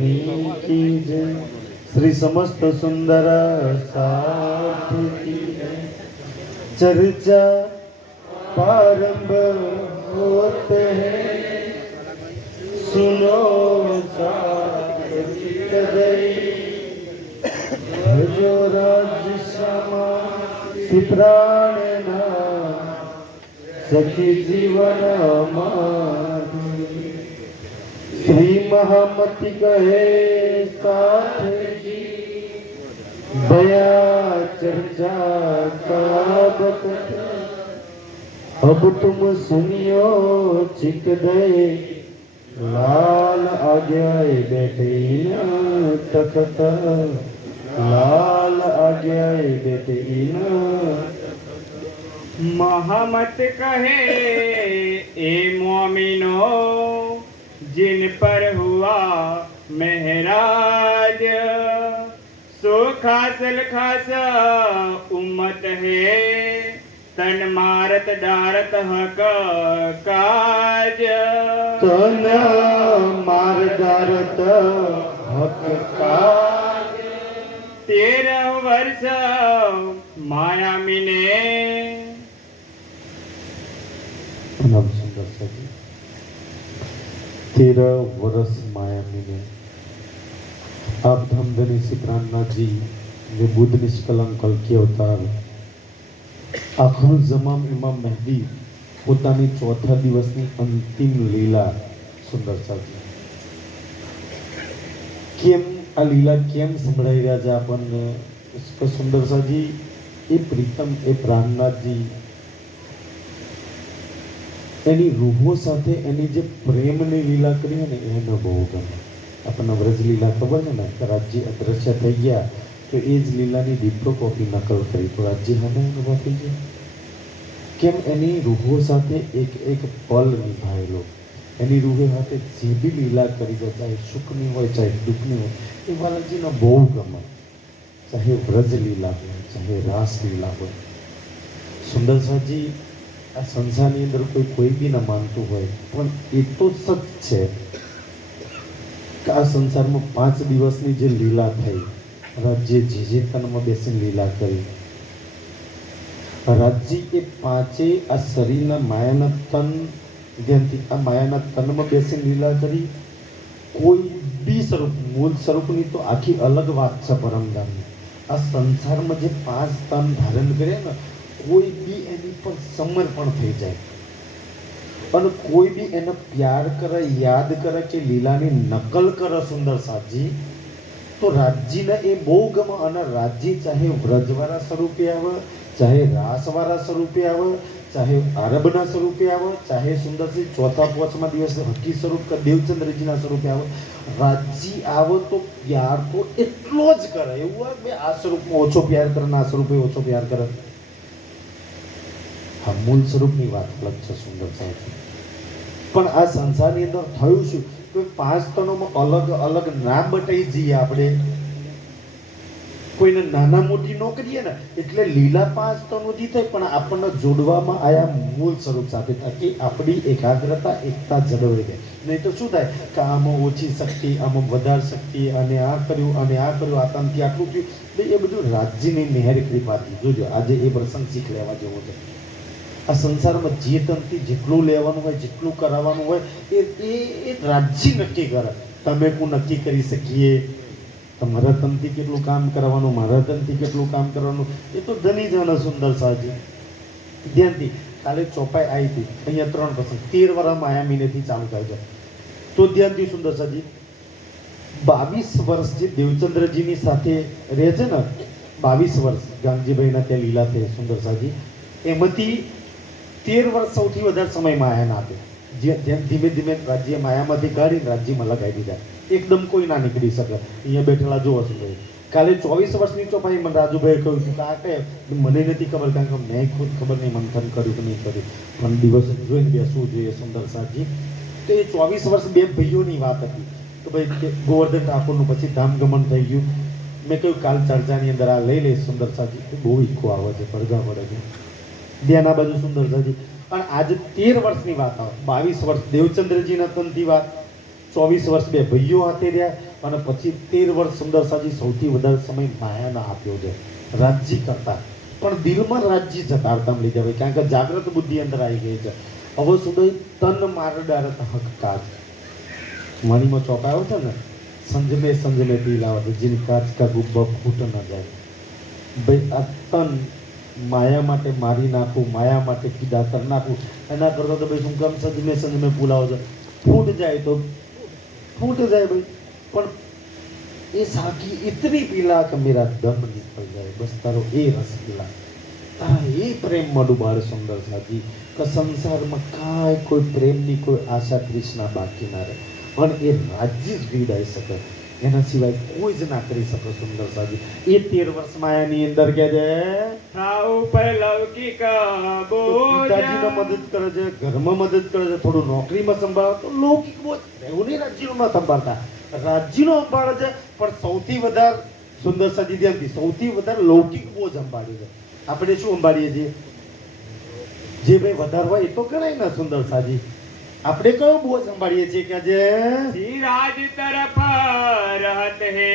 भवानी की जय। श्री समस्त सुंदर साथ की चर्चा प्रारंभ होते हैं, सुनो भजो राज्य श्यामा सुप्राणना सखी जीवन श्री महामति कहे साथ दया चर्चा का बकत। अब तुम सुनियो चिक दे लाल आज्ञा बैठे न तखत। लाल आज्ञा बैठे न। महामत कहे ए मोमिनो जिन पर हुआ महराज, सो खासल खासा उम्मत है तन मारत डारत हक काज। तन मार डारत हक काज। 13 वर्ष माया मिने। सुंदर सजी 13 वर्ष माया मिने। आप धमधनी श्री प्राणनाथ जी जो बुद्ध निष्कलंक कल के अवतार आखिर जमाम इमाम मेहदी પોતાની ચોથા દિવસની અંતિમ લીલા સુંદર સાજી કેમ આ લીલા કેમ સંભળાઈ રહ્યા છે આપણને સુંદર સાજી એ પ્રીતમ એ પ્રાણનાથજી એની રૂહો સાથે એની જે પ્રેમની લીલા કરી ને એને બહુ ગમે. આપણને વ્રજલીલા ખબર છે ને કે રાજ્ય અદ્રશ્ય થઈ ગયા તો એ જ લીલાની ડિપ્લો કોપી નકલ કરી તો રાજ્ય હાને અનુભવ થઈ ગયો. કેમ એની રૂહો સાથે એક એક પલ નિભાયેલો, એની રૂહે સાથે જે બી લીલા કરી છે, ચાહે સુખની હોય ચાહે દુઃખની હોય, એ બાલાજીને બહુ ગમે. ચાહે વ્રજ લીલા હોય ચાહે રાસ લીલા હોય. સુંદર સાજી આ સંસારની અંદર કોઈ બી ન માનતું હોય પણ એ તો સચ છે કે આ સંસારમાં 5 દિવસની જે લીલા થઈ, રાજ્ય જે તનમાં બેસીને લીલા કરી, રાજ્ય એ 5 આ શરીરના માયાના તન ધ્યાનથી આ માયાના તનમાં બેસીને લીલા કરી. કોઈ બી સ્વરૂપ મૂળ સ્વરૂપની તો આખી અલગ વાત છે પરમધામની. આ સંસારમાં જે 5 તન ધારણ કર્યા ને કોઈ બી એની પર સમર્પણ થઈ જાય અને કોઈ બી એને પ્યાર કરે, યાદ કરે કે લીલાની નકલ કરે સુંદર સાજી તો રાજ્યને એ બહુ ગમે. અને રાજ્ય ચાહે વ્રજવાળા સ્વરૂપે આવે, ચાહે રાસવાળા સ્વરૂપે આવે, ચાહે આરબના સ્વરૂપે આવે, ચાહે સુંદરસિંહ ચોથા પાંચમા દિવસે હકી સ્વરૂપ કે દેવચંદ્રજીના સ્વરૂપે આવે, રાજ્ય આવે તો પ્યાર તો એટલો જ કરે. એવું હોય બે આ સ્વરૂપમાં ઓછો પ્યાર કરે ને આ સ્વરૂપે ઓછો પ્યાર કરે. હા, મૂળ સ્વરૂપની વાત અલગ છે સુંદર સાહેબ. પણ આ સંસારની અંદર થયું શું કે 5 તનોમાં અલગ અલગ નામ બતાવી જઈએ આપણે. કોઈને નાના મોટી ન કરીએ ને એટલે લીલા 5 તનોથી થઈ પણ આપણને જોડવામાં આયા મૂળ સ્વરૂપ સાથે તાકી આપણી એકાગ્રતા એકતા જળવાઈ રહે. નહીં તો શું થાય કે આમાં ઓછી શક્તિ, આમાં વધારે શક્તિ, અને આ કર્યું અને આ કર્યું, આતંકથી આટલું થયું. એ બધું રાજ્યની મેહર કૃપાથી. જોજો આજે એ પ્રસંગ શીખ લેવા જેવો છે. આ સંસારમાં જે તનથી જેટલું લેવાનું હોય, જેટલું કરાવવાનું હોય એ રાજ્ય નક્કી કરે. તમે હું નક્કી કરી શકીએ તમારા તનથી કેટલું કામ કરવાનું, મારા તનથી કેટલું કામ કરવાનું એ તો ધની જાણે સુંદર સાજી. ધ્યાનથી કાલે ચોપાઈ આવી હતી અહીંયા 3 પ્રસંગ 13 વર્ષ માયા મહિનેથી ચાલુ થાય છે તો ધ્યાનથી સુંદર સાજી 22 વર્ષ જે દેવચંદ્રજીની સાથે રહે છે ને, 22 વર્ષ ગાંધીભાઈના ત્યાં લીલા થઈ સુંદર સાજી, એમાંથી 13 વર્ષ સૌથી વધારે સમય માયાના આપે. જેમ ધીમે ધીમે રાજ્ય માયામાંથી કાઢીને રાજ્યમાં લગાવી દીધા. એકદમ કોઈ ના નીકળી શકે. અહીંયા બેઠેલા જોવો છો ભાઈ કાલે 24 વર્ષની ચોપાઈ મને રાજુભાઈ કહ્યું કે આ કે મને નથી ખબર કારણ કે મેં ખુદ ખબર નહીં મંથન કર્યું કે નહીં કર્યું પણ દિવસ જોઈને બેસવું જોઈએ સુંદર સાજી. તો એ 24 વર્ષ બે ભાઈઓની વાત હતી તો ભાઈ ગોવર્ધન ઠાકોરનું પછી ધામગમન થઈ ગયું. મેં કહ્યું કાલ ચર્ચાની અંદર આ લઈ લઈશ સુંદર સાજી. બહુ ઈકો આવે છે, પડઘા પડે છે ધ્યાન આ બાજુ સુંદર સાજી. અને આજે 13 વર્ષની વાત આવે, 22 વર્ષ દેવચંદ્રજીના તનથી વાત, 24 વર્ષ બે ભાઈઓ હાથે રહ્યા અને પછી 13 વર્ષ સુંદરસાજી સૌથી વધારે સમય માયાના આપ્યો છે રાજ્ય કરતા, પણ દિલમાં રાજ્ય જતાડતા લઈ જવાય, કારણ કે જાગ્રત બુદ્ધિ અંદર આવી ગઈ છે. હવે સુધી તન મારડારત હક કાજ મણીમાં ચોપાયો છે ને, સંજમે સંજમે પીલાવત જીન કાચ કા ગુબ્બા ફૂટ ન જાય. ભાઈ આ તન માયા માટે મારી નાખું, માયા માટે કીધા કરી નાખું, એના કરતાં તો ભાઈ શું કામ સંજમે સંજમે પુલાવો છે, ફૂટ જાય તો फूट जाए भाई, पर ये साकी इतनी पीला कि मेरा दम निकल जाए, बस तारो ए रस पीला, तारा ए प्रेम में डूबाड़ सुंदर साजी का संसार में काय कोई प्रेम नी कोई आशा तृष्णा बाकी ना रहे, और ये राज्य ज वीडाई सके, एना सिवाय कोई ज ना करी सके सुंदर साजी. ये 13 वर्ष माया नी अंदर क्या है થાઉ પરલૌકિક બોજ. પિતાજીને મદદ કરે છે, ઘરમાં મદદ કરે છે, થોડું નોકરીમાં સંભાળે તો લૌકિક બોજ. એવું નહીં રાજ્યનો ન સંભાળતા, રાજ્યનો સંભાળે છે, પણ સૌથી વધારે સુંદર સાજી ધ્યાનથી સૌથી વધારે લૌકિક બોજ સંભાળે છે. આપણે શું સંભાળીએ છીએ? જે ભાઈ વધારે હોય એ તો કરાય ને સુંદર સાજી. આપણે કયો બોજ સંભાળીએ છીએ કે જે સિરાજ તરફ રહત હે.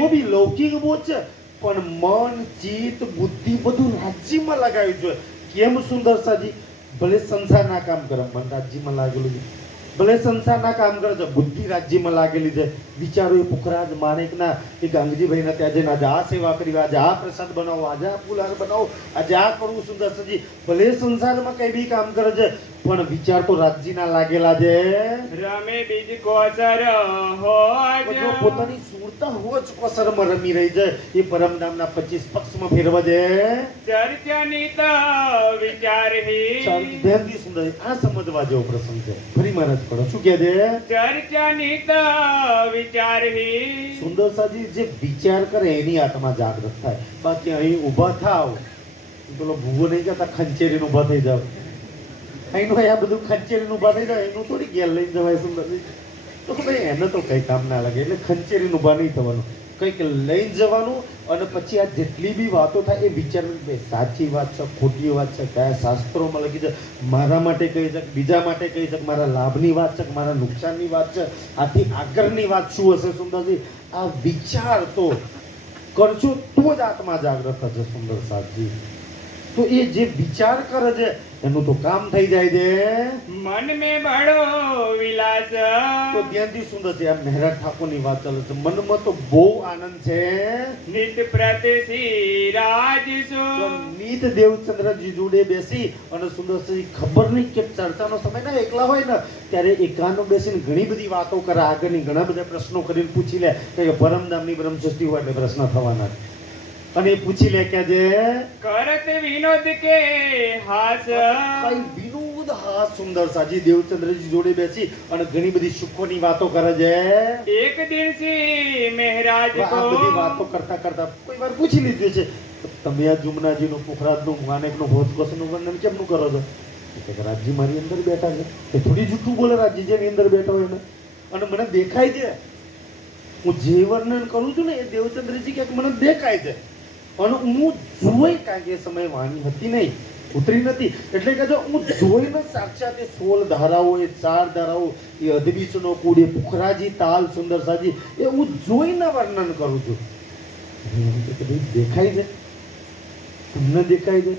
તો બી લૌકિક બોજ છે, પણ મન ચિત્ત બુદ્ધિ બધું રાજ્યમાં લગાવ્યું છે. કેમ સુંદર સાજી? ભલે સંસારના કામ કરે, મન રાજ્યમાં લાગેલું છે, ભલે સંસારના કામ કરે છે, બુદ્ધિ રાજ્યમાં લાગેલી છે, વિચારો એ પુખરાજ માણેકના એ ગાંગજીભાઈના ત્યાં જઈને આજે આ સેવા કરી, આજે આ પ્રસાદ બનાવો, આજે આ પુલાર બનાવો, આજે આ કરવું સુંદર સાજી. ભલે સંસારમાં કઈ બી કામ કરે છે, પણ વિચાર તો રાજ્યના લાગેલા છે. રમે બીજ કોસર હોજ. જો પોતાની સુરતા હોજ કોસરમાં રમી રહી છે, એ પરમધામના 25 પક્ષમાં ફેરવા છે. ચર્ચનિત વિચાર હી. ધ્યાનથી સુંદર આ સમજવા જેવો પ્રસંગ છે. ફરી મહારાજ પડો શું કહે છે? ચર્ચનિત વિચાર હી. સુંદર સાજી જે વિચાર કરે એની આત્મા જાગૃત થાય. બાકી અહીં ઊભા થાવ, પેલો ભૂવો નહીં કહેતા ખંચેરીને ઊભા થઈ જાવ, અહીંનું આ બધું ખંચેરીને ઊભા થઈ જાય, એનું થોડી ઘેર લઈને જવાય સુંદરજી. તો ભાઈ એને તો કઈ કામ ના લાગે, એટલે ખંચેરીને ઊભા નહીં થવાનું, કંઈક લઈ જવાનું. અને પછી આ જેટલી બી વાતો થાય એ વિચારવી, સાચી વાત છે, ખોટી વાત છે, કયા શાસ્ત્રોમાં લખી છે, મારા માટે કહી છે, બીજા માટે કહી છે, મારા લાભની વાત છે, મારા નુકસાનની વાત છે, આથી આગળની વાત શું હશે સુંદરજી? આ વિચાર તો કરશો તો જ આત્મા જાગૃત થશે સુંદર સાહેબજી. તો એ જે વિચાર કરે છે એનું તો કામ થઈ જાય છે. મન में बड़ो विलास. તો ધ્યાનથી સુંદર છે, આ મહેરાજ ઠાકોરની વાત ચાલે છે. મનમાં તો બહુ આનંદ છે. નિત પ્રતિશી રાજસુ. તો નીત દેવચંદ્રજી જોડે બેસી અને સુંદરસિંહ ખબર નહીં કે ચર્ચાનો સમય ના એકલા હોય ને ત્યારે એકાંત બેસીને ઘણી બધી વાતો કરે, આગળની ઘણા બધા પ્રશ્નો કરીને પૂછી લે કે પરમધામની બ્રહ્મ સૃષ્ટિ હોય એટલે પ્રશ્ન થવાના, અને એ પૂછી લે કે જે કરત વિનોદ કે હાસ. કઈ વિનોદ હાસ સુંદર સાજી દેવચંદ્રજી જોડે બેસી અને ઘણી બધી સુખોની વાતો કરે છે. એક દિવસી મહારાજ આ કો. બધી વાતો કરતા કરતા કોઈ વાર પૂછી લીધું છે, તમે આ જુમનાજીનું પુખરાજનું માનેકનું ભોજકોશનું વર્ણન કેમનું કરો છો? કે રાજજી મારી અંદર બેઠા છે, એ થોડી જૂઠું બોલે રાજજી જેની અંદર બેઠા હોય ને. અને મને દેખાય છે, હું જે વર્ણન કરું છું ને એ દેવચંદ્રજી ક્યાંક મને દેખાય છે, અને હું જોઈ, કારણ કે એ સમય વાણી હતી નહીં, ઉતરી નથી, એટલે કે જો હું જોઈને સાક્ષાત એ 16 ધારાઓ, એ 4 ધારાઓ, એ અદબીચનો કુળ, એ પુખરાજી તાલ સુંદર સાજી, એ હું જોઈને વર્ણન કરું છું. દેખાય છે, તમને દેખાય છે.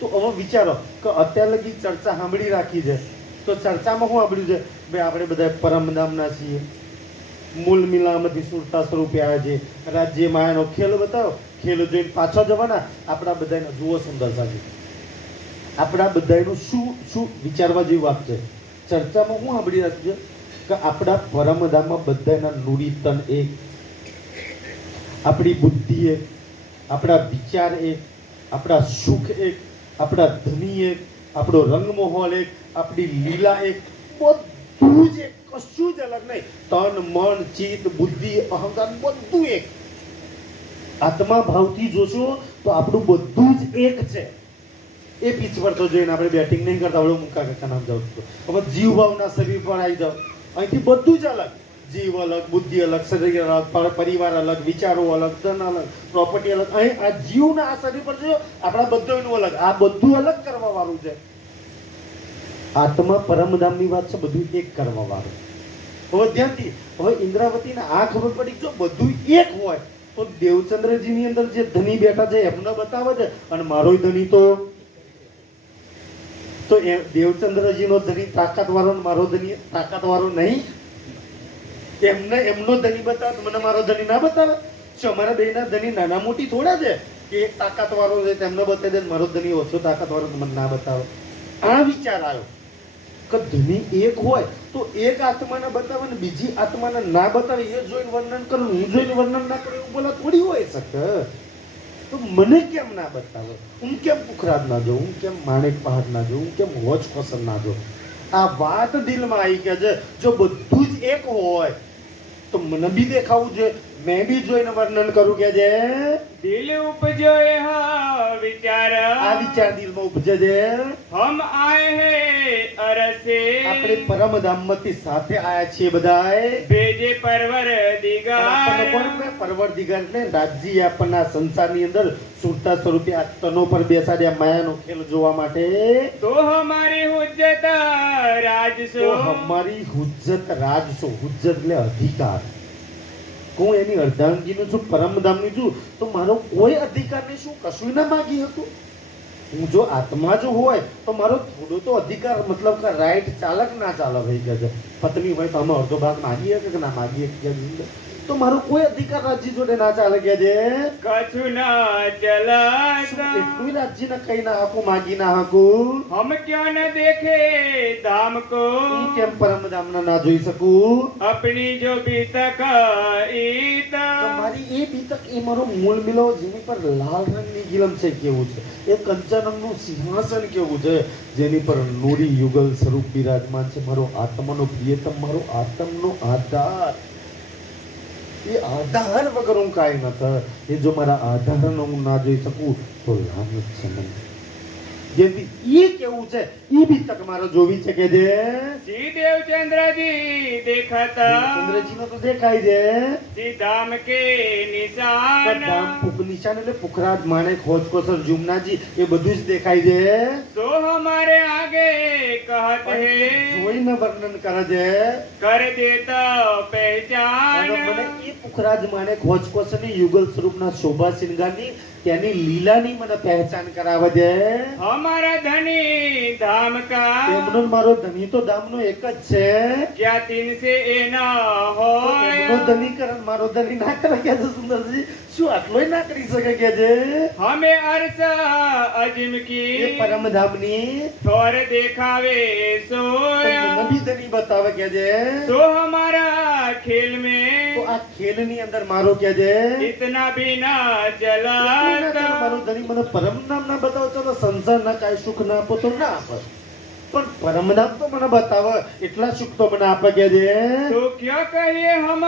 તો હવે વિચારો કે અત્યાર લગી ચર્ચા સાંભળી રાખી છે, તો ચર્ચામાં શું સાંભળ્યું છે? ભાઈ આપણે બધા પરમધામના છીએ, મૂળ મિલામતી સુરતા સ્વરૂપે આવ્યા છે, રાજ્ય માયાનો ખેલ બતાવો, ખેલ જોઈને પાછા જવાના. આપણા બધાને જુઓ સુંદર સાથી, આપણા બધાનું શું શું વિચારવા જેવી વાત છે. ચર્ચામાં શું સાંભળી રાખ્યું છે કે આપણા પરમધામમાં બધાના નુડી તન એક, આપણી બુદ્ધિ એક, આપણા વિચાર એક, આપણા સુખ એક, આપણા ધની એક, આપણો રંગમહોલ એક, આપણી લીલા એક, બધું જ એક, કશું જ અલગ નહીં. તન મન ચિત્ત બુદ્ધિ અહંકાર બધું એક. આત્મા ભાવથી જોશો તો આપણું બધું જ એક છે. એ પીચ પર તો જોઈને આપણે બેટિંગ નહીં કરતા, હવે મુકા કાકા નામ જાઉં છું, હવે જીવ ભાવના શરીર પર આવી જાઓ, અહીંથી બધું જ અલગ. જીવ અલગ, બુદ્ધિ અલગ, શરીર અલગ, પરિવાર અલગ, વિચારો અલગ, ધન અલગ, પ્રોપર્ટી અલગ. અહીં આ જીવના આ શરીર પર જોયો, આપણા બધાનું અલગ, આ બધું અલગ કરવા વાળું છે. આત્મા પરમધામની વાત છે, બધું એક કરવા વાળું. હવે ધ્યાનથી, હવે ઇન્દ્રાવતીને આ ખબર પડી જો બધું એક હોય તો દેવચંદ્રજીની અંદર જે ધની બેઠા છે એમને બતાવે છે અને મારોય ધની તો એ દેવચંદ્રજીનો ધની તાકાતવાળો ને મારો ધની તાકાતવાળો નહીં. એમનો ધની બતાવે તો મને મારો ધની ના બતાવે? શું અમારા બેના ધની નાના મોટી થોડા છે કે એક તાકાતવાળો છે તેમને બતાવી દે મારો ધની ઓછો તાકાતવાળો તો મને ના બતાવે? આ વિચાર આવ્યો કે ધની એક હોય તો એક આત્માને બતાવે ને બીજી આત્માને ના બતાવે. એ જોઈને વર્ણન કરું, હું જોઈને વર્ણન ના કરું એવું બોલા થોડી હોય શકે. તો મને કેમ ના બતાવે? હું કેમ પુખરાજ ના જોઉં? હું કેમ માણેક પહાડ ના જોઉં? હું કેમ હોજ કોસર ના જોઉં? આ વાત દિલમાં આવી કે છે જો બધું જ એક હોય તો મને બી દેખાવું છે, મેં બી જોઈને વર્ણન કરું કે છે. દિલ ઉપજો यह विचार આ વિચાર દિલમાં ઉપજે છે. हम आए हैं अरसे આપણે પરમધામમાંથી સાથે આયા છીએ બધાય. भेजे परवर આપણને दिगार કોણ કહે? પરવરદિગાર એટલે રાજ્ય આપણને આ સંસારની અંદર સુરતા સ્વરૂપે આ તનો પર બેસાડ્યા માયાનો ખેલ જોવા માટે. तो हमारी हुज्जत राजसो તો અમારી હુજ્જત રાજસો, હુજ્જત એટલે અધિકાર. હું એની અર્ધાંગીનું છું, પરમધામની છું તો મારો કોઈ અધિકાર નહીં. શું કશું ના માગી હતું? હું જો આત્મા જો હોય તો મારો થોડો તો અધિકાર મતલબ કે રાઈટ ચાલક ના ચાલે ભાઈ કે છે. પત્ની હોય તો અમે અડધો ભાગ માગીએ કે ના માગીએ તો મારો કોઈ અધિકાર રાજ્ય જોડે ના ચાલે કે છે. कछु न चला એટલું રાજ્યને કઈ ના હાકું, માગી ના હાકું. हम क्यों न देखे धाम को હું કેમ પરમધામને ના જોઈ શકું? अपनी जो बीतक ईत તો મારી એ બીતક, એ મારો મૂળ મિલો જેની પર લાલ રંગની ગિલમ છે કેવું છે, એ કંચનનું સિંહાસન કેવું છે જેની પર નૂરી યુગલ સ્વરૂપ બિરાજમાન છે. મારો આત્માનો પ્રિયતમ, મારો આત્મનો આધાર. એ આધાર વગર હું કાંઈ ન થાય. એ જો મારા આધારનો હું ના જોઈ શકું તો લાનત છે મને. જેથી એ કેવું છે એ બીતક મારે જોવી છે કે જે श्री देवचंद्र जी देखता ચંદ્રજીનો તો દેખાય છે. श्री धाम के निशान ધામ ફૂક નિશાન એટલે પુખરાજ, માણેક, હોજકોસર, જુમનાજી એ બધું જ દેખાય છે. तो हमारे आगे कहत है જોઈને વર્ણન કરે છે. कर देता અને पहचान મને એ પુખરાજ, માણેક, હોજકોસરની યુગલ સ્વરૂપના શોભા શિંગારની તેની લીલાની મને પહેચાન કરાવે છે. हमारा धनी धाम का એમનો ને મારો ધની તો ધામનો એક જ છે. क्या दिन से ए न તો એમનો हो ધની કરે ને મારો ધની ના કરે કે છે સુંદરજી? શું આટલોય ના કરી શકે કે છે? हमें अर्श अजिम એ की પરમધામની थोर देखावे તો सोया મને બી ધની બતાવે કે છે. तो हमारा खेल તો में આ ખેલની અંદર મારો કે છે. इतना भी न चला મારું ધણી મને પરમ નામ ના બતાવો, ચલો સંસાર ના કાંઈ સુખ ના આપો તો ના આપો, પણ પરમ નામ તો મને બતાવો, એટલા સુખ તો મને આપે કે છે. तो क्या कहिए हम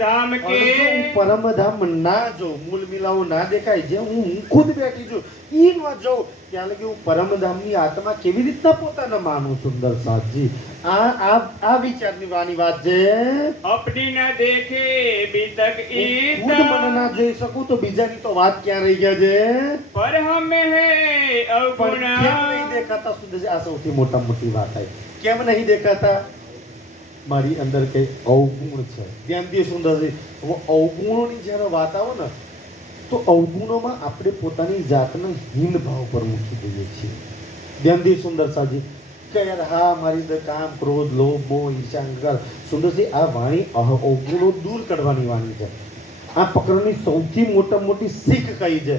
धाम અને જો હું के પરમ ધામ ના જો, મૂળ મિલાવો ના દેખાય, જે હું ખુદ બેઠી છું ઈ ન જોઉં ત્યાં લગી હું પરમ ધામની આત્મા કેવી રીતના પોતાને માનું? સુંદર સાધજી, આ વિચારની વાની વાત છે. अपनी न देखे बीतक ईत ખુદ મને ના જોઈ શકું તો બીજાની તો વાત ક્યાં રહી ગયા છે? पर हम है પણ अवगुण કેમ નહીં દેખાતા સુંદરજી? આ સૌથી મોટી વાત આવી. કેમ નહીં દેખાતા? મારી અંદર કઈ અવગુણ છે. ધ્યાન દે સુંદરજી, હવે અવગુણોની જ્યારે વાત આવે ને તો અવગુણોમાં આપણે પોતાની જાતને હીન ભાવ પર મૂકી દઈએ છીએ. ધ્યાન દે સુંદર સાજી કે યાર હા મારી અંદર કામ, ક્રોધ, લોભ, મોહ, ઈર્ષા, અહંકાર. સુંદરજી, આ વાણી અવગુણો દૂર કરવાની વાણી છે. આ પકડની સૌથી મોટી શીખ કઈ છે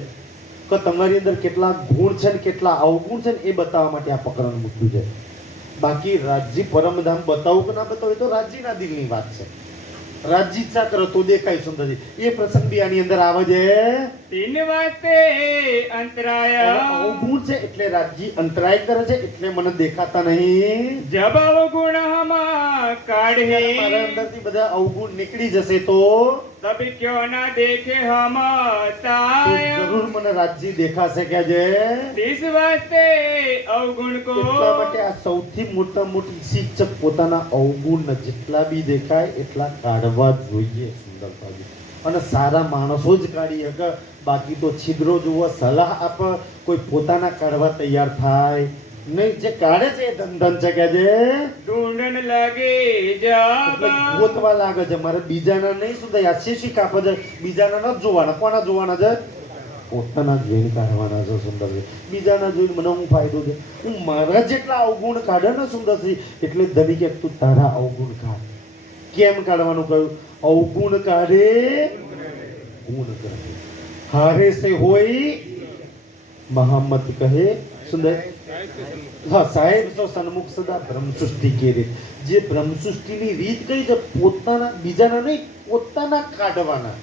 કે તમારી અંદર કેટલા ગુણ છે ને કેટલા અવગુણ છે ને એ બતાવવા માટે આ પકડન મૂક્યું છે. બાકી રાજજી પરમધામ બતાવું કે ના બતાવું એ તો રાજજીના દિલની વાત છે. રાજજી ઈચ્છા કરો તો દેખાય સુંદરજી. એ પ્રસંગ બી આની અંદર આવે છે. तीन वास्ते अंतराया અવગુણ છે એટલે રાજજી અંતરાય કરે છે એટલે મને દેખાતા નહીં. जब अवगुण हम મારા काढ़े અંદરથી બધા અવગુણ નીકળી જશે તો तब क्यों न देखे हम તો ताया જરૂર મને રાજજી દેખાશે કે છે. इस वास्ते अवगुण को એટલા માટે આ સૌથી મોટી શીખ છે. પોતાના અવગુણ જેટલા બી દેખાય એટલા કાઢવા જોઈએ સુંદરતાજી. અને સારા માણસો જ કાઢી શકે, બાકી તો છિદ્રો જુઓ, સલાહ આપે, કોઈ પોતાના કાઢવા તૈયાર થાય નહીં જે કાઢે છે એ ધન છે કે છે ઢૂંઢન લાગે જબ એટલે ગોતવા લાગે છે મારે બીજાના નહીં સુધાય આ શીશી કાપે છે બીજાના નથી જોવાના કોના જોવાના છે પોતાના જોઈને કાઢવાના છે સુંદર છે બીજાના જોઈને મને હું ફાયદો છે હું મારા જેટલા અવગુણ કાઢે ને સુંદર છે એટલે ધની કે તું તારા અવગુણ કાઢ કેમ કાઢવાનું કહ્યું અવગુણ કાઢે ગુણ કરે હારે સે હોય મહામત કહે સુંદર હા સાહેબ સો સન્મુખ સદા બ્રહ્મ સૃષ્ટિ કે રીત જે બ્રહ્મ સૃષ્ટિની રીત કઈ છે પોતાના બીજાના નહીં પોતાના કાઢવાના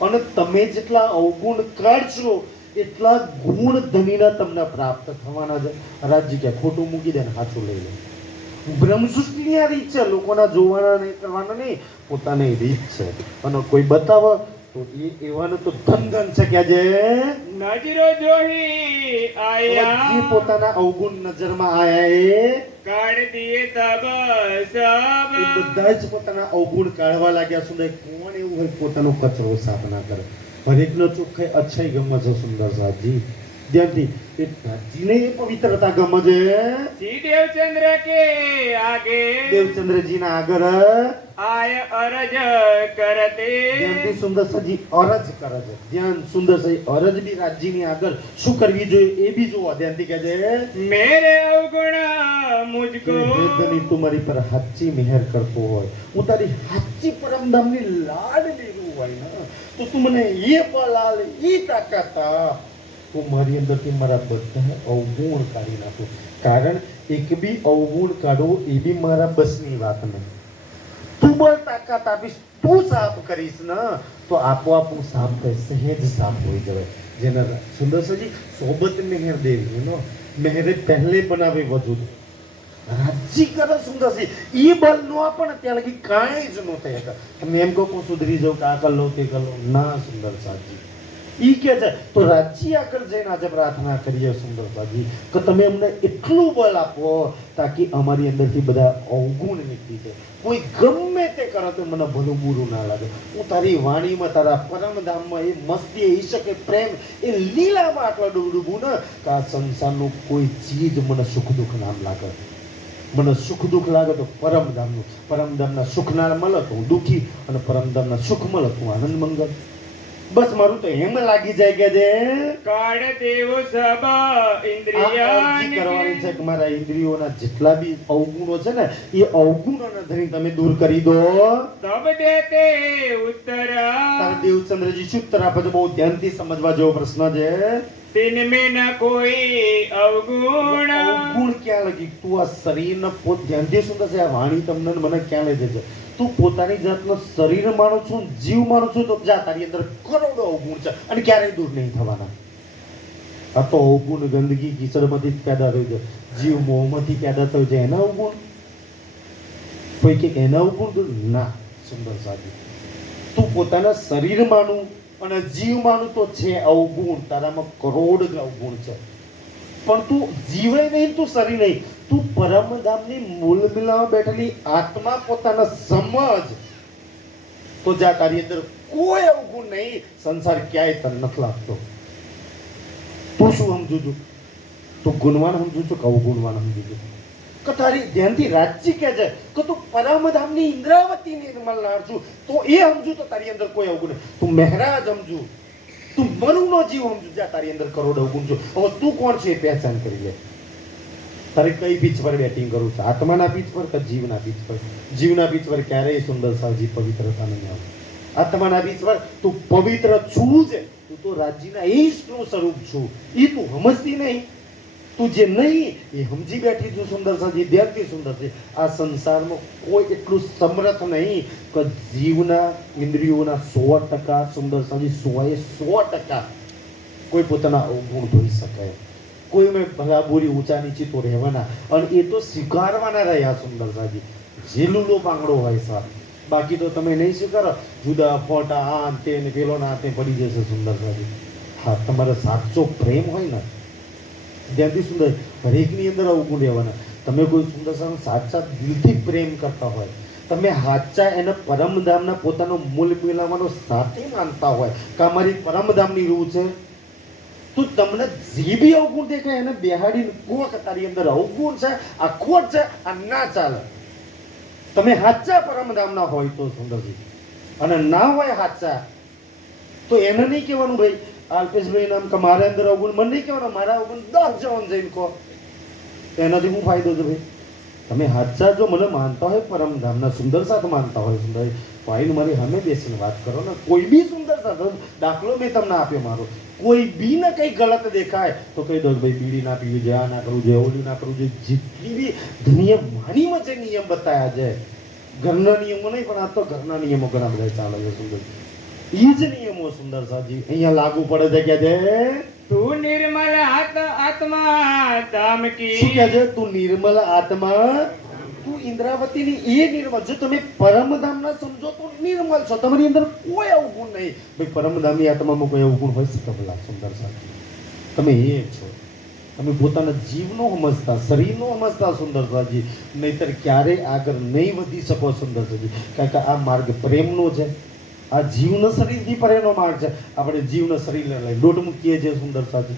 અને તમે જેટલા અવગુણ કાઢશો એટલા ગુણ ધનીના તમને પ્રાપ્ત થવાના છે રાજજી કે ખોટું મૂકી દે ને સાચું લઈ લે બ્રહ્મ સૃષ્ટિની આ રીત છે લોકોના જોવાના નહીં કરવાના નહીં પોતાની રીત છે અને કોઈ બતાવે તો એ એવાનું તો ધન છે કે જે નજરો જોહી જે આયા પોતાના અવગુણ નજરમાં આયા એ કાઢ દિએ તબ સબ એ બધા જ પોતાના અવગુણ કાઢવા લાગ્યા સુંદર કોણ એવું હોય પોતાનો કચરો સાફ ના કરે હરેકનો ચોખ્ખાઈ અચ્છાઈ ગમે છે સુંદર સાજી ધ્યાનથી એ રાજીને એ પવિત્રતા ગમે છે શ્રી દેવચંદ્ર કે આગે દેવચંદ્રજીના આગળ આય અરજ કરતે ધ્યાનથી સુંદર સાજી અરજ કરે છે ધ્યાન સુંદર સાજી અરજ બી રાજજીની આગળ શું કરવી જોઈએ એ બી જોવા ધ્યાનથી કહે છે મેરે અવગુણ મુझको વેદની તું મારી પર સાચી મહેર કરતો હોય હું તારી સાચી પરમધામની લાડ લેવું હોય ને તો તું મને એ પલાલ એ તાકાત આપ. તો મારી અંદરથી મારા બધા અવગુણ કાઢી નાખો કારણ એક બી અવગુણ કાઢવો એ બી મારા બસની વાત નહીં તું બોલ તાકાત આપીશ તું સાફ કરીશ ને તો આપોઆપ હું સાફ કરીશ સહેજ સાફ હોઈ જવાય જેના સુંદર સજી સોબત મહેર દેવી નો મહેરે પહેલે બનાવે વજૂદ રાજ્ય કરે સુંદર છે એ બલ નો પણ ત્યાં લગી કાંઈ જ ન થાય હતા તમે એમ કહો હું સુધરી જાઉં કે આ કર લો તે કર લો ના સુંદર સાજી ઈ કે છે તો રાજ્ય આગળ જઈને આજે પ્રાર્થના કરીએ સુંદર સાજી કે તમે અમને એટલું બળ આપો તાકી અમારી અંદરથી બધા અવગુણ નીકળી જાય કોઈ ગમે તે કરે તો મને ભલું બુરું ના લાગે હું તારી વાણીમાં તારા પરમધામમાં એ મસ્તી એ ઈશક એ પ્રેમ એ લીલામાં આટલા ડૂબું ને કે આ સંસારનું કોઈ ચીજ મને સુખ દુઃખ નામ લાગે મને સુખ દુઃખ લાગે તો પરમધામના સુખ ના મળે તો હું દુઃખી અને પરમધામના સુખ મળે તો હું આનંદ મંગલ બસ મારું તો એમ લાગી જાય કે જે કાઢ દેવો સબ કરવાની છે ઇન્દ્રિયાન કે મારા ઇન્દ્રિયોના જેટલા બી અવગુણો છે ને એ અવગુણોને ધરી તમે દૂર કરી દો તબ દેતે ઉત્તર તારે દેવચંદ્રજી શું ઉત્તર આપે છે બહુ ધ્યાનથી સમજવા જેવો પ્રશ્ન છે तिन में न कोई अवगुण અવગુણ ક્યાં લગી તું આ શરીરને પોત ધ્યાનથી સુંદર છે આ વાણી તમને ને મને ક્યાં લઈ જશે તું પોતાની જાતનો શરીર માનું છું જીવ માનું છું તો જા તારી અંદર કરોડો અવગુણ છે અને ક્યારેય દૂર નહીં થવાના આ તો અવગુણ ગંદકી કીચડમાંથી જ પેદા થયું છે જીવ મોહમાંથી પેદા થયું છે એના અવગુણ કોઈ કે એના અવગુણ દૂર ના સુંદર સાજી તું પોતાના શરીર માનું અને જીવ માનું તો છે અવગુણ તારામાં કરોડ અવગુણ છે પણ તું જીવે નહીં તું શરીર નહીં તું પરમધામની મૂળ મિલામાં બેઠેલી આત્મા પોતાના સમજ તો જા તારી અંદર કોઈ અવગુણ નહીં સંસાર ક્યાંય તને નથી લાગતો તું શું સમજુ છું તું ગુણવાન સમજુ છું કે અવગુણવાન સમજુ છું કે તારી ધ્યાનથી રાજ્ય કે છે કે તું પરમધામની ઇન્દ્રાવતી નિર્મલનાર છું તો એ સમજુ તો તારી અંદર કોઈ અવગુણ નહીં તું મહેરાજ સમજુ તું મનુનો જીવ સમજુ જ્યાં તારી અંદર કરોડ અવગુણ છું હવે તું કોણ છે એ પહેચાન કરી લે તારે કઈ પીચ પર બેટિંગ કરું છે આત્માના પીચ પર કે જીવના પીચ પર જીવના પીચ પર ક્યારેય સુંદર સાજી પવિત્રતા નહીં આવે આત્માના પીચ પર તું પવિત્ર છું જ તું તો રાજ્યના ઈષ્ટનું સ્વરૂપ છું એ તું સમજતી નહીં તું જે નહીં એ સમજી બેઠી છું સુંદર સાજી ધ્યાનથી સુંદર છે આ સંસારમાં કોઈ એટલું સમર્થ નહીં કે જીવના ઇન્દ્રિયોના 100% સુંદર સાજી 100% કોઈ પોતાના અવગુણ ધોઈ શકે કોઈ મેં ભલાબુરી ઊંચા નીચી તો રહેવાના અને એ તો સ્વીકારવાના રહ્યા સુંદર સાજી ઝીલુલો પાંગડો હોય સાહેબ બાકી તો તમે નહીં સ્વીકારો જુદા ફોટા આ તે ને પેલો ના તે પડી જશે સુંદર સાજી હા તમારો સાચો પ્રેમ હોય ને ધ્યાનથી સુંદર હરેકની અંદર અવગુણ રહેવાના તમે કોઈ સુંદર સાચા દિલથી પ્રેમ કરતા હોય તમે સાચા એને પરમધામના પોતાનો મૂળ મિલાવવાનો સાથી માનતા હોય કે અમારી પરમધામની રૂહ છે તું તમને જે બી અવગુણ દેખાય એને બેહાડીને કોક તારી અંદર અવગુણ છે, આ ખોટ છે, આ ના ચાલે. તમે હાચા પરમધામના હોય તો સુંદરજી, અને ના હોય હાચા તો એને નહીં કહેવાનું ભાઈ અલ્પેશભાઈ નામ કે મારે અંદર અવગુણ, મને નહીં કહેવાનું મારા અવગુણ 10 જણ જઈને કહો. એનાથી હું ફાયદો છે ભાઈ? તમે હાચા જો મને માનતા હોય પરમધામના સુંદર સાથ માનતા હોય સુંદર ભાઈ મારી સામે બેસીને વાત કરો ને. કોઈ બી સુંદર સાથ દાખલો મેં તમને આપ્યો મારો, કોઈ બી ને કંઈ ગલત દેખાય તો કહી દો ભાઈ બીડી ના પીવી જોઈએ, આ ના કરવું જોઈએ, ઓલું ના કરવું જોઈએ. જેટલી બી દુનિયા વાણીમાં જે નિયમ બતાવ્યા છે, ઘરના નિયમો નહીં પણ આ તો ઘરના નિયમો ઘણા બધા ચાલે છે સુંદર. એ જ નિયમો સુંદર સાજી અહીંયા લાગુ પડે છે કે છે તું નિર્મલ આત્મા ધામ શું કી કહે છે? તું નિર્મલ આત્મા, તું ઇન્દ્રાવતીની એ નિર્મલ. જો તમે પરમધામના સમજો તો નિર્મલ છો, તમારી અંદર કોઈ અવગુણ નહીં. ભાઈ પરમધામની આત્મામાં કોઈ અવગુણ હોય શકે ભલા સુંદર સાથી? તમે એ છો. તમે પોતાના જીવનો સમજતા, શરીરનો સમજતા સુંદર સાજી, નહીતર ક્યારેય આગળ નહીં વધી શકો સુંદર સાજી. કારણ કે આ માર્ગ પ્રેમનો છે, આ જીવનો શરીરથી પરેનો માર્ગ છે. આપણે જીવનો શરીરને લઈ દોટ મૂકીએ છીએ સુંદર સાજી.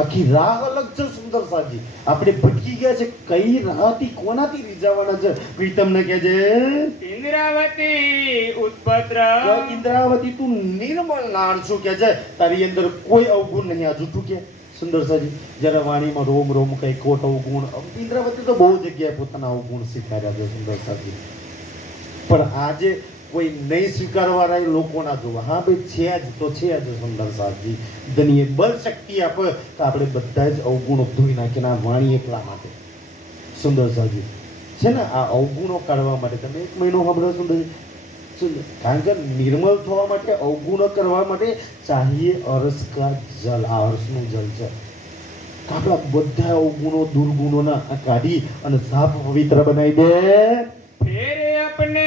આખી રાહ અલગ છે સુંદર સાજી. આપણે ભટકી ગયા છે, કઈ રાહથી કોનાથી રીઝાવાના છે? પ્રીતમને કહે છે ઇન્દ્રાવતી ઉત્પત્ર ઇન્દ્રાવતી તું નિર્મળ નાણ છું કે છે, તારી અંદર કોઈ અવગુણ નહીં. આ જૂઠું કે સુંદર સાજી? જરા વાણીમાં રોમ રોમ કઈ કોટ અવગુણ. ઇન્દ્રાવતી તો બહુ જગ્યાએ પોતાના અવગુણ સ્વીકાર્યા છે સુંદર સાજી, પણ આજે કોઈ નહીં સ્વીકારવાના લોકોના જોવા. હા ભાઈ છે જ તો છે જ સુંદર સાજી. ધનીએ બળ શક્તિ આપે તો આપણે બધા જ અવગુણો ધોઈ નાખીને આ વાણી એકલા માટે સુંદર સાજી છે ને. આ અવગુણો કાઢવા માટે તમે 1 મહિનો સાંભળો સુંદર. કારણ કે નિર્મળ થવા માટે, અવગુણો કરવા માટે ચાહીએ અરસ કા જલ. આ અરસનું જલ છે. આપણા બધા અવગુણો દુર્ગુણોના કાઢી અને સાફ પવિત્ર બનાવી દે. ફેરે અપને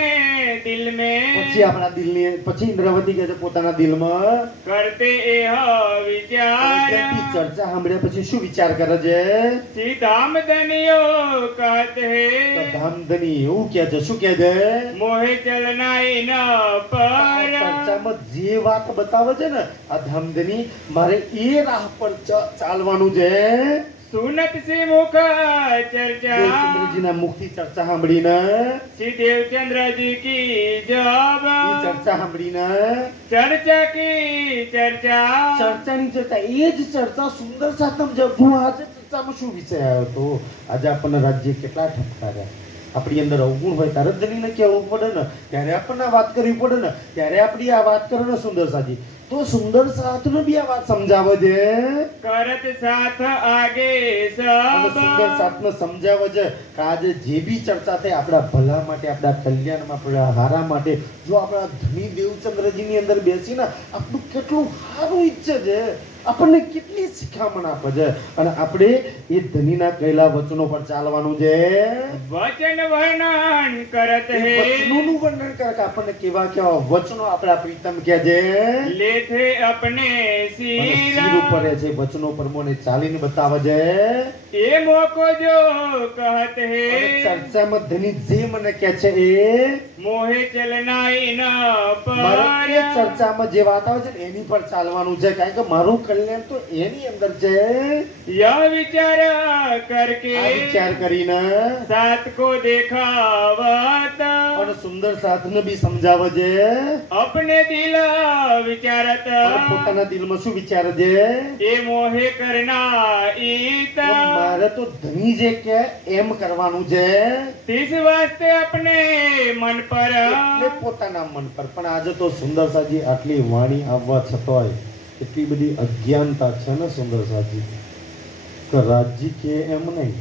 દિલ મેં પછી આપણા દિલની, પછી ઇન્દ્રાવતી કહે છે પોતાના દિલમાં કરતે એહ વિચાર કેટલી ચર્ચા સાંભળ્યા પછી શું વિચાર કરે છે? સીધામ દનિયો કહત હે તો ધામધની એવું કહે છે. શું કહે છે? મોહે ચલનાઈ ન આ પર ચર્ચામાં જે વાત બતાવે છે ને આ ધામધની, મારે એ રાહ પર ચાલવાનું છે. સુનત સે મુખ ચર્ચા દેવચંદ્રજીના મુખથી ચર્ચા સાંભળીને, શ્રી દેવચંદ્રજી કી જબ એ ચર્ચા સાંભળીને, ચર્ચા કી ચર્ચા ચર્ચાની ચર્ચા, એ જ ચર્ચા સુંદર સાતમ જપવું. આજે ચર્ચામાં શું વિષય આવ્યો તો? આજે આપણને રાજ્ય કેટલા ઠપકાર્યા. આપણી અંદર અવગુણ હોય ત્યારે જ ધણીને કહેવું પડે ને, ત્યારે આપણને વાત કરવી પડે ને, ત્યારે આપણી આ વાત કરે ને સુંદર સાજી તો સુંદર સાથનો બી આ વાત સમજાવે છે. કરત સાથ આગે અને સુંદર સબ સાથને સમજાવે છે કે આજે જે બી ચર્ચા થાય આપણા ભલા માટે, આપણા કલ્યાણમાં, આપણા હારા માટે. જો આપણા ધણી દેવચંદ્રજીની અંદર બેસીને આપણું કેટલું સારું ઈચ્છે છે, આપણને કેટલી શિખામણ આપે છે, અને આપણે એ ધણીના કહેલા વચનો પર ચાલવાનું છે. વચન વર્ણન કરત એ હે વચનોનું વર્ણન કરે કે આપણને કેવા કેવા વચનો આપણા પ્રીતમ કહે છે. લેથે અપને અને શિર શિર ઉપર છે વચનો પ્રમાણે ચાલીને બતાવે છે. એ મોકો જો કહત હે અને ચર્ચામાં ધણી જે મને કહે છે એ મોહે ચલનાઈ ન મારે એ પર ચર્ચામાં જે વાત આવે છે ને એની પર ચાલવાનું છે. કારણ કે મારું કલ્યાણ તો એની અંદર છે. યહ વિચાર કરકે આ વિચાર કરીને સાત કો દેખાવત અને સુંદર સાથને બી સમજાવે છે. અપને દિલ વિચારત અને પોતાના દિલમાં શું વિચારે છે? એ મોહે કરના ઈત તો મારે તો ધણી જે કે એમ કરવાનું છે. तिस वास्ते अपने मन पर એટલે પોતાના મન પર. પણ આજે તો સુંદર સાજી આટલી વાણી આવવા છતાંય એટલી બધી અજ્ઞાનતા છે ને સુંદર સાજી કે રાજજી કે એમ નહીં.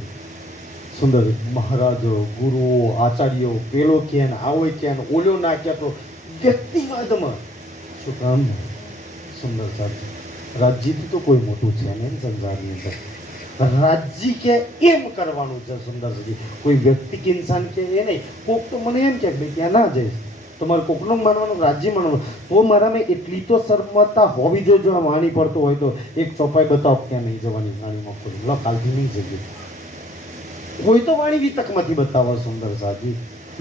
સુંદર મહારાજો, ગુરુઓ, આચાર્યો પેલો કે ને આવો કે ને ઓલો ના કે તો વ્યક્તિવાદમાં શું કામ? સુંદર સાજી રાજ્યથી તો કોઈ મોટું છે ને સંસારની અંદર. રાજ્ય કે એમ કરવાનું છે સુંદર સાજી. કોઈ વ્યક્તિ કે ઇન્સાન કે એ નહીં. કોક તો મને એમ કે ભાઈ ત્યાં ના જઈશ, તમારે કોકનું માનવાનું, રાજ્ય માનવાનું. તો મારામાં એટલી તો સર્વમતતા હોવી જોઈએ. જો આ વાણી પડતો હોય તો એક ચોપાઈ બતાવો ક્યાં નહીં જવાની વાણીમાં કોઈ કાલથી નહીં જઈએ. કોઈ તો વાણી વિતકમાંથી બતાવો સુંદર સાજી.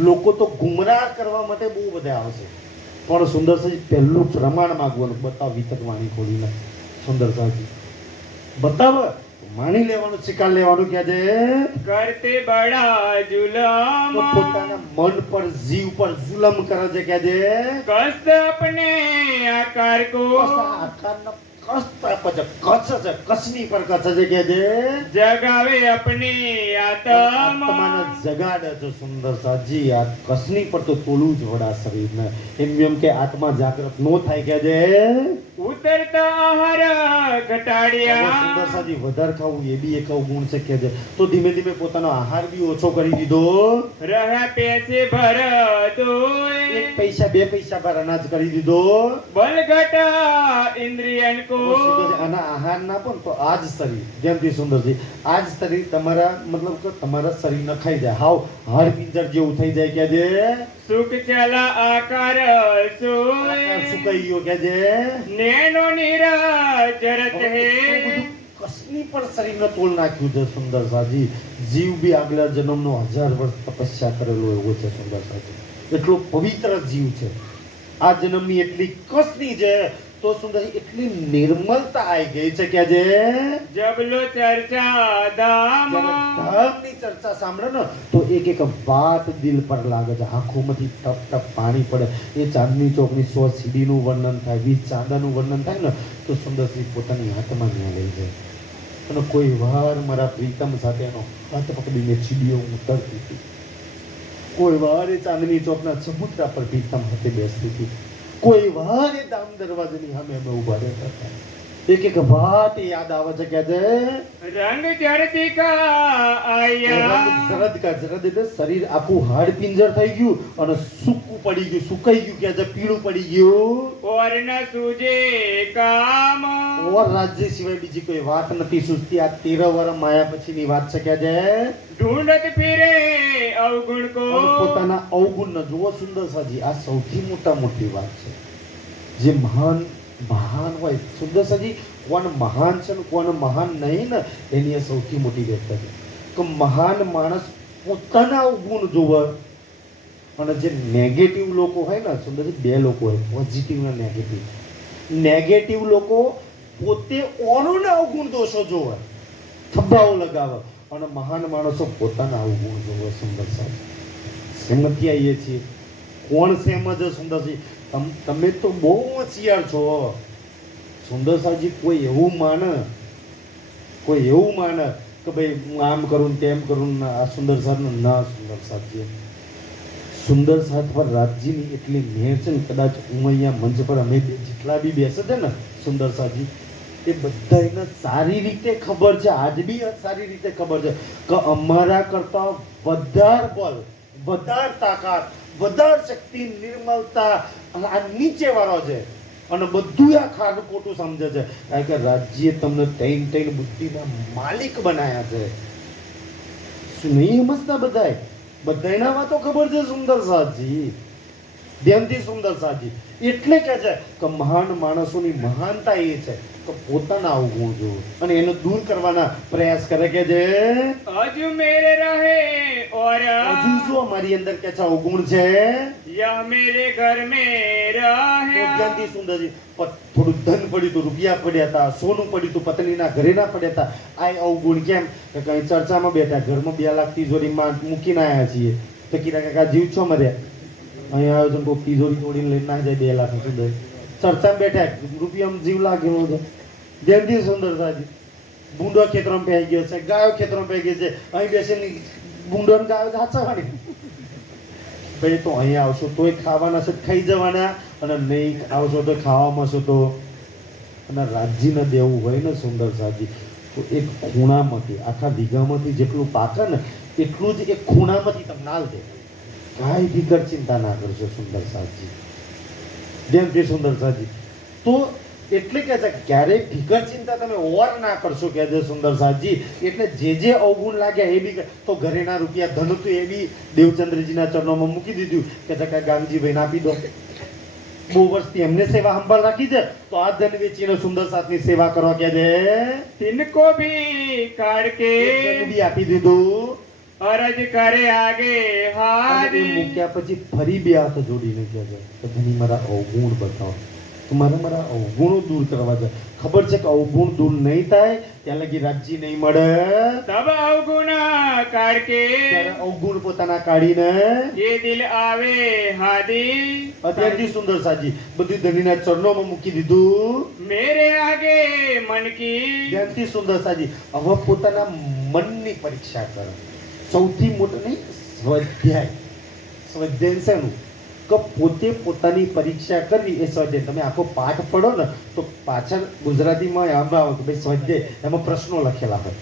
લોકો તો ગુમરાહ કરવા માટે બહુ બધા આવશે, પણ સુંદર સાજી પહેલું પ્રમાણ માંગવાનું બતાવ વિતક વાણી ખોલીને સુંદર સાજી. બતાવ માણી લેવાનું શિકાર લેવાનું કે છે करते बड़ा जुलम તો પોતાના મન પર જીવ પર જુલમ કરે છે કે છે कष्ट अपने आकार को આકારનો કષ્ટ આપે છે કચ્છ છે કચ્છની પર કચ્છ છે કે છે जगावे अपनी आत्मा આત્માને જગાડે છે સુંદર સાજી આ કચ્છની પર તો તોલું જ વડા શરીરને એમ કે આત્મા જાગૃત નો થાય કે છે उतरता आहार હવે घटाड़िया સુંદર સાજી વધારે ખાવું એ બી એક અવગુણ છે કે છે તો ધીમે ધીમે પોતાનો આહાર બી ઓછો કરી દીધો रह पैसे भर दो એક પૈસા બે પૈસા પર અનાજ કરી દીધો बल घटा इंद्रियन को હવે સુંદરજી, આના આહાર ના પણ તો આ જ શરીર જેમથી સુંદરજી આ જ શરીર તમારા મતલબ કે તમારા શરીર ન ખાઈ જાય હાવ હાડ પિંજર જેવું થઈ જાય કે જે सुख चला आकार આકાર सोए સુકાઈ ગયો કે જે नैनो निराजरत બધું है કસની પર શરીરને તોલ નાખ્યું છે સુંદર સાજી જીવ બી આગલા જન્મનો 1000 વર્ષ તપસ્યા કરેલો એવો છે સુંદર સાજી એટલો પવિત્ર જીવ છે આ જન્મની એટલી કસની છે તો સુંદરજી એટલી નિર્મલતા આવી ગઈ છે કે જે जब लो चर्चा दाम જ્યારે ધર્મની ચર્ચા સાંભળે ને તો એક એક વાત દિલ પર લાગે છે આંખોમાંથી ટપ ટપ પાણી પડે એ ચાંદની ચોકની 100 સીડીનું વર્ણન થાય 20 ચાંદાનું વર્ણન થાય ને તો સુંદરજી પોતાની હાથમાં ન્યા લઈ જાય અને કોઈ વાર મારા પ્રીતમ સાથે એનો હાથ પકડીને સીડીઓ ઉતરતી હતી કોઈ વાર એ ચાંદની ચોકના ચબૂતરા પર પ્રીતમ હાથે બેસતી હતી કોઈ વાર એ દામ દરવાજાની સામે અમે ઊભા રહેતા હતા એક એક વાત યાદ આવે છે કે છે रंग जरती का आया જરદ કા જરદ એટલે શરીર આખું હાડ પિંજર થઈ ગયું અને સૂકું પડી ગયું સુકાઈ ગયું કે છે પીળું પડી ગયું और न सूझे काम ઓર રાજ્ય સિવાય બીજી કોઈ વાત નથી સુસ્તી આ 13 વર્ષ માયા પછીની વાત છે કે છે ढूंढत फिरे अवगुण को અને પોતાના અવગુણ ન જુઓ સુંદર સાજી આ સૌથી મોટી વાત છે જે મહાન હોય સુંદર સાજી કોણ મહાન છે ને કોણ મહાન નહીં ને એની આ સૌથી મોટી વ્યક્તિ છે કે મહાન માણસ પોતાના અવગુણ જોવે અને જે નેગેટિવ લોકો હોય ને સુંદરજી બે લોકો હોય પોઝિટિવ અને નેગેટિવ લોકો પોતે ઓરોના અવગુણ દોષો જોવે થબ્બાઓ લગાવે અને મહાન માણસો પોતાના અવગુણ જોવે સુંદર સાહેબ સહેમતી આવીએ છીએ કોણ સહેમત છે સુંદરજી તમે તો બહુ હોશિયાર છો સુંદર સાહેબજી કોઈ એવું માને કે ભાઈ હું આમ કરું ને તેમ કરું ને આ સુંદર સાહેબ ના સુંદર સાહેબજી સુંદર સાહેબ પર રાજજીની એટલી મેર છે ને કદાચ હું અહીંયા મંચ પર અમે જેટલા બી બેસે છે ને સુંદર સાહેબજી એ બધાને સારી રીતે ખબર છે આજ બી સારી રીતે ખબર છે કે અમારા કરતા વધારે બળ વધારે તાકાત વધારે શક્તિ નિર્મલતા આ નીચે વાળો છે અને બધું આ ખારું ખોટું સમજે છે કારણ કે રાજ્ય તમને તૈન બુદ્ધિના માલિક બનાયા છે શું નહીં સમજતા બધાયના વાતો ખબર છે સુંદર સાજી ધ્યાનથી સુંદર સાજી એટલે કે છે કે મહાન માણસોની મહાનતા એ છે કે પોતાના અવગુણ જોવે અને એને દૂર કરવાના પ્રયાસ કરે કે જે अज मेरे रहे और હજુ જો મારી અંદર કે છે અવગુણ છે यह मेरे घर में તો रहे ધ્યાનથી સુંદરજી થોડું ધન પડ્યું હતું રૂપિયા પડ્યા હતા સોનું પડ્યું હતું પત્નીના ઘરે ના પડ્યા હતા આ અવગુણ કેમ કે કઈ ચર્ચામાં બેઠા ઘરમાં 2 લાખ તિજોરીમાં મૂકીને આવ્યા છીએ તો કીધા કાકા જીવ છો મર્યા અહીંયા આવ્યો તો કોઈ તિજોરી તોડીને લઈને ના જાય 2 લાખ સુંદર ચર્ચામાં બેઠા રૂપિયામાં જીવ લાગેલો છે ધ્યાનથી સુંદર સાજી ભૂંડો ખેતરમાં પહેરી ગયો છે ગાયો ખેતરમાં પહેરી ગઈ છે અહીં બેસીને ભૂંડો ને ગાયો હાચવાની ભાઈ તો અહીંયા આવશો તોય ખાવાના છે ખાઈ જવાના અને નહીં આવશો તો ખાવામાં છો તો અને રાજ્યને દેવું હોય ને સુંદર સાજી તો એક ખૂણામાંથી આખા વીઘામાંથી જેટલું પાકે ને એટલું જ એક ખૂણામાંથી તમને આલ દે કાંઈ ફિકર ચિંતા ના કરશો સુંદર સાજી જેમથી સુંદર સાજી તો એટલે કે છે ક્યારેય ફિકર ચિંતા તમે ઓર ના કરશો કે છે સુંદર સાજી એટલે જે અવગુણ લાગ્યા એ બી તો ઘરેના રૂપિયા ધન હતું એ બી દેવચંદ્રજીના ચરણોમાં મૂકી દીધું કે છે ગામજીભાઈને આપી દો બહુ વર્ષથી એમને સેવા સંભાળ રાખી છે તો આ ધન વેચીને સુંદર સાથની સેવા કરવા કે છે तिनको भी काट के ધન બી આપી દીધું अरज करे आगे हाथ અને એ મૂક્યા પછી ફરી બે હાથ જોડીને કહે છે કે ધણી મારા અવગુણ બતાવો કે મારા અવગુણો દૂર કરવા છે. ખબર છે કે અવગુણ દૂર નહીં થાય ત્યાં લગી રાજ્ય નહીં મળે. तब अवगुण करके ત્યારે અવગુણ પોતાના કાઢીને ये दिल आवे हादी અત્યારથી સુંદર સાજી બધું ધણીના ચરણોમાં મૂકી દીધું. मेरे आगे मन की ધ્યાનથી સુંદર સાજી હવે પોતાના મનની પરીક્ષા કરો. સૌથી મોટું નહીં સ્વાધ્યાય. સ્વાધ્યાય શેનું? કે પોતે પોતાની પરીક્ષા કરવી એ સ્વાધ્યાય. તમે આખો પાઠ પડો ને તો પાછળ ગુજરાતીમાં આમ આવે કે ભાઈ સ્વાધ્યાય એમાં પ્રશ્નો લખેલા હોય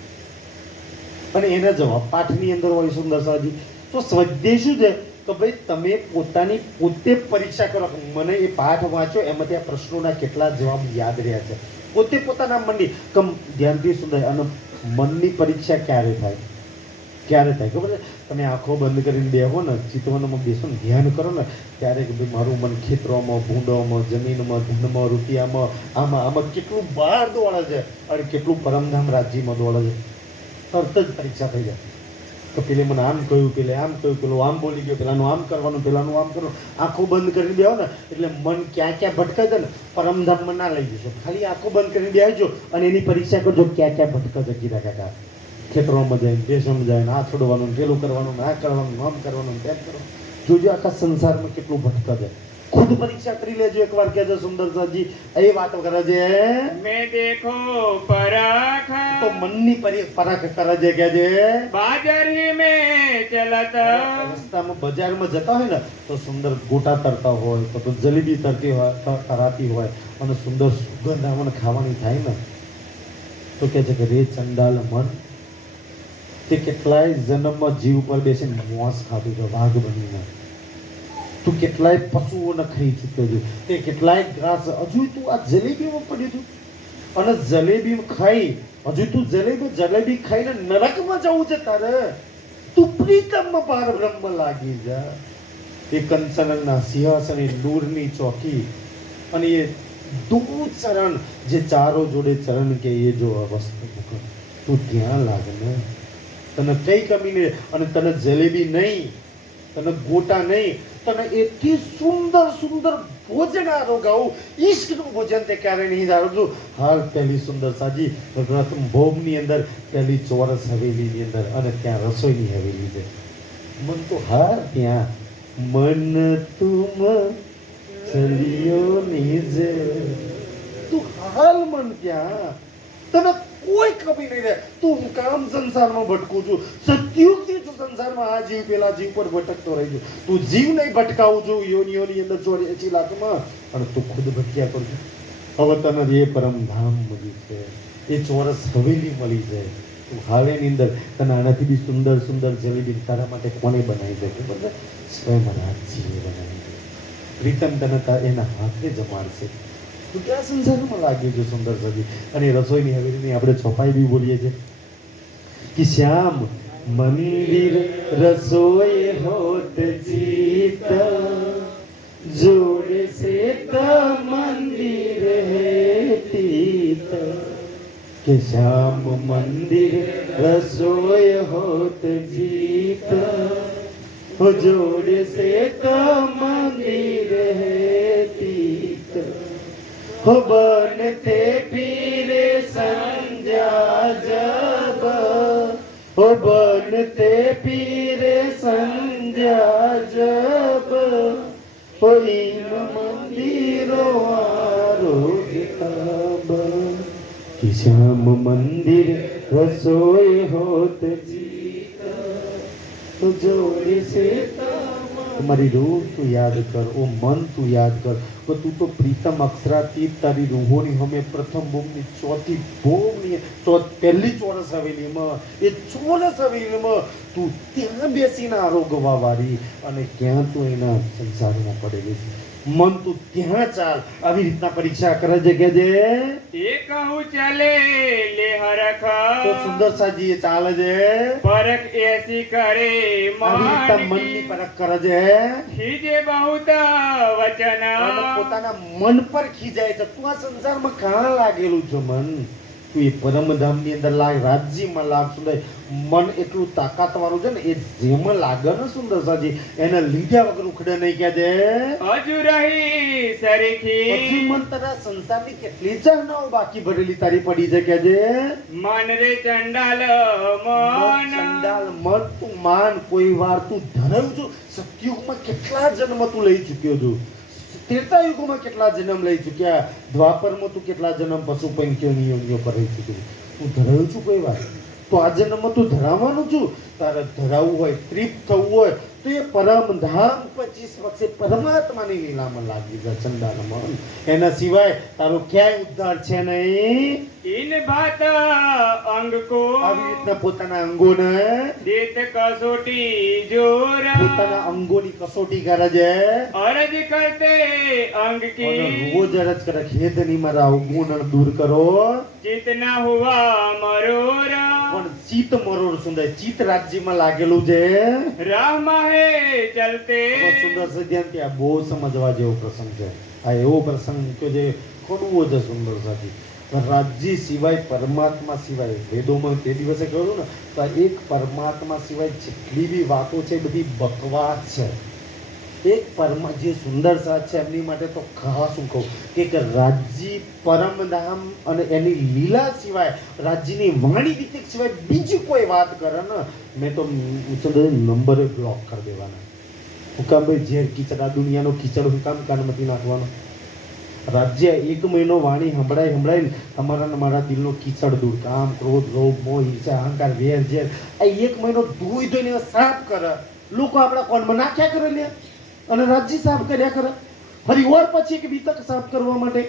અને એના જવાબ પાઠની અંદર હોય. સુંદર સાજી તો સ્વાધ્યાય શું છે? તો ભાઈ તમે પોતાની પોતે પરીક્ષા કરો કે મને એ પાઠ વાંચ્યો એમાંથી આ પ્રશ્નોના કેટલા જવાબ યાદ રહ્યા છે. પોતે પોતાના મનની કમ ધ્યાનથી સુંદર. અને મનની પરીક્ષા ક્યારે થાય? ક્યારે થાય ખબર છે? તમે આંખો બંધ કરીને બેહો ને ચિતવનમાં બેસો ને ધ્યાન કરો ને ત્યારે કે ભાઈ મારું મન ખેતરોમાં, ભૂંડોમાં, જમીનમાં, ધનમાં, રૂપિયામાં, આમાં કેટલું બહાર દોડે છે અને કેટલું પરમધામ રાજ્યમાં દોડે છે. તરત જ પરીક્ષા થઈ જાય તો પેલે મને આમ કહ્યું, પેલે આમ કહ્યું, પેલું આમ બોલી ગયો, પેલાનું આમ કરવાનું, પેલાનું આમ કરવાનું. આંખો બંધ કરીને બેહો ને એટલે મન ક્યાં ક્યાં ભટકે છે ને પરમધામમાં ના લઈ જશો. ખાલી આંખો બંધ કરીને બેસજો અને એની પરીક્ષા કરજો ક્યાં ક્યાં ભટકે છે. કીધા કાકા ખેતરોમાં જાય, દેશોમાં જાય, આ છોડવાનું, પેલું કરવાનું, આ કરવાનું, આમ કરવાનું, તેમ કરવાનું. જોજો આખા સંસારમાં કેટલું ભટકે છે. ખુદ પરીક્ષા કરી લેજો એકવાર. કહેજો સુંદરસાજી એ વાતો કરે છે मैं देखो परख તો મનની પરખ કરે છે. કે છે बाजार ही में चलत રસ્તામાં બજારમાં જતા હોય ને તો સુંદર ગોટા તરતા હોય તો જલેબી તરતી હોય, તરાતી હોય અને સુંદર સુગંધ આમને ખાવાની થાય ને તો કે છે કે રે ચંડાલ મન, તે કેટલાય જન્મમાં જીવ પર બેસીને મોસ ખાધું છે વાઘ બનીને. તું કેટલાય પશુઓને ખાઈ ચૂક્યો છે. તે કેટલાય ઘાસ હજુ તું આ જલેબીમાં પડ્યું છું અને જલેબી ખાઈ હજુ તું જલેબી ખાઈને નરકમાં જવું છે તારે. તું પ્રીતમમાં પાર બ્રહ્મ લાગી જા. એ કંચનના સિંહાસને નૂરની ચોકી અને એ દૂધ ચરણ જે ચારો જોડે ચરણ કે એ જો અવસ્થા તું ત્યાં લાગ ને. તને કઈ કમી નહીં અને તને જલેબી નહીં, તને ગોટા નહીં, તને એટલી સુંદર સુંદર ભોજન આરોગાવું. ઈશ્કનું ભોજન તે ક્યારે નહીં આરોગવું. હાલ પહેલી સુંદર સાજી પ્રથમ ભોગની અંદર પહેલી ચોરસ હવેલીની અંદર અને ત્યાં રસોઈની હવેલી છે. મન તો હાર ત્યાં મન તુમ ચલિયો નીજે. તું હાલ મન ત્યાં તને કોઈ કમી નહીં રહે. તું કામ સંસારમાં ભટકું છું. સત્યુગથી તું સંસારમાં આ જીવ પેલા જીવ પર ભટકતો રહી છું. તું જીવ નહીં ભટકાવું છું યોનિઓની અંદર 84 લાખમાં અને તું ખુદ ભટક્યા કરું છું. હવે તને એ પરમધામ મળી છે, એ ચોરસ હવેલી મળી છે. તું હાવેની અંદર તને આનાથી બી સુંદર સુંદર જલેબી તારા માટે કોને બનાવી દે ખબર છે? સ્વયં રાજજીએ બનાવી દે. પ્રીતમ તને એના હાથે જમાડશે. તું ક્યાં સંસારમાં લાગ્યું છે સુંદર સજી? અને રસોઈની હવેલીની આપણે ચોપાઈ બી બોલીએ છીએ કે શ્યામ મંદિર રસોઈ હોત જીત જોડે સે મંદિર હેતીત. કે શ્યામ મંદિર રસોઈ હોત જીત જોડે સે મંદિર હેતીત. हो बनते पीरे संध्या जब, हो बनते पीरे संध्या जब, हो इन मंदिरों आरोग्यताब. कि श्याम मंदिर रसोई होत जीत जोड़ी से तुम्हारी रूह તું યાદ કર, ઓ મન તું યાદ કર કે તું તો પ્રીતમ અક્ષરાતીત તારી રૂહોની હમે પ્રથમ ભૂમની ચોથી ભૂમની પહેલી ચોરસ હવેલીમાં એ ચોરસ હવેલીમાં તું ત્યાં બેસીને આરોગવા વાળી અને ક્યાં તું એના સંસારમાં પડેલી છે. મન તું ત્યાં ચાલ. આવી રીતના પરીક્ષા કરે છે કે જે એ કહું ચલે લે હરખ તો સુંદર સાજી એ ચાલે છે. પરખ એસી કરે આવી રીતના મન મનની પરખ કરે છે. ખીજે બહુત વચન અને પોતાના મન પર ખીજાય છે. તું આ સંસારમાં કાં લાગેલું છે મન? તું એ પરમધામની અંદર લાગ, રાજ્યમાં લાગ સુંદર. મન એટલું તાકાતવાળું છે ને, એ જેમ લાગે ને સુંદર સાજી, એને લીધા વગર ઉખડે નહીં કે છે. હજુ રહી સરખી પછી મન તારા સંસારની કેટલી ચાહનાઓ બાકી ભરેલી તારી પડી છે કે છે. મન રે ચંડાલ મન મન ચંડાલ મન, તું માન કોઈ વાર તું ધરાયું છું. સતયુગમાં કેટલા જન્મ તું લઈ ચૂક્યો છું, ત્રેતા યુગમાં કેટલા જન્મ લઈ ચૂક્યા, દ્વાપરમાં તું કેટલા જન્મ પશુ પંખીઓની યોનિઓ પર રહી ચૂક્યો. તું ધરાયું છું કોઈ વાર? તો આ જન્મમાં તું ધરાવવાનું છું. તારે ધરાવવું હોય, તૃપ્ત થવું હોય તો એ પરમધામ 25 વર્ષે પરમાત્માની લીલામાં લાગી જાય ચંડાલ મન. એના સિવાય તારો ક્યાંય ઉદ્ધાર છે નહીં. ઇન ભાત અંગ કો આવી રીતના પોતાના અંગોને, દેત કસોટી જોર પોતાના અંગોની કસોટી કરે છે અરજ કરતે અંગ અને કી રોજ અરજ કરે, ખેદની મારા અવગુણ દૂર કરો. ચિતના હુआ મરોર પણ ચિત્ત મરોડ સુંદર, ચિત્ત રાજ્યમાં લાગેલું છે. રાહ માહે ચલતે આમાં સુંદર સદ્યાન ત્યાં બહુ સમજવા જેવો પ્રસંગ છે. આ એવો પ્રસંગ કે જે ખોડવો છે સુંદર સાથી. રાજ્ય સિવાય, પરમાત્મા સિવાય, વેદોમાં તે દિવસે કહ્યું ને, તો આ એક પરમાત્મા સિવાય જેટલી બી વાતો છે એ બધી બકવાસ છે. એક જે સુંદર સાથ છે એમની માટે તો ખાસ હું કહું કે રાજ્ય પરમધામ અને એની લીલા સિવાય, રાજ્યની વાણી વિતિક સિવાય બીજી કોઈ વાત કરે ને, મેં તો નંબરે બ્લોક કરી દેવાના. હું કામ ભાઈ, ઝેર કીચડ, આ દુનિયાનો કીચડ હું કામ કાનમાંથી નાખવાનો? રાજ્ય એક મહિનો વાણી સંભળાય તમારા ને મારા દિલનો કીચડ દૂર, કામ, ક્રોધ, લોભ, મોહ, ઈર્ષા, અહંકાર, વેર, ઝેર, આ એક મહિનો ધોઈને સાફ કરે. લોકો આપણા કોનમાં નાખ્યા કરે લે અને રાજ્ય સાફ કર્યા કરે. ફરી વાર પછી એક બીતક સાફ કરવા માટે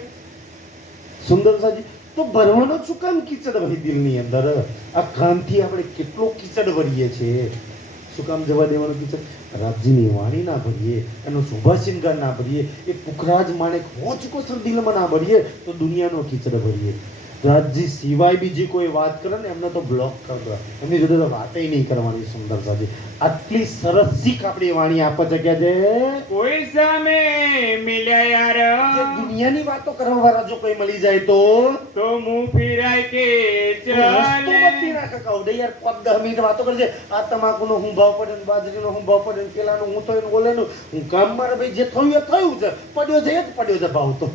સુંદર સાજી તો ભરવાનો શું કામ કીચડ ભાઈ દિલની અંદર? આ કામથી આપણે કેટલો કીચડ ભરીએ છીએ. શું કામ જવા દેવાનું કીચડ? રાજ્યની વાણી ના ભરીએ, એનો શોભા શૃંગાર ના ભરીએ, એ પુખરાજ માણેક હોચકોસર દિલમાં ના ભરીએ તો દુનિયાનો કીચડ ભરીએ. રાજ્ય સિવાય બીજી કોઈ વાત કરે ને એમને તો બ્લોક કરી દો, એમની જોડે તો વાતે નહીં કરવાની. સુંદર સાજી આટલી સરસ શીખ આપણી વાણી આપે છે કે જે કોઈ સામે મિલ્યા જે યાર દુનિયાની વાતો કરવા વાળા જો કોઈ મળી જાય તો તો મું ફિરાય કે રસ્તો ચાલે બદલી નાખે. કહું દે યાર, 5-10 મિનિટ વાતો કરજે. આ તમાકુનો હું ભાવ પડે ને, બાજરીનો હું ભાવ પડે ને, પેલાનું હું થયું ને ઓલેનું હું કામ. મારે ભાઈ જે થયું એ થયું છે, પડ્યો છે એ જ પડ્યો છે ભાવ. તો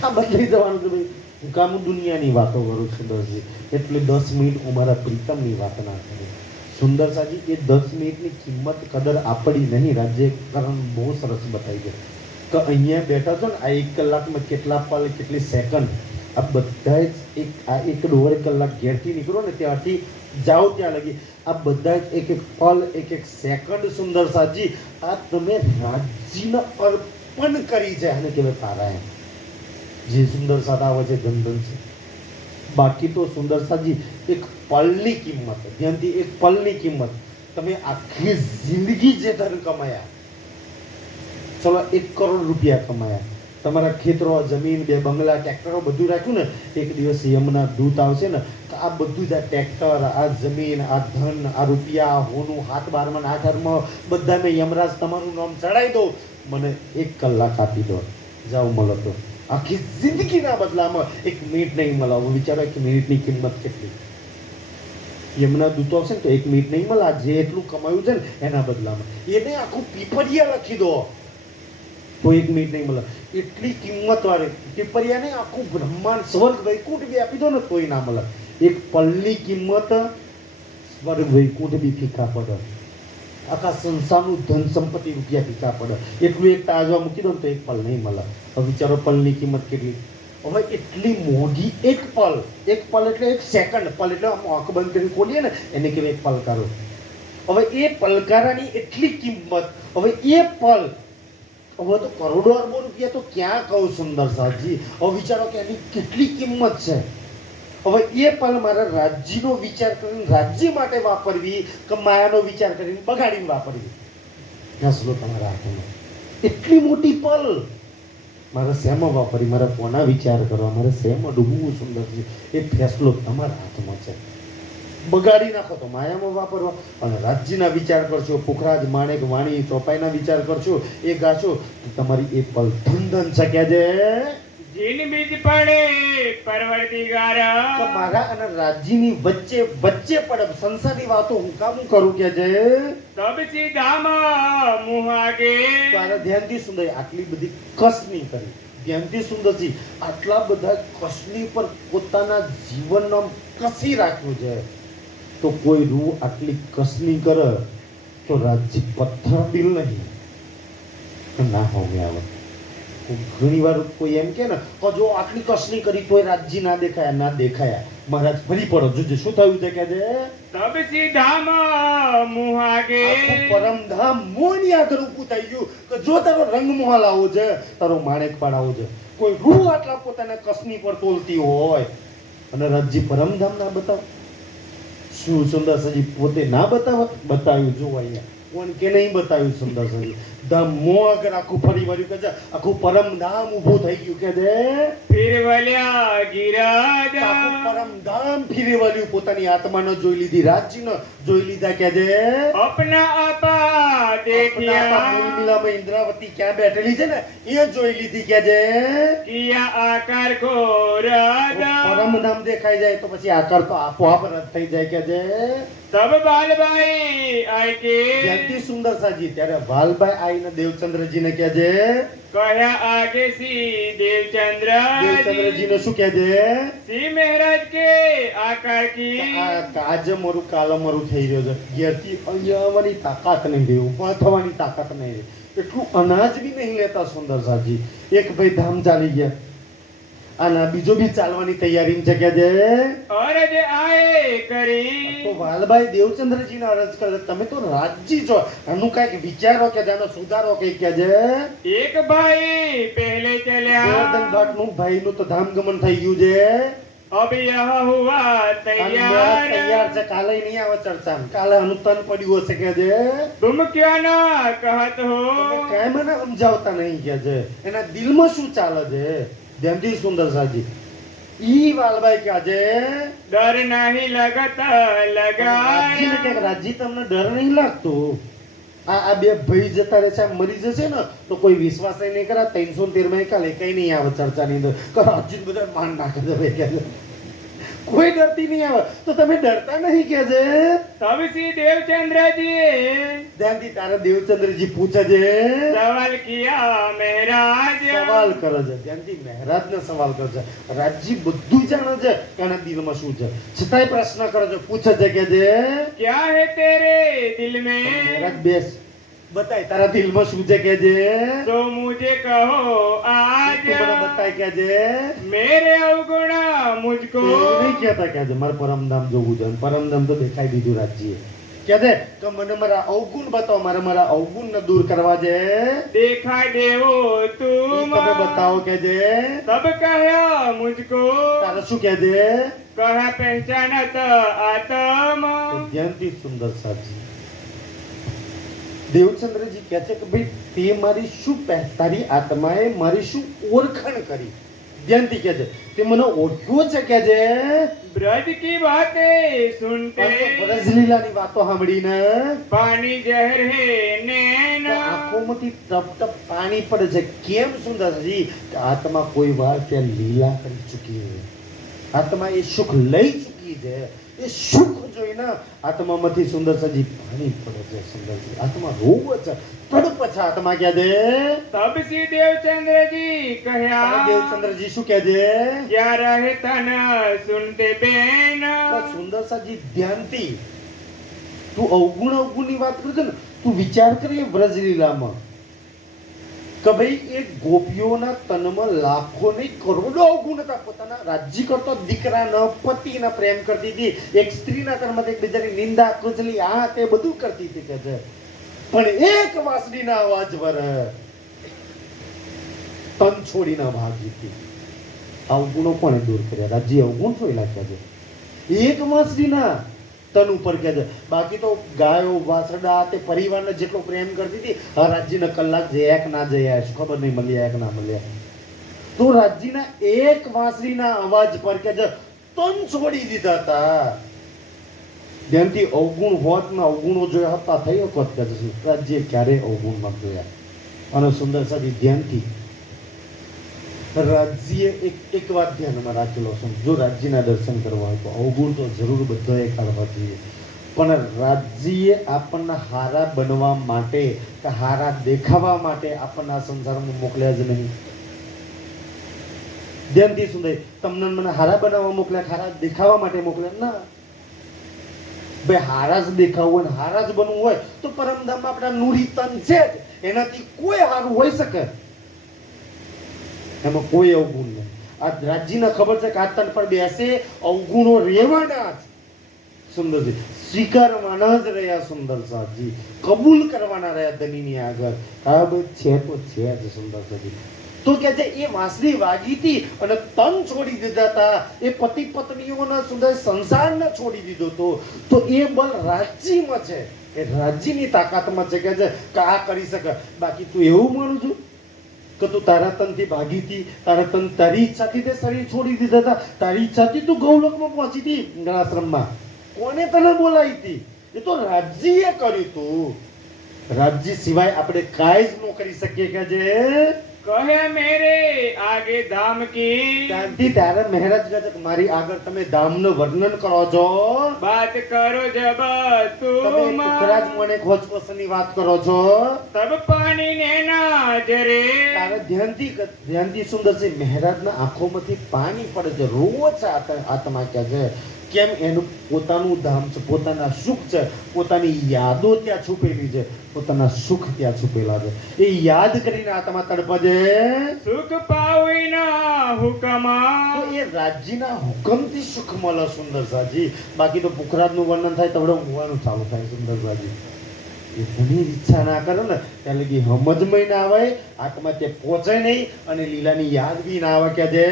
કામ બદલી જવાનું છે ભાઈ. હું કામ દુનિયાની વાતો કરું સુંદરજી, એટલે 10 મિનિટ હું મારા પ્રીતમની વાત ના કરું. સુંદર સાજી એ 10 મિનિટની કિંમત કદર આપણી નહીં. રાજ્યકરણ બહુ સરસ બતાવી છે કે અહીંયા બેઠા છો ને, આ 1 કલાકમાં કેટલા પલ, કેટલી સેકન્ડ, આ બધા જ આ 1.5 કલાક ઘેરથી નીકળો ને ત્યાંથી જાઓ ત્યાં લગી, આ બધા જ એક પલ, એક સેકન્ડ સુંદર સાજી આ તમે રાજ્યને અર્પણ કરી છે. આને કહેવાય પારાયણ. જે સુંદર સાથ આવે છે ધન છે. બાકી તો સુંદર સાજી એક પલની કિંમત, ધ્યાનથી, એક પલની કિંમત તમે આખી જિંદગી જે ધન કમાયા, ચલો 1 કરોડ રૂપિયા કમાયા, તમારા ખેતરો, જમીન, 2 બંગલા, ટ્રેક્ટરો બધું રાખ્યું ને, એક દિવસ યમના દૂત આવશે ને તો આ બધું જ, આ ટ્રેક્ટર, આ જમીન, આ ધન, આ રૂપિયા, આ હોનું, હાથ બારમાં, હાથ હાથમાં બધા મેં યમરાજ તમારું નામ ચડાવી દો, મને 1 કલાક આપી દો, જાઓ મળો. તો આખી જિંદગીના બદલામાં 1 મિનિટ નહીં મળે. વિચારો 1 મિનિટની કિંમત કેટલી. યમના દૂતો આવશે ને તો 1 મિનિટ નહીં મળે. જે એટલું કમાયું છે ને એના બદલામાં એને આખું પીપરિયા લખી દો તો 1 મિનિટ નહીં મળે. એટલી કિંમત વાળી પીપરિયા નહીં, આખું બ્રહ્માંડ, સ્વર્ગ, વૈકુંઠ બી આપી દો ને તોય ના મળે. એક પલની કિંમત સ્વર્ગ, વૈકુંઠ બી ફીકા પડે. આખા સંસારનું ધન સંપત્તિ રૂપિયા ફીકા પડે. એટલું એક તાજવા મૂકી દો ને તો 1 પલ નહીં મળે. હવે વિચારો પલની કિંમત કેટલી. હવે એટલી મોંઘી એક પલ એટલે 1 સેકન્ડ. પલ એટલે આમ આંખ બંધ કરીને ખોલીએ ને એને કહેવાય 1 પલકારો. હવે એ પલકારાની એટલી કિંમત. હવે એ પલ, હવે તો કરોડો અરબો રૂપિયા તો ક્યાં કહું સુંદર સાજી. હવે વિચારો કે એની કેટલી કિંમત છે. હવે એ પલ મારા રાજ્યનો વિચાર કરીને રાજ્ય માટે વાપરવી કે માયાનો વિચાર કરીને બગાડીને વાપરવી, નસલો તમારા હાથમાં. એટલી મોટી પલ મારે શેમાં વાપરી, મારે કોના વિચાર કરવા, મારે શેમાં ડૂબવું સુંદરજી, એ ફેસલો તમારા હાથમાં છે. બગાડી નાખો તો માયામાં વાપરવા, અને રાજ્યના વિચાર કરશો, પુખરાજ માણેક વાણી ચોપાઈના વિચાર કરશો, એ ગાશો તો તમારી એ પલ ધન ધન શક્યા છે જીન બીજ પડે પરવર્તિગાર તો મારા અને રાજ્યની વચ્ચે વચ્ચે પડે સંસારની વાતો હું કામ કરું કે છે તબ સીધામ મુહ આગે તો આને ધ્યાનથી સુંદર આટલી બધી કસની કરી ધ્યાનથી સુંદરજી આટલા બધા કસની પર પોતાના જીવનનો કસી રાખ્યું છે તો કોઈ રૂ આટલી કસની કરે તો રાજ્ય પથ્થર દિલ નહીં તો ના હોમે આવે ઘણી વાર કોઈ એમ કે ને કે જો આટલી કસની કરી તોય રાજ્ય ના દેખાયા મહારાજ ફરી પડો જોજે શું થયું છે કે છે તબ સીધામ મુહ આગે આખું પરમધામ મોહની આગળ ઊભું થઈ ગયું કે જો તારો રંગમહલ આવો છે તારો માણેક પાડાવો છે કોઈ રૂ આટલા પોતાના કસની પર તોલતી હોય અને રાજ્ય પરમધામ ના બતાવ શું સુંદર સજી પોતે ના બતાવ્યું જો અહીંયા કોણ કે નહીં બતાવ્યું સુંદર સજી ધામ મોહ આગળ આખું ફરી વળ્યું કે છે આખું પરમધામ ઊભું થઈ ગયું કે છે ફિરવલ્યા ગિરાજ આખું પરમધામ ફીરી વળ્યું પોતાની આત્માનો જોઈ લીધી રાજ્યનો જોઈ લીધા કે છે અપના આપા દેખ્યા મૂલમિલામાં ઇન્દ્રાવતી ક્યાં બેઠેલી છે ને એ જોઈ લીધી કે છે કિયા આકાર કો રાજા પરમધામ દેખાઈ જાય તો પછી આકાર તો આપોઆપ રદ થઈ જાય કે છે તબ બાલભાઈ આય કે ત્યાંથી સુંદર સાજી ત્યારે વાલભાઈ આઈને દેવચંદ્રજીને કહે છે કહ્યા આગે સી દેવચંદ્ર દેવચંદ્રજીને શું કહે છે સી મહારાજ કે આકાર કી આજે મારું કાલે મારું થઈ રહ્યો છે ઘેરથી અહીંયા આવવાની તાકાત નહીં રહી ઊભા થવાની તાકાત નહીં રહી એટલું અનાજ બી નહીં લેતા સુંદર સાજી એક ભાઈ ધામ ચાલી ગયા અને બીજો બી ચાલવાની તૈયારી છે કે છે અરજ આય કરી તો વાલભાઈ દેવચંદ્રજીને અરજ કરે તમે તો રાજજી છો આનું કઈક વિચારો કે જાનો સુધારો કઈ કે છે એક ભાઈ પહેલે ચલ્યા ગોવર્ધન ભટ્ટનું ભાઈનું તો ધામ ગમન થઈ ગયું છે અબ યહ હુઆ અને તૈયાર તૈયાર છે કાલે નહીં આવે ચર્ચામાં કાલે આનું તન પડ્યું હશે કે છે तुम क्या ना कहत हो તમે કાંઈ મને સમજાવતા નહીં કે છે એના દિલમાં શું ચાલે છે ધ્યાનથી સુંદર સાજી ઈ વાલભાઈ કે છે डर नहीं लगता રાજ્યને लगाया કે રાજ્ય તમને ડર નહીં લાગતો આ બે ભાઈ જતા રહેશે આમ મરી જશે ને તો કોઈ વિશ્વાસ નહીં કરા 313 માં કાલે કઈ નહીં આવે ચર્ચાની અંદર કે રાજ્ય બધા માન નાખે છે ભાઈ કે છે. કોઈ ડરતી નહીં આવે તો તમે ડરતા નહીં કે છે तब सी देवचंद्र जी ધ્યાનથી તારા દેવચંદ્રજી પૂછે છે सवाल किया महाराज સવાલ કરે છે ધ્યાનથી મહારાજને સવાલ કરે છે રાજજી બધું જાણે છે કે એના દિલમાં શું છે છતાંય પ્રશ્ન કરે છે પૂછે છે કે છે क्या है तेरे दिल में મહારાજ બેસ બતાય તારા દિલમાં શું છે કે છે तो मुझे कहो आज તું મને બતાય કે છે मेरे अवगुण मुझको એવું નહીં કહેતા કે છે મારે પરમધામ જોવું છે અને પરમધામ તો દેખાઈ દીધું રાજ્યએ કે છે કે મને મારા અવગુણ બતાવો મારા અવગુણને દૂર કરવા છે देखा देवो तुम તમે બતાવો કે છે तब कहा मुझको તારે શું કે છે कहा पहचानत आत्म તો ધ્યાનથી સુંદર સાજી દેવચંદ્રજી કહે છે કે ભાઈ તે મારી શું તારી આત્માએ મારી શું ઓળખાણ કરી ધ્યાનથી કહે છે તે મને ઓળખ્યો છે કે છે ब्रज की बातें सुनते વ્રજલીલાની વાતો સાંભળીને पानी जहर है नैन તો આંખોમાંથી ટપ ટપ પાણી પડે છે કેમ સુંદરજી કે આત્મા કોઈ વાર ત્યાં લીલા કરી ચૂકી છે આત્મા એ સુખ લઈ ચૂકી છે એ સુખ જોઈને આત્મામાંથી સુંદર સજી પાણી પડે છે સુંદરજી આત્મા રોવે છે તડપ છે આત્મા કહે છે तब सी देवचंद्र जी અને कहा દેવચંદ્રજી શું કહે છે क्या रहे तन सुनते बेन તો સુંદર સાજી ધ્યાનથી તું અવગુણની વાત કરે છે ને તું વિચાર કરી વ્રજલીલામાં કે ભાઈ એક ગોપીઓના તનમાં લાખો નહીં કરોડો અવગુણ હતા પોતાના રાજ્ય કરતો દીકરાના પતિના પ્રેમ કરતી હતી એક સ્ત્રીના તનમાં એક બીજાની નિંદા કુચલી આ તે બધું કરતી હતી કે છે પણ એક વાસળીના અવાજ પર તન છોડીને ભાગી હતી અવગુણો કોણે દૂર કર્યા રાજ્ય અવગુણ થોડી નાખ્યા છે એક વાસળીના તન ઉપર કે છે બાકી તો ગાયો વાસરડા તે પરિવારને જેટલો પ્રેમ કરતી હતી આ રાજ્યના કલાક જયા કે ના જયા શું ખબર નહીં મળ્યા કે ના મળ્યા તો રાજ્યના એક વાંસળીના અવાજ પર કે છે તન છોડી દીધા હતા ધ્યાનથી અવગુણ હોત ને અવગુણો જોયા હતા થઈ વખત કે છે રાજ્ય ક્યારે અવગુણ ન જોયા અને સુંદર સાથી ધ્યાનથી રાજ્ય એક વાત ધ્યાનમાં રાખેલો છે, જો રાજ્યના દર્શન કરવા હોય તો અવગુણ તો જરૂર બધાએ કાઢવા જોઈએ, પણ રાજ્ય આપણને હારા બનવા માટે કે હારા દેખાવા માટે આપણને આ સંસારમાં મોકલ્યા જ નહીં. ધ્યાનથી શું થાય, તમને મને હારા બનાવવા મોકલ્યા, હારા દેખાવા માટે મોકલ્યા ના. ભાઈ હારા જ દેખાવું હોય ને હારા જ બનવું હોય તો પરમધામ આપણા નૂરી તન છે જ, એનાથી કોઈ હારું હોઈ શકે, એમાં કોઈ અવગુણ નહીં. આ રાજ્યને ખબર છે કે આ તન પર બેસે અવગુણો રહેવાના જ. સુંદરજી સ્વીકારવાના જ રહ્યા, સુંદર સાહેબજી કબૂલ કરવાના રહ્યા ધનીની આગળ. હા ભાઈ છે તો છે જ સુંદર સાહેબજી. તો કે છે એ વાંસળી વાગી હતી અને તન છોડી દીધા હતા, એ પતિ પત્નીઓના સુંદર સંસારને છોડી દીધો હતો, તો એ બલ રાજ્યમાં છે, એ રાજ્યની તાકાતમાં છે કે આ કરી શકે. બાકી તું એવું માનું છું કે તું તારા તનથી ભાગી હતી, તારા તન તારી ઈચ્છાથી તે શરીર છોડી દીધા હતા, તારી ઈચ્છાથી તું ગૌલોકમાં પહોંચી હતી ગણાશ્રમમાં, કોને તને બોલાવી હતી? એ તો રાજ્યએ કર્યું તું. રાજ્ય સિવાય આપણે કાંઈ જ ન કરી શકીએ કે જે કહે મેરે આગે ધામ કી શાંતિ. ત્યારે મહારાજ કહે છે કે મારી આગળ તમે ધામનું વર્ણન કરો છો, बात करो जब તમે तुम પુખરાજ મને ખોજપોશની વાત કરો છો. तब पानी ने नजरे તારે ધ્યાનથી સુંદર છે, મહારાજના આંખોમાંથી પાણી પડે છે રોજ. આત્મા કહે છે કેમ? એનું પોતાનું ધામ છે, પોતાના સુખ છે, પોતાની યાદો ત્યાં છુપેલી છે, પોતાના સુખ ત્યાં છુપેલા છે. એ યાદ કરીને આત્મા તડપે છે. सुख पावी ना हुकमा તો એ રાજ્યના હુકમથી સુખ મળે સુંદર સાજી. બાકી તો પુખરાજનું વર્ણન થાય તો ઊંઘવાનું ચાલુ થાય સુંદર સાજી. એ ઘણી ઈચ્છા ના કરે ને ત્યાં લગી સમજમાં ના આવે, આત્મા તે પહોંચે નહીં અને લીલાની યાદ બી ના આવે કે છે.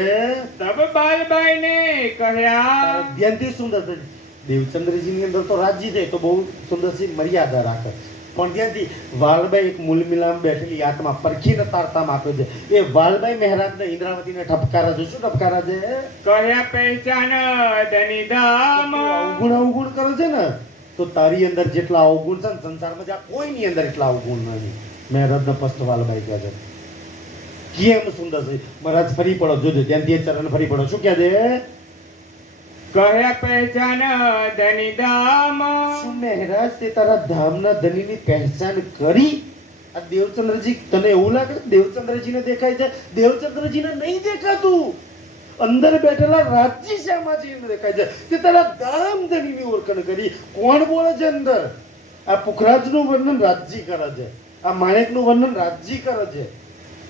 तब बालबाई ने कहया ધ્યાનથી સુંદર છે. દેવચંદ્રજીની અંદર તો રાજ્ય છે તો બહુ સુંદરથી મર્યાદા રાખે, પણ ત્યાંથી વાલબાઈ એક મૂલમિલામાં બેઠેલી આત્મા પરખીને તારતામ આપે છે. એ વાલબાઈ મહારાજને ઇન્દ્રાવતીને ઠપકારા છે. શું ઠપકારા છે? कहया पहचान धनी धाम અવગુણ કરે છે ને, તો તારી અંદર જેટલા અવગુણ છે ને સંસારમાં જ્યાં કોઈની અંદર એટલા અવગુણ નહીં. મહારાજને સ્પષ્ટ વાલબાઈ કહે છે. કેમ સુંદર છે? મહારાજ ફરી પડો, જોજો ત્યાંથી એ ચરણ ફરી પડો. શું કહે છે? कहया पहचान धनी धाम શું મહારાજ તે તારા ધામના ધનીની પહેચાન કરી? આ દેવચંદ્રજી તને એવું લાગે દેવચંદ્રજીને દેખાય છે? દેવચંદ્રજીને નહીં દેખાતું, અંદર બેઠેલા રાજ્ય શ્યામાજીને દેખાય છે. તે તારા ધામ ધનીની ઓળખાણ કરી. કોણ બોલે છે અંદર? આ પુખરાજનું વર્ણન રાજ્ય કરે છે, આ માણેકનું વર્ણન રાજ્ય કરે છે.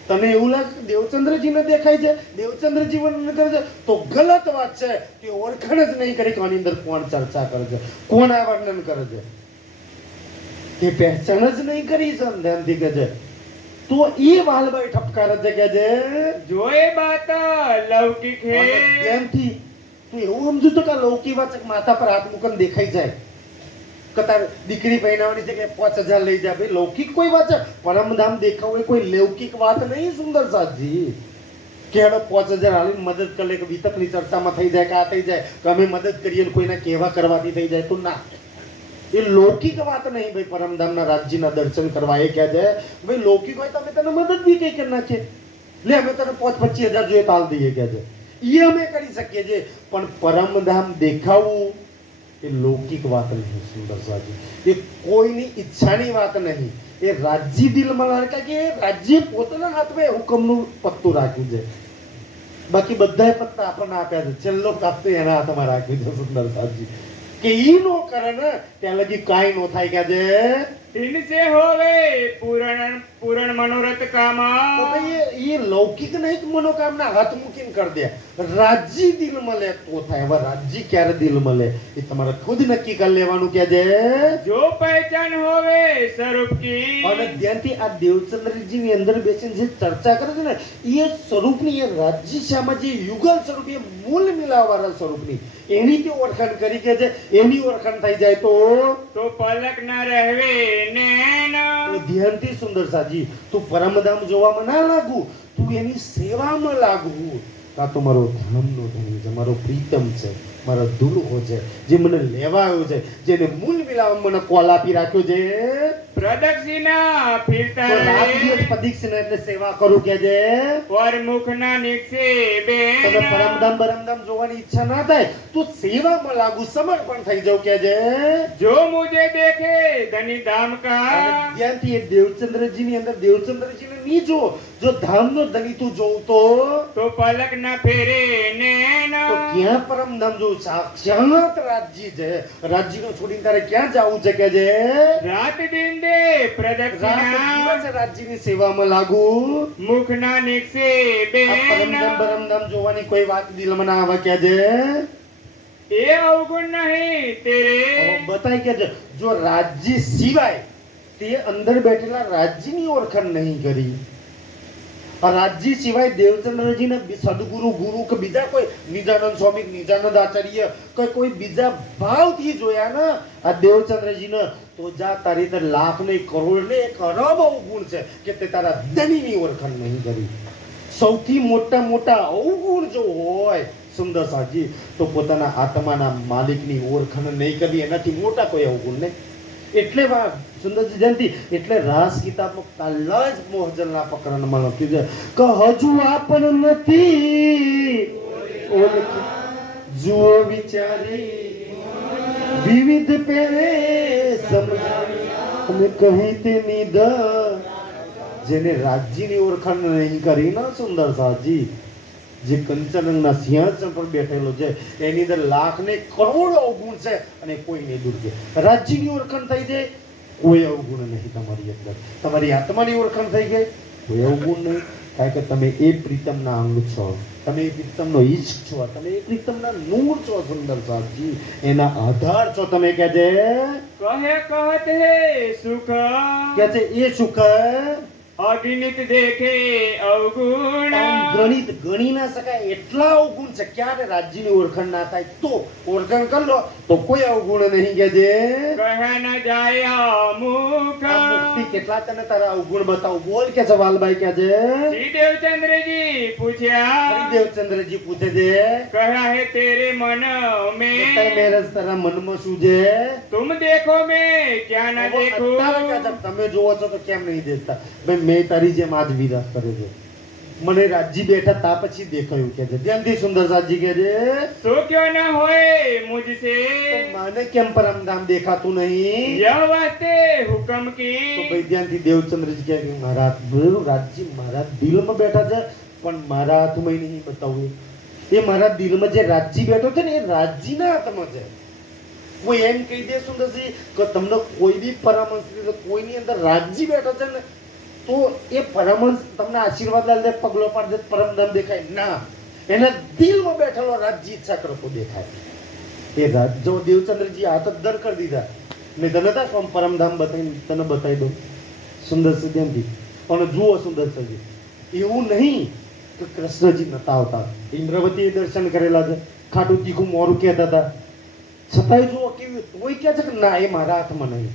તને એવું લાગે કે દેવચંદ્રજીને દેખાય છે, દેવચંદ્રજી વર્ણન કરે છે? તો ગલત વાત છે. તે ઓળખાણ જ નહીં કરી કે આની અંદર કોણ ચર્ચા કરે છે, કોણ આ વર્ણન કરે છે. તે પહેચાન જ નહીં કરી છે. ધ્યાનથી કહે છે તો એ વાલબાઈ ઠપકાર છે કે છે जो ये बात लौकिक है ધ્યાનથી તું એવું સમજુ તો કે આ લૌકિક વાચક માથા પર હાથ મૂકીને દેખાઈ જાય કે તાર દીકરી પહેરાવાની છે કે 5000 લઈ જા. ભાઈ લૌકિક કોઈ વાચક પરમધામ દેખાવું એ કોઈ લૌકિક વાત નહીં સુંદર સાજી. કે હેડો 5000 હાલીને મદદ કરે કે વિતકની ચર્ચામાં થઈ જાય કે આ થઈ જાય કે અમે મદદ કરીએ ને કોઈના કહેવા કરવાથી થઈ જાય, તો ના, એ લૌકિક વાત નહીં. ભાઈ પરમધામના રાજ્યના દર્શન કરવા એ કહે છે ભાઈ લૌકિક હોય તો અમે તને મદદ બી કઈ કરી નાખીએ, લે અમે તને 25,000 જોઈએ તાલ દઈએ કે છે, એ અમે કરી શકીએ છીએ. પણ પરમધામ દેખાવું એ લૌકિક વાત નહીં સુંદર સાજી. એ કોઈની ઈચ્છાની વાત નહીં. એ રાજ્ય દિલમાં રાખે કે રાજ્ય પોતાના હાથમાં હુકમનું પત્તું રાખ્યું છે. બાકી બધા પત્તા આપણને આપ્યા છે, છેલ્લો પત્તો એના હાથમાં રાખ્યું છે સુંદર સાજી. કે ઈ નો કરે ને ત્યાં લગી કાંઈ નો થાય કે છે. इनसे होवे पूर्ण पूर्ण मनोरथ તો कामा ભાઈ એ લૌકિક નહીં મનોકામના હાથ મૂકીને કરી દે. રાજ્ય દિલ મળે તો થાય. હવે રાજ્ય ક્યારે દિલ મળે એ તમારે ખુદ નક્કી કરી લેવાનું કે છે. जो पहचान होवे स्वरूप की અને ધ્યાનથી આ દેવચંદ્રજી ની અંદર બેસીને જે ચર્ચા કરે છે ને એ સ્વરૂપની, એ રાજ્ય શ્યામાં જે યુગલ સ્વરૂપ, એ મૂળ મિલાવવાળા સ્વરૂપની એની તે ઓળખાણ કરી કે છે. એની ઓળખાણ થઈ જાય तो पलक न रहवे नैन તો ધ્યાનથી સુંદર સાજી તું પરમધામ જોવામાં ના લાગુ, તું એની સેવામાં લાગવું. આ તો મારો ધામનો ધણી છે, મારો પ્રીતમ છે, મારો દુલ્હો છે, જે મને લેવા આવ્યો છે, જેને મૂળ મિલાવવા મને કોલ આપી રાખ્યો છે. પ્રદક્ષિણા ફિરતા તો રાત દિવસ રહે પ્રદક્ષિણા એટલે સેવા કરું કે જે વરમુખના નિક્ષેપે તને પરમધામ બરમધામ જોવાની ઈચ્છા ના થાય તું સેવામાં લાગુ સમર્પણ થઈ જાવ કે જે જો મુજે દેખે ધની ધામ અને કા ત્યાંથી એ દેવચંદ્રજીની અંદર દેવચંદ્રજીને નહીં જો જો ધામનો ધણી તું જોઉં તો પલક ના ફેરે નૈન તો ક્યાં પરમધામ જોઉં સાક્ષાત રાજજી છે રાજજીનો છોડીને તારે ક્યાં જાવું છે કે જે રાત દિન દે રાત પ્રદક્ષિણા દિવસ રાજજીની સેવામાં લાગુ મુખના નિક્ષેપે આ પરમધામ બરમધામ જોવાની કોઈ વાત દિલમાં ના આવે કે જે એ અવગુણ નહીં હવે તેરે બતાય કે છે, જો રાજજી સિવાય તે અંદર બેઠેલા રાજજીની ઓળખાણ નહીં કરી આ રાજજી સિવાય દેવચંદ્રજીને સદગુરુ ગુરુ કે બીજા કોઈ નિજાનંદ સ્વામી નિજાનંદ આચાર્ય કોઈ બીજા ભાવથી જોયા ને આ દેવચંદ્રજીને તો જા તારી અંદર લાખ ને કરોડ ને એક અરબ અવગુણ છે કે તે તારા ધણીની ઓળખાણ નહીં કરી સૌથી મોટા અવગુણ જો હોય સુંદર સાજી તો પોતાના આત્માના માલિકની ઓળખાણ નહીં કરી એનાથી મોટા કોઈ અવગુણ નહીં એટલે વાત સુંદરજી જયંતિ એટલે રાસ કિતાબમાં કાલા જ મોહજલના પ્રકરણમાં લખ્યું છે કે હજુ આપણ નથી ઓળખી જુઓ વિચારી વિવિધ પેરે સમજાવી અને કહી તે નિધ જેને રાજ્યની ઓળખાણ નહીં કરી ના સુંદર સાજી જે કંચનના સિંહાસન પર બેઠેલો છે એની અંદર લાખ ને કરોડો અવગુણ છે અને કોઈને દૂર છે રાજ્યની ઓળખાણ થઈ જાય કોઈ અવગુણ નહીં તમારી અંદર તમારી આત્માની ઓળખાણ થઈ ગઈ કોઈ અવગુણ નહીં કારણ કે તમે એ પ્રીતમના અંગ છો તમે એ પ્રીતમનો ઈશ્ક છો તમે એ પ્રીતમના નૂર છો સુંદર સાજી એના આધાર છો તમે કે છે કહે કહત હે સુખ કે છે એ સુખ અગણિત દેખે અવગુણ ગણિત ગણી ના શકાય એટલા અવગુણ છે ક્યારે રાજ્યની ઓળખાણ ના થાય તો ઓળખાણ કરી લો તો કોઈ અવગુણ નહીં કે જે કહે ન જાય મુખ આ મુક્તિ કેટલા તને તારા અવગુણ બતાવું બોલ કે છે વાલભાઈ કે છે શ્રી દેવચંદ્રજી પૂછ્યા હરિદેવચંદ્રજી પૂછે છે કહા હે તેરે મન બતાય में મેરજ તારા મનમાં શું છે तुम देखो मैं क्या न देखूं અત્યારે કે છે, તમે જોવો છો તો કેમ નહીં દેખતા ભાઈ મેં તારી જેમ આજ વિરાસ કરે છે મને રાજજી બેઠા તા પછી દેખાયું કે છે ધ્યાનથી સુંદર સાજી કે છે सो क्यों न होए मुझसे તો મને કેમ પરમધામ દેખાતું નહીં यह वास्ते हुक्म તો की ભાઈ ધ્યાનથી દેવચંદ્રજી કહે કે મારા રાજજી મારા દિલમાં બેઠા છે પણ મારા હાથમાં નહીં બતાવું એ મારા દિલમાં જે રાજજી બેઠો છે ને એ રાજજીના હાથમાં છે કોઈ એમ કહી દે સુંદરજી કે તમને કોઈ બી પરમહંસ કોઈની અંદર રાજજી બેઠો છે ને તો એ પરમહંસ તમને આશીર્વાદ લાલ દે પગલો પાડ દે પરમધામ દેખાય ના એના દિલમાં બેઠેલો રાજજી ઈચ્છા કરતો દેખાય એ રાજ જો દેવચંદ્રજી હાથ જ દર કરી દીધા મેં તને તા કોમ પરમધામ બતાવી તને બતાવી દઉં સુંદર સજ્જનથી પણ જુઓ સુંદર સજી એવું નહીં કે કૃષ્ણજી નતા આવતા ઇન્દ્રવતીએ દર્શન કરેલા છે ખાટું તીખું મોરું કહેતા હતા છતાંય જુઓ કેવી કોઈ કહે છે કે ના એ મારા હાથમાં નહીં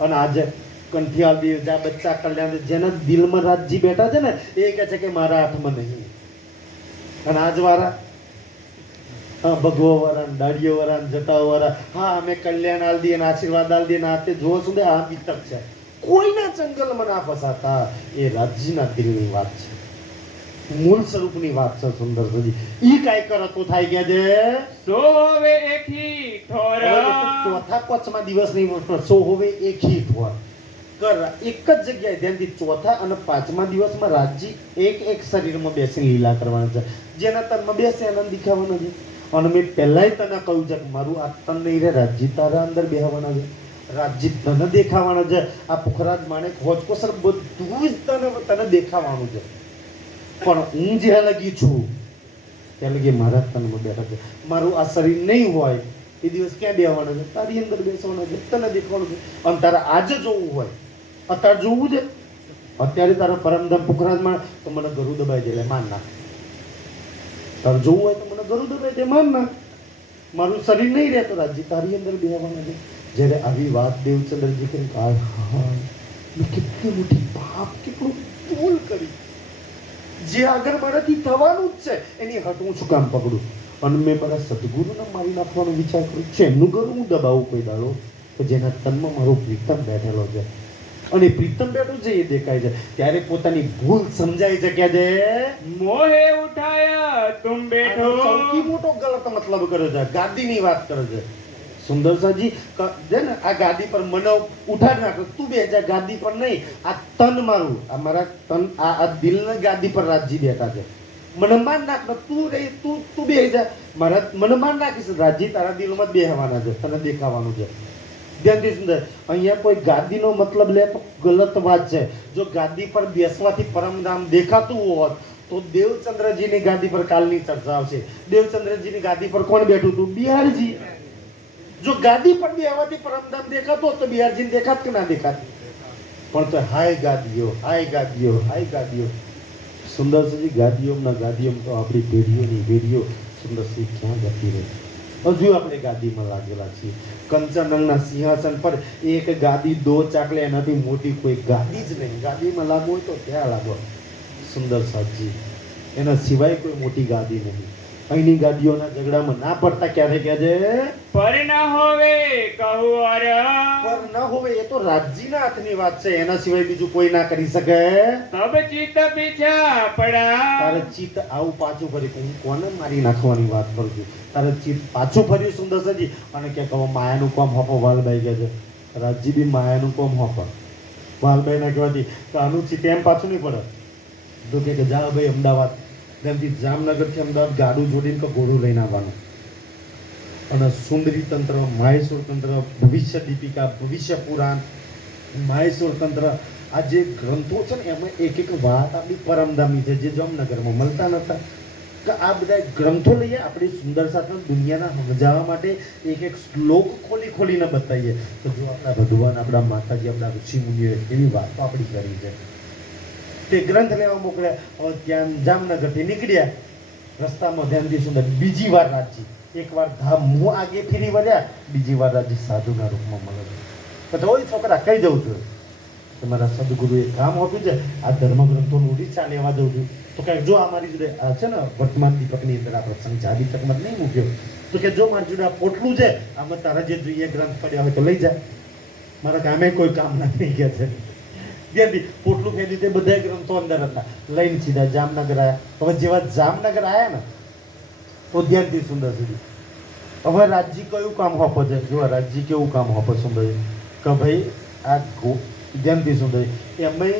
અને આજે કંઠિયાલ બીજા બચ્ચા કલ્યાણ જેના દિલમાં રાજજી બેઠા છે ને એ કહે છે કે મારા હાથમાં નહીં અને આજ વાળા હા ભગવો વાળા દાડીઓ વાળા જટાઓ વાળા હા અમે કલ્યાણ આલ દઈએ ને આશીર્વાદ આલ દઈએ ને આ તે જો સુધી આ બીતક છે કોઈના જંગલમાં ના ફસાતા એ રાજ્યના દિલની વાત છે મૂળ સ્વરૂપની વાત છે સુંદર સજી ઈ કાઈ કરો તો થાય ગયા છે सो होवे एक ही ठोर હવે એ તો ચોથા પાંચમા દિવસની વસ્તુ સો હવે એક હી થવા કર એક જ જગ્યાએ ધ્યાનથી ચોથા અને પાંચમા દિવસમાં રાજજી એક શરીરમાં બેસી લીલા કરવાના છે જેના તનમાં બેસે આનંદ દેખાવાનો છે અને મેં પહેલાય તને કહ્યું છે કે મારું આ તન નહીં રે રાજજી તારા અંદર બેહવાના છે રાજજી તને દેખાવાના છે આ પુખરાજ માણેક હોજકોસર બધું જ તને દેખાવાનું છે પણ હું જ્યાં લગી છું ત્યાં લગી મારા તનમાં બેઠા છે મારું આ શરીર નહીં હોય એ દિવસ ક્યાં બેહવાનો છે તારી અંદર બેસવાનો છે તને દેખવાનું છે અને તારે આજે જોવું હોય અત્યારે જોવું છે અત્યારે તારા પરમધામ પુખરાજમાં તો મને ગરુ દબાઈ દે માન નાખ તારે જોવું હોય તો મને ગરુ દબાઈ દે માન નાખ મારું શરીર નહીં રહેતો રાજજી તારી અંદર બેહવાના છે જ્યારે આવી વાત દેવચંદ્રજી કરી હા મેં કેટલી મોટી પાપ કેટલું ભૂલ કરી જે આગળ મારાથી થવાનું જ છે એની હટ હું શું કામ પકડું અને મેં મારા સદગુરુને મારી નાખવાનો વિચાર કર્યો છે એમનું ઘર હું દબાવું કોઈ દાડો કે જેના તનમાં મારો પ્રીતમ બેઠેલો છે અને પ્રીતમ બેઠું છે એ દેખાય છે ત્યારે પોતાની ભૂલ સમજાય છે કે જે મોહે ઉઠાયા તુમ બેઠો આનો સૌથી મોટો ગલત મતલબ કર્યો છે ગાદીની વાત કરે છે સુંદર સાજી છે ને આ ગાદી પર મને ઉઠાડી નાખો તું બે જા ગાદી પર નહીં આ તન મારું આ મારા તન આ દિલના ગાદી પર રાજજી બેઠા છે મને માન નાખ ને તું રહી તું બે જા મારા મને માન નાખીશ રાજજી તારા દિલમાં જ બેહવાના છે તને દેખાવાનું છે ધ્યાનથી સુંદર અહીંયા કોઈ ગાદીનો મતલબ લે તો ગલત વાત છે જો ગાદી પર બેસવાથી પરમધામ દેખાતું હોત તો દેવચંદ્રજીની ગાદી પર કાલની ચર્ચા આવશે દેવચંદ્રજીની ગાદી પર કોણ બેઠું હતું બિહારજી જો ગાદી પર બેહવાથી પરમધામ દેખાતો હોત તો બિહારજીને દેખાત કે ના દેખાત પણ તો હાય ગાદીઓ હાય ગાદીઓ હાય ગાદીઓ સુંદરસિંહજી ગાદીઓ તો આપણી પેઢીઓ સુંદરસિંહ ક્યાં જતી રહી હજુ આપણે ગાદીમાં લાગેલા છીએ કંચનના સિંહાસન પર એક ગાદી દો ચાકલે એનાથી મોટી કોઈ ગાદી જ નહીં ગાદીમાં લાગવું હોય તો ત્યાં લાગો સુંદર સાજી એના સિવાય કોઈ મોટી ગાદી નહીં અહીંની ગાદીઓના ઝઘડામાં ના પડતા ક્યારે કહેજે પર ન હોવે કહું અર પર ન હોવે એ તો રાજજીના હાથની વાત છે એના સિવાય બીજું કોઈ ના કરી શકે તબ ચિત્ત પીછા પડા તારે ચિત્ત આવું પાછું ફરી હું કોને મારી નાખવાની વાત કરું છું તારે ચિત્ત પાછું ફર્યું સુંદર સજી અને કે કહો માયાનું કોમ હોપો વાલભાઈ કહે છે રાજજી બી માયાનું કોમ હોપો વાલભાઈ ના કહેવાથી તો આનું ચિત્ત એમ પાછું નહીં પડે તો કે જા ભાઈ અમદાવાદ તેમથી જામનગરથી અમદાવાદ ગાડું જોડીને કે ઘોડું લઈને આવવાનું અને સુંદરી તંત્ર માહેશ્વર તંત્ર ભવિષ્ય દીપિકા ભવિષ્ય પુરાણ માહેશ્વર તંત્ર આ જે ગ્રંથો છે ને એમાં એક એક વાત આપણી પરમધામી છે જે જામનગરમાં મળતા નહોતા કે આ બધા ગ્રંથો લઈએ આપણી સુંદર સાથે દુનિયાના સમજાવવા માટે એક એક શ્લોક ખોલીને બતાવીએ તો જો આપણા ભગવાન આપણા માતાજી આપણા ઋષિ મુનિઓએ એવી વાતો આપણી કરી છે તે ગ્રંથ લેવા મોકલ્યા હવે ત્યાં જામનગરથી નીકળ્યા રસ્તામાં ધ્યાનથી સુંદર બીજી વાર રાજજી એકવાર ધામ હું આગે ફેરી વળ્યા બીજી વાર રાજજી સાધુના રૂપમાં મળે છે તો ઓય છોકરા કહી દઉં છું તમારા સદગુરુએ કામ આપ્યું છે આ ધર્મગ્રંથોનું રીચા લેવા જઉં છું તો કે જો અમારી જોડે આ છે ને વર્તમાન દીપકની અંદર આ પ્રસંગ છે આ દીપકમાં નહીં મૂક્યો તો કે જો મારી જોડે આ પોટલું છે આમાં તારા જે જોઈએ ગ્રંથ પડ્યા હોય તો લઈ જા મારા ગામે કોઈ કામ નથી કે છે ત્યાંથી પોટલું ફેરી તે બધા ગ્રંથો અંદર હતા લઈને સીધા જામનગર આવ્યા હવે જેવા જામનગર આવ્યા ને તો ધ્યાનથી સુંદર સુધી હવે રાજજી કયું કામ હોપો છે જો રાજજી કેવું કામ હોપો સુંદર કે ભાઈ આ ધ્યાનથી સુંદર એમાં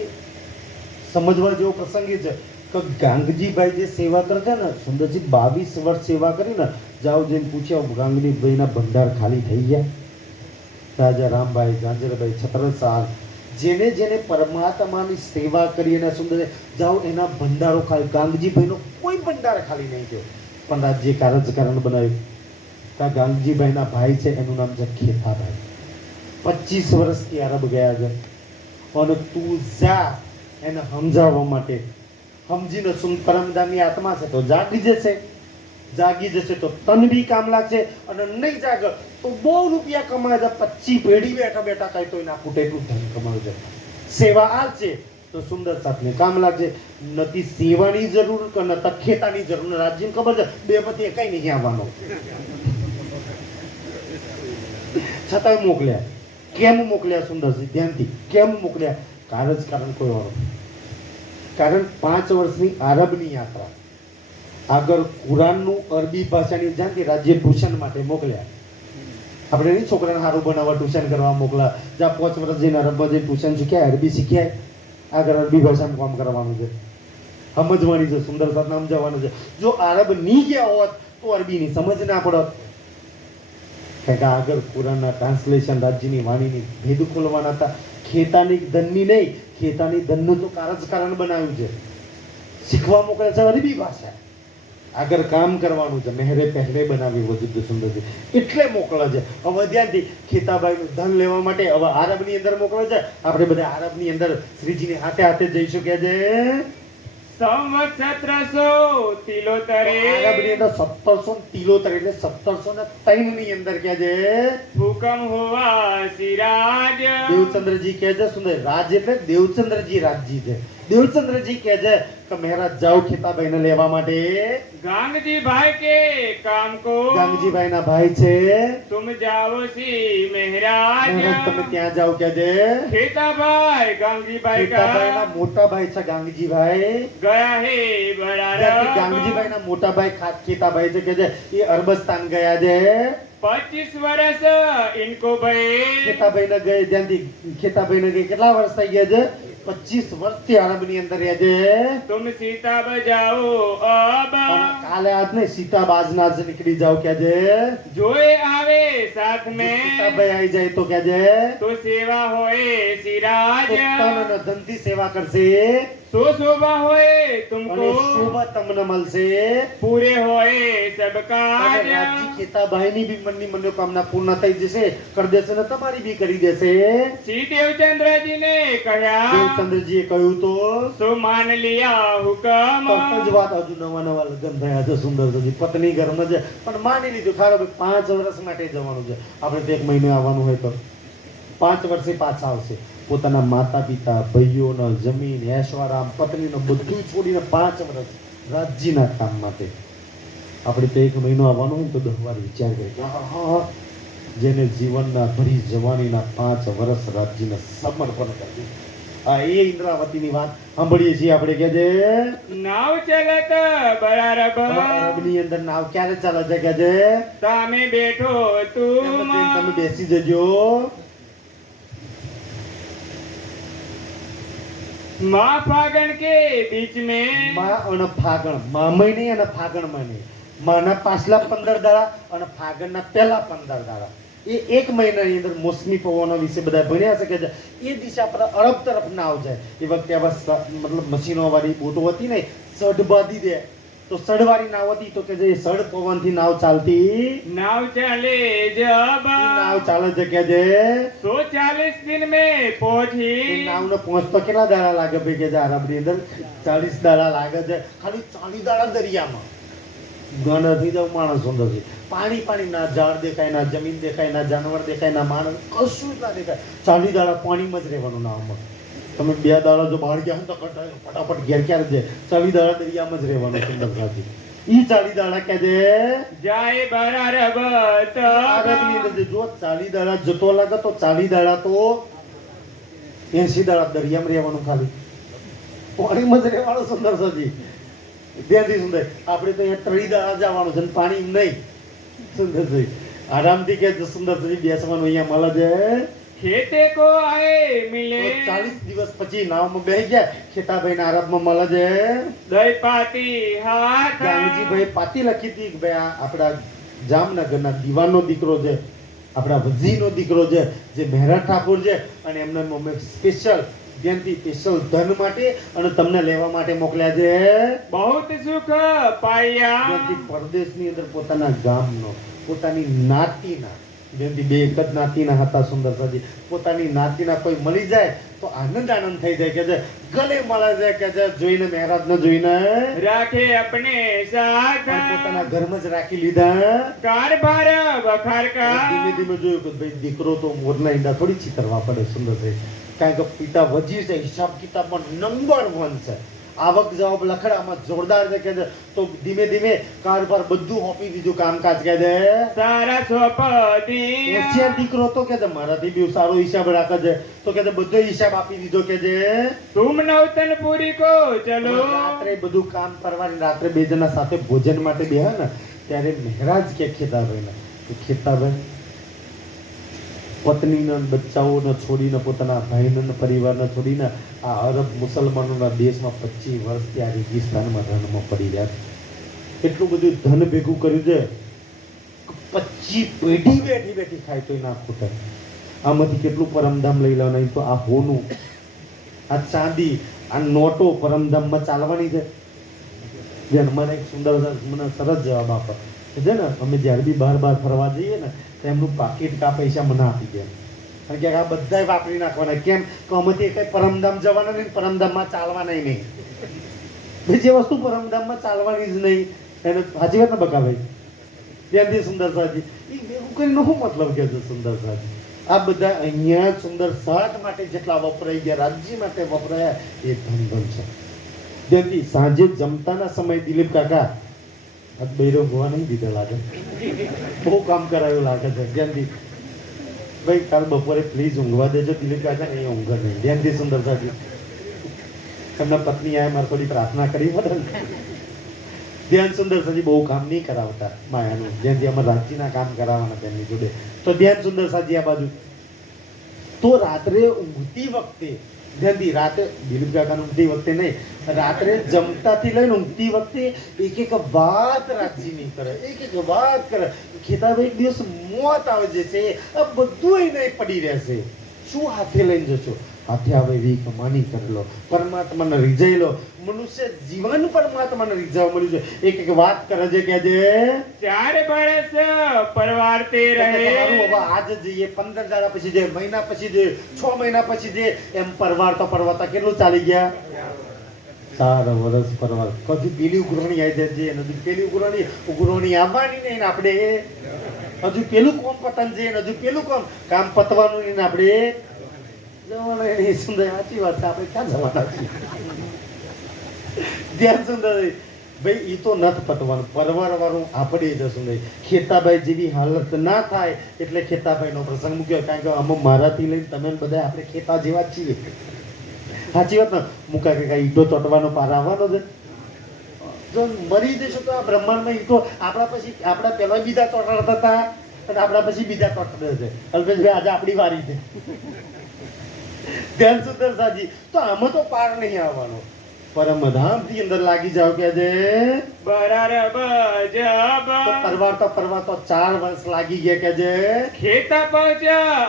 સમજવા જેવો પ્રસંગ એ છે કે ગાંગજીભાઈ જે સેવા કરે છે ને સુંદરજી 22 વર્ષ સેવા કરી ને જાઓ જઈને પૂછ્યા ગાંગજીભાઈના ભંડાર ખાલી થઈ ગયા રાજા રામભાઈ ગાંજરભાઈ છત્રસાલ જેને પરમાત્માની સેવા કરી એના સુંદર જાઓ એના ભંડારો ખાલી ગાંગજીભાઈનો કોઈ ભંડાર ખાલી નહીં થયો પણ રાજ્ય રાજકારણ બનાવ્યું ત્યાં ગાંગજીભાઈના ભાઈ છે એનું નામ છે ખેતાભાઈ 25 વર્ષથી અરબ ગયા છે અને તું જા એને સમજાવવા માટે સમજીને પરમધામની આત્મા છે તો જાગી જશે તો તન બી કામ લાગશે અને નહીં જાગ તો બહુ રૂપિયા કમાય છે 25 પેઢી બેઠા કઈ તો ના ફૂટે એટલું ધન કમાયું છે સેવા આ છે તો સુંદર સાથને કામ લાગશે નથી સેવાની જરૂર કે નતા ખેતાની જરૂર રાજ્યને ખબર છે બે પતિ કઈ નહીં આવવાનો છતાંય મોકલ્યા કેમ મોકલ્યા સુંદરસિંહ ધ્યાનથી કેમ મોકલ્યા કારણ કોઈ ઓળખ કારણ 5 વર્ષની આરબની યાત્રા આગળ કુરાનનું અરબી ભાષાની જાણથી રાજ્ય ટ્યુશન માટે મોકલ્યા આપણે નહીં છોકરાને સારું બનાવવા ટ્યુશન કરવા મોકલા જ્યાં 5 વર્ષ જઈને અરબમાં જઈને ટ્યુશન શીખ્યા અરબી શીખ્યા આગળ અરબી ભાષામાં કામ કરવાનું છે સમજવાની છે સુંદર સાથે સમજાવવાનું છે જો આરબ નહીં ગયા હોત તો અરબીની સમજ ના પડત કારણ કે આગળ કુરાનના ટ્રાન્સલેશન રાજ્યની વાણીની ભેદ ખોલવાના હતા ખેતાની ધનની નહીં ખેતાની ધનનું તો કારણ બનાવ્યું છે શીખવા મોકલે છે અરબી ભાષા આગળ કામ કરવાનું છે મહેરે પહેરે બનાવી વજુદ સુંદર છે એટલે મોકલે છે હવે ધ્યાનથી ખેતાભાઈનું ધન લેવા માટે હવે આરબની અંદર મોકલે છે આપણે બધા આરબની અંદર શ્રીજીની હાથે જઈશું કે છે સંવત 1773 આરબની અંદર 1773 એટલે 1703 ની અંદર કે છે હુકમ હુઆ સિરાજ દેવચંદ્રજી કહે છે સુંદર રાજ એટલે દેવચંદ્રજી રાજજી છે દેવચંદ્રજી કહે છે કે મહેરાજ જાઓ ખેતાભાઈને લેવા માટે. गांगजी भाई के काम को ગાંગજીભાઈના ભાઈ છે. तुम जाओ सी महराज મહેરાજ તમે ત્યાં જાઓ કે છે. खेता भाई गांगजी भाई ખેતાભાઈના का મોટા ભાઈ છે ગાંગજીભાઈ. गया है बड़ा ત્યાંથી ગાંગજીભાઈના મોટા ભાઈ ખેતાભાઈ છે કે છે એ અરબસ્તાન ગયા છે. 25 वर्ष इनको भाई ખેતાભાઈને ગયે ત્યાંથી ખેતાભાઈને ગયે કેટલા વર્ષ થઈ ગયા છે? 25 વર્ષથી અરબની અંદર રહે છે. तुम सीता बजाओ अब અને કાલે આજ ને સીતાબાજના જ નીકળી જાવ કે છે. जोए आवे साथ જો में સીતાભાઈ આવી જાય તો કે છે तो सेवा होए सिराज તો તન અને ધનથી સેવા કરશે. सो शोभा होए અને तुमको શોભા તમને મળશે. पूरे होए सब અને काज રાજજી ખેતાભાઈની બી મનની મનોકામના પૂર્ણ થઈ જશે, કરી દેશે ને તમારી બી કરી દેશે. श्री देवचंद्र जी ने कहा દેવચંદ્રજીએ કહ્યું તો सो मान लिया हुक्म તરત જ વાત. હજુ નવા નવા લગ્ન થયા છે સુંદરજી, પત્ની ઘરમાં છે પણ માની લીધું ખારો ભાઈ 5 વર્ષ માટે જવાનું છે. આપણે તો 1 મહિને આવવાનું હોય તો 5 વર્ષે પાછા આવશે. પોતાના માતા પિતા ભાઈઓનો જમીન ऐश्वर्य પત્નીનો બધું છોડીને 5 વર્ષ રાજ્યના કામ માટે. આપણે તો 1 મહિનો આવવાનું હોય તો 10 વાર વિચાર કરે કે હા હા જેને જીવનના ભરી જવાનીના 5 વર્ષ રાજ્યને સમર્પણ કરી. આ એ ઇન્દ્રાવતીની વાત સાંભળીએ છીએ આપણે કે છે नाव चलत बरारब અરબની અંદર નાવ ક્યારે ચાલે છે કે છે सामे बैठो तुम તમે બેસી જજો. माँ फागण के बीच में માં અને ફાગણ મામય નહીં અને ફાગણમાં નહીં. માના પાછલા 15 દાડા અને ફાગણના પહેલા 15 દાડા એ 1 મહિનાની અંદર મોસમી પવનો વિશે બધા ભણ્યા છે કે છે. એ દિશા પર અરબ તરફ નાવ જાય એ વખતે આવા મતલબ મશીનો વાળી બોટો હતી ને સઢ બાંધી દે તો સઢવાળી નાવ હતી તો કે જે સઢ પવનથી નાવ ચાલતી. नाव चले जब ઈ નાવ ચાલે છે કે છે 140 दिन में એ पहुंची નાવને પહોંચતો કેટલા દાડા લાગે ભાઈ કે છે અરબની અંદર 40 દાડા લાગે છે. ખાલી 40 દાડા દરિયામાં ગણ થઈ જાવ માણસ સુંદર છે. પાણી પાણી ના ઝાડ દેખાય ના જમીન દેખાય ના જાનવર દેખાય ના માણસ કશું જ ના દેખાય. 40 દાડા પાણીમાં જ રહેવાનું નાવમાં. તમે 2 દાડા જો બહાર ગયા હો તો ફટાફટ ઘેર ક્યારે જાય. 40 દાડા દરિયામાં જ રહેવાનું સુંદર સાથી. ઈ 40 દાડા કે છે जाए बरारब અરબની અંદર तब જો 40 દાડા જતો લાગે તો 40 દાડા તો 80 દાડા દરિયામાં રહેવાનું ખાલી પાણીમાં જ રહેવાનું સુંદર સાથી. ધ્યાનથી સુંદર આપણે તો અહીંયા 3 દાડા જવાનું છે ને પાણી નહીં સુંદરજી. આરામથી કે સુંદરજી બેસવાનું અહીંયા મળે છે. खेते को आए मिले 40 દિવસ પછી નાવમાં બેસી ગયા ખેતાભાઈના આરબમાં મળે છે. दही पाती हाथ ગાંધીભાઈ પાતી લખી હતી કે ભાઈ આ આપણા જામનગરના દીવાનો દીકરો છે, આપણા વજીનો દીકરો છે જે મહેરા ઠાકોર છે અને એમને અમે સ્પેશિયલ ધ્યાનથી સ્પેશિયલ ધન માટે અને તમને લેવા માટે મોકલ્યા છે. बहुत सुख पाया ધ્યાનથી પરદેશની અંદર પોતાના ગામનો પોતાની નાતીના ધ્યાનથી બે એક જ નાતીના હતા સુંદર સાજી. પોતાની નાતીના કોઈ મળી જાય તો આનંદ થઈ જાય કે છે ગલે મળે છે કે છે જોઈને મહેરાજને જોઈને राखे अपने साथ પણ પોતાના ઘરમાં જ રાખી લીધા. कारभार बखार का ધીમે ધીમે જોયું કે ભાઈ દીકરો તો મોરના ઈંડા થોડી ચીતરવા પડે સુંદર છે. કારણ કે પિતા વજીર છે, હિસાબ કિતાબમાં નંબર 1 છે. આવક જવાબ લખડામાં જોરદાર છે કે છે. તો ધીમે ધીમે કારભાર બધું હોપી દીધું કામકાજ કે છે. सारा सोपदी હોશિયાર દીકરો તો કે છે મારાથી બી સારો હિસાબ રાખે છે તો કે છે બધો હિસાબ આપી દીધો કે છે. तुम नौतनपुरी को चलो રાત્રે બધું કામ કરવાની રાત્રે બે જણા સાથે ભોજન માટે બેહે ને ત્યારે મહેરાજ કે ખેતાભાઈને કે ખેતાભાઈ પત્નીને બચ્ચાઓને છોડીને પોતાના ભાઈને પરિવારને છોડીને આ અરબ મુસલમાનોના દેશમાં 25 વર્ષથી આ રેગિસ્તાનમાં રણમાં પડી રહ્યા છે. એટલું બધું ધન ભેગું કર્યું છે 25 પેઢી બેઠી બેઠી ખાય તોય ના ખૂટે. આમાંથી કેટલું પરમધામ લઈ લેવાના તો આ હોનું આ ચાંદી આ નોટો પરમધામમાં ચાલવાની છે. જેને મને એક સુંદર મને સરસ જવાબ આપે છે ને અમે જ્યારે બી બહાર ફરવા જઈએ ને તો એમનું પાકીટ કા પૈસા મને આપી દે. કારણ કે આ બધાય વાપરી નાખવાના. કેમ કે આમાંથી કઈ પરમધામ જવાના નહીં, પરમધામમાં ચાલવાના નહીં. બીજી વસ્તુ પરમધામમાં ચાલવાની જ નહીં. એને સાચી વાત ને બકાભાઈ ત્યાંથી સુંદર સાજી એ ભેગું કરીને શું મતલબ કે છે સુંદર સાજી. આ બધા અહીંયા સુંદર સાત માટે જેટલા વપરાઈ ગયા રાજ્ય માટે વપરાયા એ ધન છે. ધ્યાનથી સાંજે જમતાના સમય દિલીપ કાકા આ બૈરો ગોવા નહીં દીધા લાગે, બહુ કામ કરાયું લાગે છે. ધ્યાનથી ભાઈ કાલ બપોરે પ્લીઝ ઊંઘવા દેજો દિલીપ કાકા, નહીં ઊંઘ નહીં. ધ્યાનથી સુંદર સાજી એમના પત્ની આયા મારે થોડી પ્રાર્થના કરી પડે ને. ધ્યાન સુંદર સાજી બહુ કામ નહીં કરાવતા માયાનું, ધ્યાનથી અમારે રાંચીના કામ કરાવવાના તેમની જોડે. તો ધ્યાન સુંદર સાજી આ બાજુ તો રાત્રે ઊંઘતી વખતે ધ્યાનથી રાતે દિલીપ કાકાનું ઊંઘતી વખતે નહીં, રાત્રે જમતાથી લઈને ઊંઘતી વખતે એક એક વાત રાજી નહીં કરે, એક એક વાત કરે. ખેતાભાઈ એક દિવસ મોત આવે જશે, આ બધું નહીં પડી રહેશે. શું હાથે લઈને જશો? હાથે આવે એવી કમાણી કરેલો, પરમાત્માને રીઝાયેલો મનુષ્ય જીવન પરમાત્માને રીઝાવા મળ્યું છે. એક એક વાત કરે છે કે જે 4 વર્ષ પરવારતે રહે. આજે જઈએ 15 દાડા પછી જે મહિના પછી જે 6 મહિના પછી જે એમ પરવારતા પરવારતા કેટલું ચાલી ગયા? 4 વર્ષ પરવાર. કદી પેલી ઉઘરાણી આવી જાય છે, હજુ પેલી ઉઘરાણી આવવાની નહીં ને આપણે હજુ પેલું કોમ પતન છે, હજુ પેલું કામ પતવાનું નહીં ને આપણે જવાના નહીં. સુંદર સાચી વાત છે, આપણે ક્યાં જવાના છીએ? ધ્યાન સુંદર ભાઈ એ તો નથી પતવાનું, પરવાર વાળું આપણે જશું નહીં. ખેતાભાઈ જેવી હાલત ના થાય એટલે ખેતાભાઈનો પ્રસંગ મૂક્યો, કારણ કે અમે મારાથી લઈને તમે બધા આપણે ખેતા જેવા જ છીએ. સાચી વાત ને? મુકા કે કઈ ઈટો ચોટવાનો પાર આવવાનો છે. જો મરી જશું તો આ બ્રહ્માંડમાં ઈટો આપણા પછી આપણા પહેલા બીજા ચોટાડતા હતા અને આપણા પછી બીજા ચોટાડે છે. અલ્પેશભાઈ આજે આપણી વારી છે. ધ્યાન સુંદર સાજી તો આમાં તો પાર નહીં આવવાનો. પરમધામથી અંદર લાગી જાવ કે જે બરાબર જબ પરવારતા પરવારતા 4 વર્ષ લાગી ગયા કે જે ખેતા પહોંચ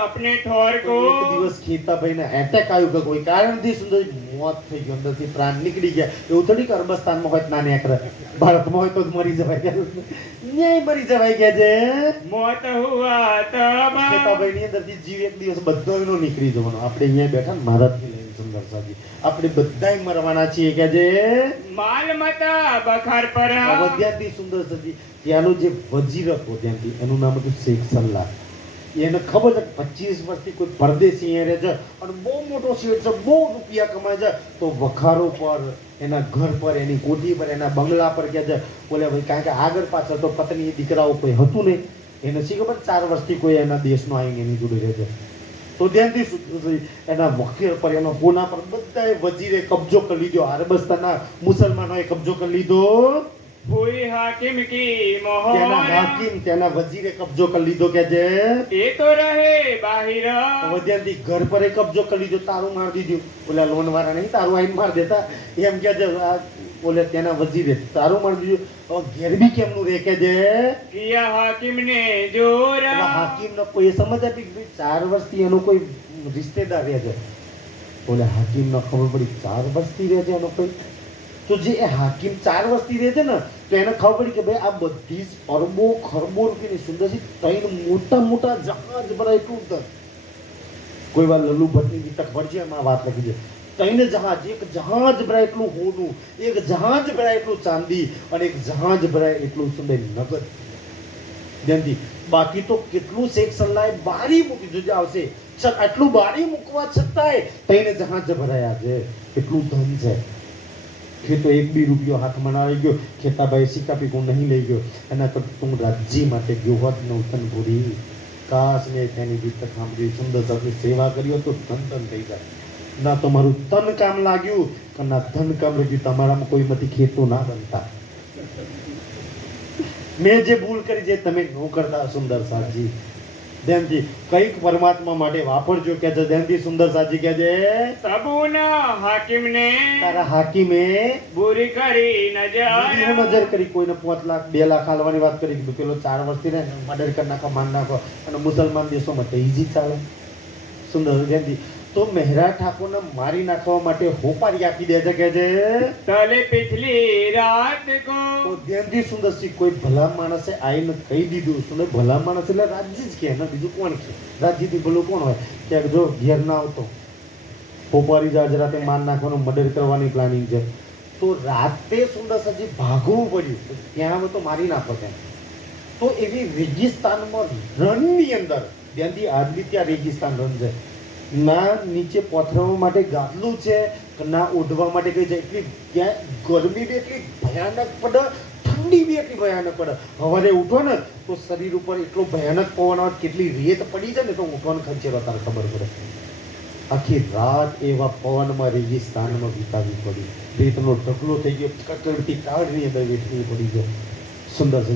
अपने ठोर को. એક દિવસ ખેતાભાઈને એટેક આવ્યું કે કોઈ કારણથી સુંદર મોત થઈ ગયું, અંદરથી પ્રાણ નીકળી ગયા. એવું થોડી કે અરબસ્તાનમાં હોય ના નીકળે, ભારતમાં હોય તો જ મરી જવાય કે ન્યાય મરી જવાય કે જે મોત હુआ तब ખેતાભાઈની અંદરથી જીવ એક દિવસ બધો એનો નીકળી જવાનો. આપણે અહીંયા બેઠા ને મહારાજથી લઈને સુંદર સાજી આપણે બધાય મરવાના છીએ કે જે માલ મતા બખાર પર. અવધ્યાથી સુંદર સાજી ત્યાંનો જે વજીર હતો ત્યાંથી એનું નામ હતું શેખ સલ્લા. એને ખબર છે 25 વર્ષથી કોઈ પરદેશી અહીંયા રહે છે અને બહુ મોટો શેઠ છે, બહુ રૂપિયા કમાય છે, તો વખારો પર એના ઘર પર એની કોઠી પર એના બંગલા પર કે છે બોલે ભાઈ, કારણ કે આગળ પાછળ તો પત્ની દીકરાઓ કોઈ હતું નહીં. એને શી ખબર 4 વર્ષથી કોઈ એના દેશનો આવીને એની જોડે રહે છે. તો ધ્યાનથી એના વખીર પર એના હોના પર બધાએ વજીરે કબજો કરી લીધો. અરબસ્તાનના મુસલમાનોએ કબજો કરી લીધો. हुई हाकिम की તેના मोहर. હાકીમ તેના વજીરે કબજો કરી લીધો કે જે ये तो रहे बाहिर. વદ્યાથી ઘર પર કબજો કરી લીધો, તારું માર દીધું. ઓલા લોન વાળા નહીં તારું આઈને માર દેતા એમ કે છે. બોલે તેના વજીરે તારું માર દીધું. હવે ઘેર બી કેમનું રે કે જે किया हाकिम ने जोर. હાકીમ નો કોઈ સમજ આપી કે 4 વર્ષથી એનો કોઈ રિશ્તેદાર રહે છે. બોલે હાકીમ નો ખબર પડી 4 વર્ષથી રહે છે એનો કોઈ. તો જે એ હાકીમ 4 વર્ષથી રહે છે ને તો એને ખબર પડી કે ભાઈ આ બધી જ અરબો ખરબો રૂપિયાની સુંદરસી 3 મોટા મોટા જહાજ ભરાય એટલું તો કોઈ વાર લલ્લુ ભટ્ટની તક ભરજે એમાં વાત લખી છે. 3 જહાજ, એક જહાજ ભરાય એટલું હોનું, એક જહાજ ભરાય એટલું ચાંદી અને એક જહાજ ભરાય એટલું સુંદર નગદ. ધ્યાનથી બાકી તો કેટલું શેખ સલ્લાએ બારી મૂકી જોજે આવશે. આટલું બારી મૂકવા છતાંય 3 જહાજ ભરાયા છે. એટલું ધન છે. ખેતો 1 બી રૂપિયો હાથમાં ના આવી ગયો. ખેતાભાઈ સિક્કા કોણ નહીં લઈ ગયો. એના કરતા તું રાજ્ય માટે ગયો હોત નવતન પૂરી કાશ ને તેની ગીત સાંભળી સુંદર સાથે સેવા કર્યો તો ધન ધન થઈ જાય. ના તમારું તન કામ લાગ્યું કે ના ધન કામ લાગ્યું. તમારામાં કોઈમાંથી ખેતો ના બનતા. મેં જે ભૂલ કરી જે તમે ન કરતા સુંદર સાજી. ધ્યાનથી કઈક પરમાત્મા માટે વાપરજો કે છે. ધ્યાનથી સુંદર સાજી કે છે सबूना हाकिम ने તારા હાકીમે बुरी करी બીજી नजर. નજર કરી. કોઈને 5 લાખ 2 લાખ હાલવાની વાત કરી કે પેલો 4 વર્ષથી ને મર્ડર કરી નાખો માર નાખો અને મુસલમાન દેશોમાં તો ઈજી ચાલે. સુંદર ધ્યાનથી તો મહેરા ઠાકોરને મારી નાખવા માટે હોપારી આપી દે છે કે છે. तले पिछली रात को તો ધ્યાનથી સુંદર સી કોઈ ભલા માણસે આઈને કહી દીધું. સુંદર ભલા માણસ એટલે રાજજી જ કે બીજું કોણ છે? રાજજીથી ભલું કોણ હોય કે જો ઘેર ના આવતો હોપારી જ રાતે માર નાખવાનું મર્ડર કરવાની પ્લાનિંગ છે. તો રાતે સુંદર સજી ભાગવું પડ્યું. ત્યાં હવે તો મારી નાખો ત્યાં. તો એવી રેગિસ્તાનમાં રણની અંદર ધ્યાનથી આજની ત્યાં રેગિસ્તાન રણ છે. ના નીચે પથરાવા માટે ગાદલું છે, ના ઓઢવા માટે કઈ જાય એટલી ત્યાં ગરમી બી એટલી ભયાનક પડે, ઠંડી બી એટલી ભયાનક પડે. સવારે ઉઠો ને તો શરીર ઉપર એટલો ભયાનક પવન આવે, કેટલી રેત પડી જાય ને તો ઉઠવાનું ખંચેરો તારે ખબર પડે. આખી રાત એવા પવનમાં રેગિસ્તાનમાં વિતાવી પડી. રેતનો ઢગલો થઈ ગયો, કકડતી કાળની અંદર વેઠવી પડી ગયો. સુંદર છે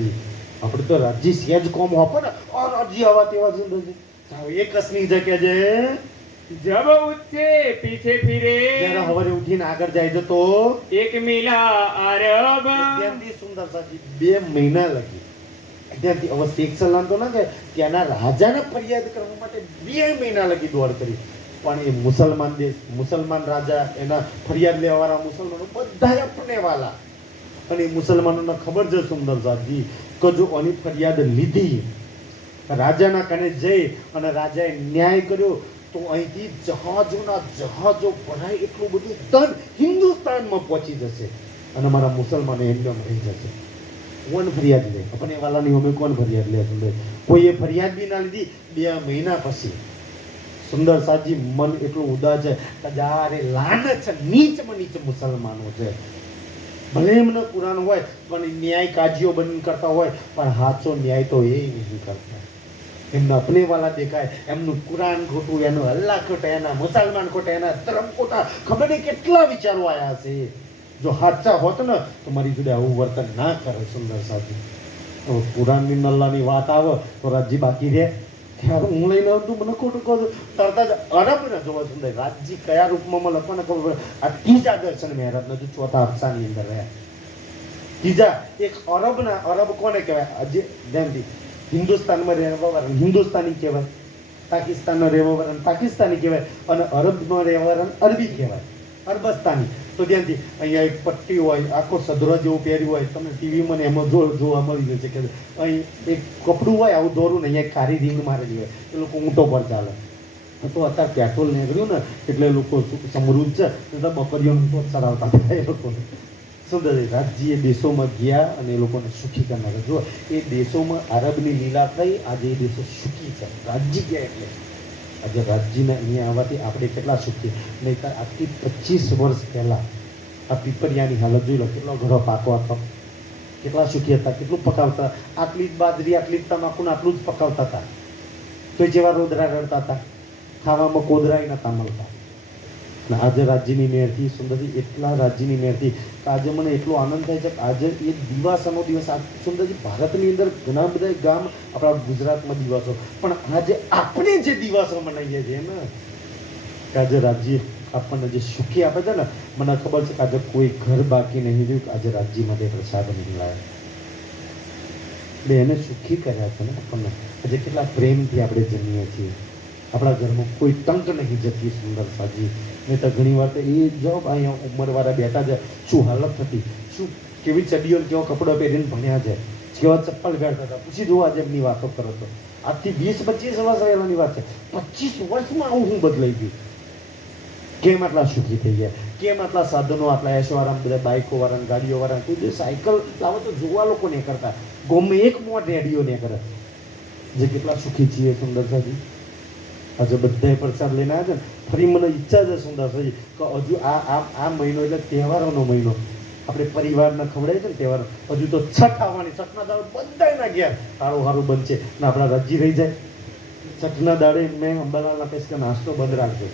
આપણે તો રાજ્ય સહેજ કોમ હોપો ને और રાજ્ય આવા તેવા સુંદર છે. ચાલો એક કસની જગ્યા છે जब उससे पीछे फिरे જ્યારે સવારે ઉઠીને આગળ જાય છે તો एक मिला अरब ત્યાંથી સુંદર સાજી 2 મહિના લાગી. ત્યાંથી હવે શેખ સલામ તો ના કે ત્યાંના રાજાને ફરિયાદ કરવા માટે 2 મહિના લાગી દોડ કરી. પણ એ મુસલમાન દેશ, મુસલમાન રાજા, એના ફરિયાદ લેવાવાળા મુસલમાનો બધા अपने वाला. અને એ મુસલમાનોને ખબર છે સુંદર સાજી કે જો આની ફરિયાદ લીધી, રાજાના કને જઈ અને રાજાએ ન્યાય કર્યો તો અહીંથી જહાજોના જહાજો ભરાય એટલું બધું ધન હિન્દુસ્તાનમાં પહોંચી જશે અને મારા મુસલમાનો એમને રહી જશે. કોણ ફરિયાદ લે? આપણે વાલાની અમે કોણ ફરિયાદ લે? સુંદર કોઈએ ફરિયાદ બી ના લીધી. 2 મહિના પછી સુંદર સાજી મન એટલું ઉદાસ છે કે જારે લાનત છે, નીચમાં નીચ મુસલમાનો છે. ભલે એમને કુરાન હોય પણ ન્યાય કાજીઓ બની કરતા હોય પણ સાચો ન્યાય તો એ નહીં કરતા. એમના અપને વાલા દેખાય, એમનું કુરાન ખોટું, એનું અલ્લાહ ખોટા, એના મુસલમાન ખોટા, એના ધર્મ ખોટા. ખબર નહીં કેટલા વિચારો આવ્યા છે. જો સાચા હોત ને તો મારી જોડે આવું વર્તન ના કરે. સુંદર સાથી તો કુરાનની નલ્લાની વાત આવે તો રાજ્ય બાકી રહે. ત્યારે હું લઈને આવતું મને ખોટું કહું તરત જ અરબને જોવા સુંદર રાજ્ય કયા રૂપમાં મને લોકોને ખબર પડે. આ ત્રીજા દર્શન મહેરાજના જો ચોથા અફસાની અંદર રહ્યા. ત્રીજા એક અરબના, અરબ કોને કહેવાય? આજે જેમથી હિન્દુસ્તાનમાં રહેવાવાળા હિન્દુસ્તાની કહેવાય, પાકિસ્તાનમાં રહેવાવાળા પાકિસ્તાની કહેવાય અને અરબમાં રહેવાવાળા અરબી કહેવાય, અરબસ્તાની. તો ત્યાંથી અહીંયા એક પટ્ટી હોય, આખો સદરો જેવું પહેર્યું હોય, તમને ટીવીમાં એમાં જોવા મળી જશે કે અહીં એક કપડું હોય આવું દોરું ને અહીંયા એક કારી રીંગ મારેલી હોય, એ લોકો ઊંટો પર ચાલે. તો અત્યારે પેટ્રોલ નીકળ્યું ને એટલે લોકો સમૃદ્ધ છે તો બકરીઓનું તો ચડાવતા હતા એ લોકોને. સુંદર રાજ્ય એ દેશોમાં ગયા અને એ લોકોને સુખી કરનારા. જો એ દેશોમાં અરબની લીલા થઈ, આજે એ દેશો સુખી છે. રાજ્ય ગયા એટલે આજે રાજ્યને અહીંયા આવવાથી આપણે કેટલા સુખી. નહીં તો આજથી 25 વર્ષ પહેલાં આ પીપરિયાની હાલત જોઈ લો, કેટલો ઘરો પાકો હતો, કેટલા સુખી હતા, કેટલું પકાવતા. આટલી જ બાજરી, આટલી જ તમાકુને આટલું જ પકાવતા હતા. તો જેવા રોદરા રડતા હતા, ખાવામાં કોદરાય નતા મળતા. અને આજે રાજ્યની મેયરથી સુંદરજી, એટલા રાજ્યની મેયરથી આજે મને એટલો આનંદ થાય છે કે આજે એ દિવાસાનો દિવસ. આ સુંદરજી ભારતની અંદર ઘણા બધા ગામ, આપણા ગુજરાતમાં દિવાસો, પણ આજે આપણે જે દિવાસો મનાવીએ છીએ ને કે આજે રાજ્ય આપણને જે સુખી આપે છે ને, મને ખબર છે કે આજે કોઈ ઘર બાકી નહીં રહ્યું કે આજે રાજ્ય માટે પ્રસાદ નહીં લાવે. એટલે એને સુખી કર્યા છે ને આપણને. આજે કેટલા પ્રેમથી આપણે જમીએ છીએ. આપણા ઘરમાં કોઈ ટંક નહીં જતી. સુંદર સાજી નહીં તો ઘણી વાર તો એ જોબ અહીંયા ઉંમરવાળા બેઠા છે, શું હાલત થતી, શું કેવી ચડીઓ કેવો કપડો પહેરીને ભણ્યા છે, કેવા ચપ્પલ પહેરતા હતા. પૂછી જુઓ આજે એમની વાતો કરો તો આજથી 20-25 વર્ષ પહેલાની વાત છે. 25 વર્ષમાં આવું હું બદલાઈ ગયું. કેમ આટલા સુખી થઈ ગયા? કેમ આટલા સાધનો, આટલા એશોવાળા, બધા બાઇકો વાળા, ગાડીઓ વાળા, કોઈ સાયકલ લાવો તો જોવા લોકો નહીં કરતા. ગમે એક મોટ રેડિયો નહીં કરે. જે કેટલા સુખી છીએ સુંદર સાજી. આજે બધાએ પ્રસાદ લઈને આવ્યા છે ને. ફરી મને ઈચ્છા છે સુંદર સાજી કે હજુ આ મહિનો એટલે તહેવારોનો મહિનો, આપણે પરિવારને ખવડાવીએ છે ને તહેવારો. હજુ તો છઠ આવવાની, છઠના દાડે બધાના ઘેર સારું સારું બનશે ને આપણા રાજ્ય રહી જાય. છઠના દાડે મેં અંબાલાલના કહીશ કે નાસ્તો બંધ રાખજો.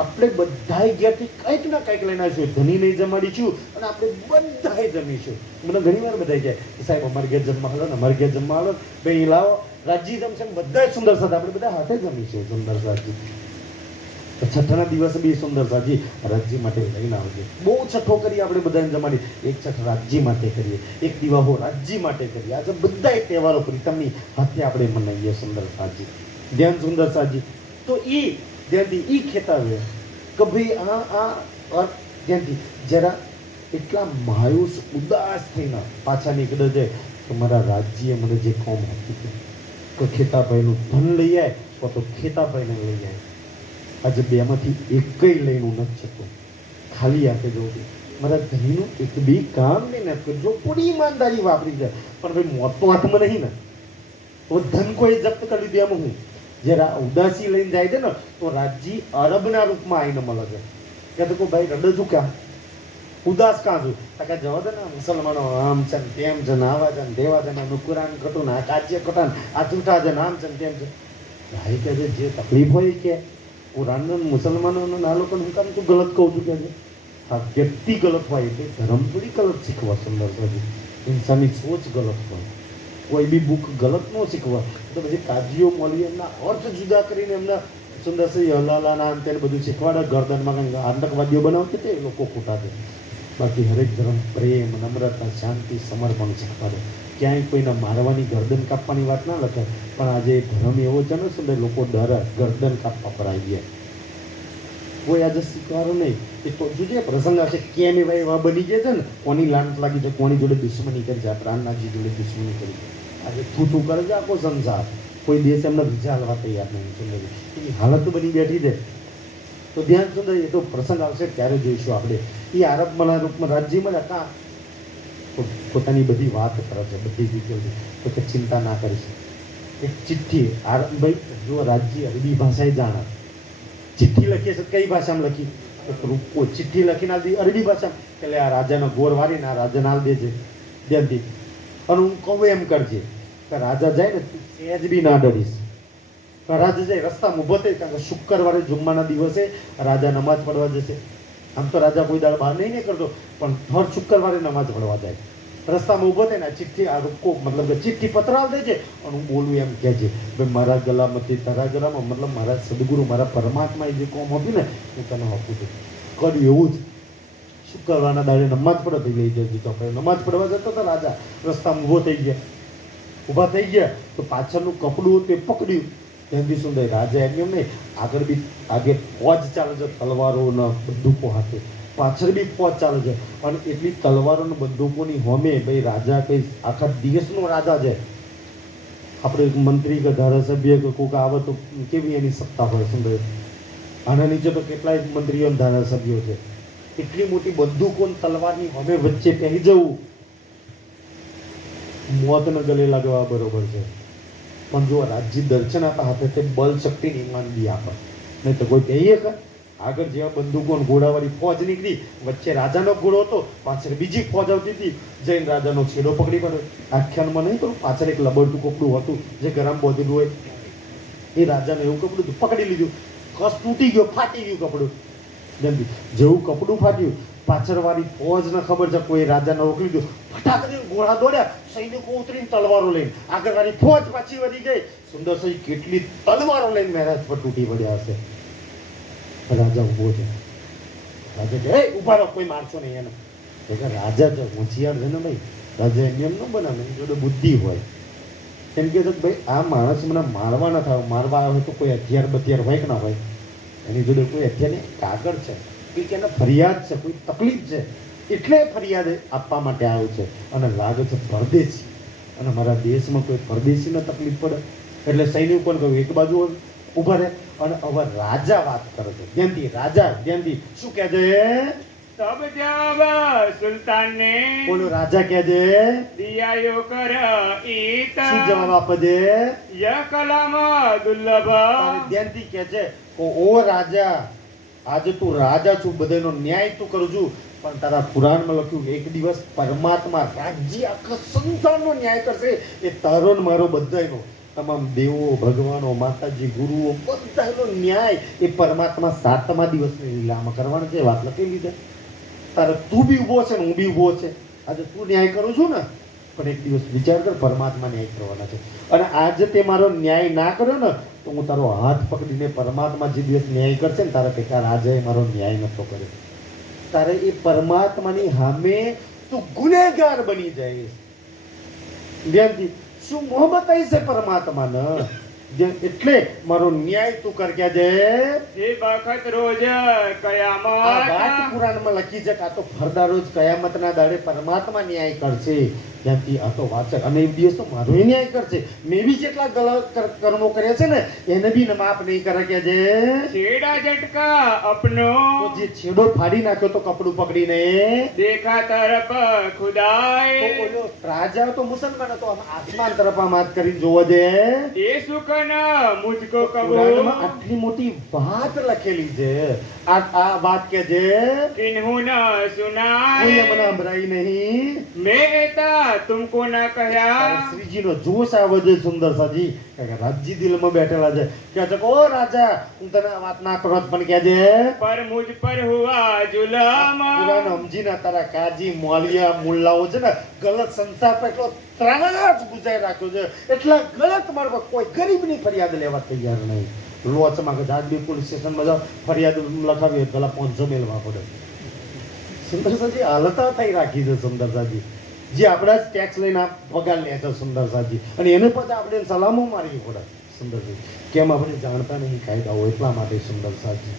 આપણે બધાએ ઘેરથી કંઈક ના કંઈક લઈને આવીશું. ધની નહીં જમાડીશું અને આપણે બધાએ જમીશું. મને ઘણી વાર બધાએ કહે કે સાહેબ અમારે ઘેર જમવા હાલો ને, અમારે ઘેર જમવા હાલો, ભાઈ લાવો રાજ્ય જમશે ને બધા સુંદર સાથે આપણે બધા હાથે જમીશું. સુંદર સાજી છઠ્ઠાના દિવસે બી સુંદર સાજી રાજ્ય માટે લઈને આવજો. બહુ છઠ્ઠો કરીએ આપણે બધાને જમાડી. એક છઠ્ઠ રાજ્ય માટે કરીએ, એક દિવાહો રાજ્ય માટે કરીએ. આજે બધા તહેવારો પ્રીતમની હાથે આપણે મનાવીએ. સુંદર સાજી ધ્યાન. સુંદર સાજી તો એ ધ્યાનથી એ ખેતાવે કે ભાઈ આ ધ્યાનથી જરા એટલા માયુસ ઉદાસ થઈને પાછા નીકળે છે કે મારા રાજ્ય મને જે કોમ હતી કે ખેતાભાઈનું ધન લઈ આવે તો ખેતાભાઈને લઈ આવે. આજે બેમાંથી એકય લઈને નથી જતો, ખાલી આપે જવું છું. મારા ધણીનું એક બી કામ નહીં ને જો પૂરી ઈમાનદારી વાપરી જાય. પણ ભાઈ મોત તો હાથમાં નહીં ને, તો ધન કોઈ જપ્ત કરી દીધું. એમ હું જ્યારે ઉદાસી લઈને જાય છે ને તો રાજ્ય અરબના રૂપમાં આવીને મળે છે. કે તો કોઈ ભાઈ રડે છું ક્યાં ઉદાસ કાં છું કે જવા દે ને મુસલમાનો આમ છે ને તેમ છે ને આવા છે ને તેવા છે ને નુકરાન ખટું ને આ કાજ્ય ખટાન આ જૂઠા છે ને આમ છે ને તેમ છે ભાઈ કે છે જે તકલીફ હોય કે કુરાનનો મુસલમાનોનો આ લોકોને હું કામ તું ગલત કહું છું કે છે આ વ્યક્તિ ગલત હોય એટલે ધર્મ થોડી ગલત શીખવા સુંદર છે ઇન્સાનની સોચ ગલત હોય કોઈ બી બુક ગલત ન શીખવા તો પછી કાજીઓ મૌલવી એમના અર્થ જુદા કરીને એમના સુંદર છે હલાલાના અંતે બધું શીખવાડે ગરદનમાં કંઈક આતંકવાદીઓ બનાવતી તે એ લોકો ખોટા છે બાકી હરેક ધર્મ પ્રેમ નમ્રતા શાંતિ સમર્પણ શીખવાડે ક્યાંય કોઈને મારવાની ગરદન કાપવાની વાત ના લખે પણ આજે ધર્મ એવો છે ને સુંદર લોકો ડરે ગરદન કાપવા પર આવી ગયા કોઈ આજે શીખવાડો નહીં એ તો જોજે પ્રસંગ આવશે કેમ એ ભાઈ એવા બની ગયા છે ને કોની લાંચ લાગી છે કોની જોડે દુશ્મની કરી છે પ્રાણનાથજી જોડે દુશ્મની કરી આજે થૂથું કરે છે આખો સંસાર કોઈ દેશ એમને વિઝા હાલવા તૈયાર નહીં સુંદર એની હાલત બની બેઠી છે તો ધ્યાન સુંદર એ તો પ્રસંગ આવશે ત્યારે જોઈશું આપણે એ આરબના રૂપમાં રાજ્યમાં જ હતા પોતાની બધી વાત કરે છે બધી ડિટેલ તો કે ચિંતા ના કરીશ એક ચિઠ્ઠી ભાઈ જો રાજ્ય અરબી ભાષાએ જાણે ચિઠ્ઠી લખીએ છે કઈ ભાષામાં લખી તો રૂપો ચિઠ્ઠી લખીને આલતી અરબી ભાષામાં એટલે આ રાજાનો ગોર વારીને આ રાજાને હાલ દેજે ધ્યાનથી અને હું કહું એમ કરજે કે રાજા જાય ને સેજ બી ના ડરીશ રાજા જાય રસ્તામાં ઊભો થઈ કારણ કે શુક્રવારે જુમ્માના દિવસે રાજા નમાઝ પડવા જશે આમ તો રાજા કોઈ દાળ બહાર નહીં કરતો પણ હર શુક્રવારે નમાઝ પડવા જાય રસ્તામાં ઊભો થાય ને ચિઠ્ઠી આ રૂપકો મતલબ કે ચિઠ્ઠી પતરાવ દેજે અને હું બોલું એમ કહેજે ભાઈ મારા ગલામાંથી તારા ગલામાં મતલબ મારા સદગુરુ મારા પરમાત્માએ જે કોમ આપ્યું ને હું તને આપું છું કર્યું એવું જ શુક્રવારના દાડે નમાઝ પડવા થઈ લઈ જતી તો નમાઝ પડવા જતો તો રાજા રસ્તામાં ઊભો થઈ ગયા ઊભા થઈ ગયા તો પાછળનું કપડું તે પકડ્યું ત્યાંથી શું થાય રાજા એમ નહીં આગળ બી આગળ ફોજ ચાલે છે તલવારો ને બંદૂકો હાથે પાછળ બી ફોજ ચાલે છે અને એટલી તલવારો ને બંદૂકોની હોમે ભાઈ રાજા કઈ આખા દેશનો રાજા છે આપણે મંત્રી કે ધારાસભ્ય કે કોઈક આવે તો કેવી એની સત્તા હોય સુંદર આના નીચે તો કેટલાય મંત્રીઓ અને ધારાસભ્યો છે એટલી મોટી બંદૂકો અને તલવારની હોમે વચ્ચે પહેરી જવું મોતને ગલે લાગવા બરોબર છે પણ જો રાજ્ય દર્શન આપા હાથે તે બળ શક્તિની ઈમાનદી આપે નહીં તો કોઈ કહીએ કે આગળ જેવા બંદૂકો ઘોડાવાળી ફોજ નીકળી વચ્ચે રાજાનો ઘોડો હતો પાછળ બીજી ફોજ આવતી હતી જઈને રાજાનો છેડો પકડી પડ્યો આખ્યાનમાં નહીં કરું પાછળ એક લબડતું કપડું હતું જે ગરમ બોધેલું હોય એ રાજાને એવું કપડું હતું પકડી લીધું કસ તૂટી ગયો ફાટી ગયું કપડું જલ્દી જેવું કપડું ફાટ્યું પાછળવાળી ફોજને ખબર છે કોઈ રાજાને રોકી લીધું ફટાક કરીને ઘોડા દોડ્યા સૈનિકો ઉતરીને તલવારો લઈને આગળવાળી ફોજ પાછી વધી ગઈ સુંદર સહી કેટલી તલવારો લઈને મહારાજ પર તૂટી પડ્યા હશે રાજા ઊભો છે રાજા કે એ ઉભા રહો કોઈ મારશો નહીં એને એટલે રાજા છે હોશિયાર છે ને ભાઈ રાજા એમ ન બનાવે એની જોડે બુદ્ધિ હોય એમ કે ભાઈ આ માણસ મને મારવા ના થાય મારવા આવ્યો હોય તો કોઈ હથિયાર બથિયાર હોય કે ના હોય એની જોડે કોઈ હથિયાર નહીં કાગળ છે કે એને ફરિયાદ છે કોઈ તકલીફ છે એટલે ફરિયાદ આપવા માટે આવ્યો છે અને લાગે છે પરદેશી અને મારા દેશમાં કોઈ પરદેશીને તકલીફ પડે એટલે સૈનિકોને કહ્યું એક બાજુ ઊભા રહે અને હવે રાજા વાત કરે છે ધ્યાનથી રાજા ધ્યાનથી શું કહે છે તબ જબ સુલ્તાન ને બોલો રાજા કહે છે દિયાયો કર ઈત શું જવાબ આપે છે ય કલામ દુર્લભ ધ્યાનથી કહે છે ઓ રાજા આજે તું રાજા છું બધાનો ન્યાય તું કરું છું પણ તારા પુરાણમાં લખ્યું એક દિવસ પરમાત્મા રાજ્ય આખા સંસારનો ન્યાય કરશે એ તારો ને મારો બધાનો તમામ દેવો ભગવાનો માતાજી ગુરુઓ બધાનો ન્યાય એ પરમાત્મા 7મા દિવસની લીલામાં કરવાનો છે વાત લખેલી છે તારે તું બી ઊભો છે ને હું બી ઊભો છે આજે તું ન્યાય કરું છું ને પણ એક દિવસ વિચાર કર પરમાત્મા ન્યાય કરવાના છે અને આજે તે મારો ન્યાય ના કર્યો ને તો હું તારો હાથ પકડીને પરમાત્મા જે દિવસ ન્યાય કરશે ને તારા પિતા રાજાએ મારો ન્યાય નતો કર્યો તારે એ પરમાત્માની સામે તું ગુનેગાર બની જઈશ ધ્યાનથી શું મોહબ્બત આવી છે પરમાત્માને એટલે મારો ન્યાય તું કર કે જે વખત રોજ કયામત આ વાત પુરાણમાં લખી છે કે આ તો ફરદા રોજ કયામતના દાડે પરમાત્મા ન્યાય કરશે ત્યાંથી આ તો વાત છે. અને એક દિવસ તો મારો ન્યાય કરશે. મેં બી જેટલા ગલત કર્મો કર્યા છે ને એને બી માફ નહીં કરે કે જે छेड़ा झटका अपनो તો જે છેડો ફાડી નાખ્યો તો કપડું પકડીને देखा तरफ તો खुदाए ઓલો રાજા તો મુસલમાન હતો, આમ આસમાન તરફ આમ હાથ કરીને જોવા દે. ये सुख न मुझको કુરાનમાં कबो આટલી મોટી વાત લખેલી છે. આ વાત કે જે किन्हू न કોઈએ सुनाए મને સંભળાઈ નહીં. मैं एता तुमको न कहया શ્રીજીનો જોશ આવે છે સુંદર સાજી. કારણ કે રાજજી દિલમાં બેઠેલા છે. કહે છે કે ઓ રાજા, હું તને આ વાત ના કરો પણ કહેજે पर मुझ पर हुआ जुलम પુરાણ સમજીને તારા કાજી મોલિયા મુલ્લાઓ છે ને ગલત સંસાર પર એટલો ત્રાસ ગુજારી રાખ્યો છે. એટલા ગલત માર્ગ પર કોઈ ગરીબની ફરિયાદ લેવા તૈયાર નહીં. લોચમાં કે જાડબી પોલીસ સ્ટેશનમાં જાઓ, ફરિયાદ લખાવી પેલા 500 મેલવા પડે. સુંદરસાજી હાલત થઈ રાખી છે સુંદરસાજી. જે આપણા જ ટેક્સ લઈને પગાર લે છે સુંદરસાજી, અને એને પછી આપણે સલામો મારવી પડે. સુંદરસાજી કેમ આપણે જાણતા નહીં કાયદાઓ, એટલા માટે સુંદરસાજી.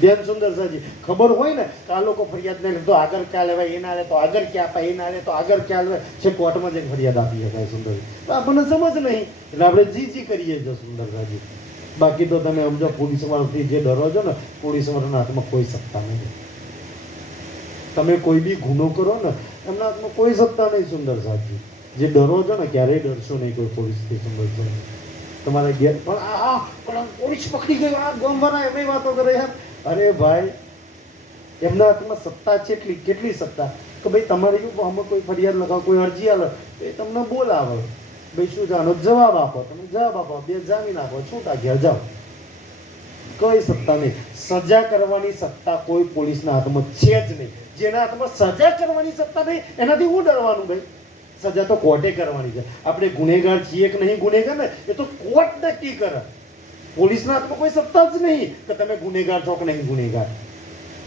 બેન સુંદરસાજી ખબર હોય ને કે આ લોકો ફરિયાદ નહીં તો આગળ ક્યાં લેવાય, એના લે તો આગળ ક્યાં અપાય, એના લે તો આગળ ક્યાં લેવાય છે, કોર્ટમાં જઈને ફરિયાદ આપી શકાય. સુંદરજી આપણને સમજ નહીં એટલે આપણે જી કરીએ છીએ સુંદરસાજી. બાકી તો તમે સમજો પોલીસ વાળાથી જે ડરો છો ને, પોલીસ વાળાના હાથમાં કોઈ સત્તા નથી. તમે કોઈ બી ગુનો કરો ને એમના હાથમાં કોઈ સત્તા નહીં સુંદરસાજી. જે ડરો છો ને ક્યારેય ડરશો નહીં કોઈ પોલીસથી. સુંદરસાજી તમારે ઘેર પણ પોલીસ પકડી ગયો, આ ગામવાળા એવી વાતો કરે યાર. અરે ભાઈ એમના હાથમાં સત્તા છે. કેટલી સત્તા કે ભાઈ તમારે આમાં કોઈ ફરિયાદ લખાવો, કોઈ અરજી આલે એ તમને બોલાવે, ભાઈ શું જાણો જવાબ આપો, તમે જવાબ આપો, 2 જામીન આપો, છૂટા ઘેર જાઓ. કોઈ સત્તા નહીં. સજા કરવાની સત્તા કોઈ પોલીસના હાથમાં છે જ નહીં. જેના હાથમાં સજા કરવાની સત્તા નહીં એનાથી હું ડરવાનું ભાઈ? સજા તો કોર્ટે કરવાની છે. આપણે ગુનેગાર છીએ કે નહીં ગુનેગાર ને એ તો કોર્ટ નક્કી કરે. પોલીસના હાથમાં કોઈ સત્તા જ નહીં કે તમે ગુનેગાર છો કે નહીં ગુનેગાર.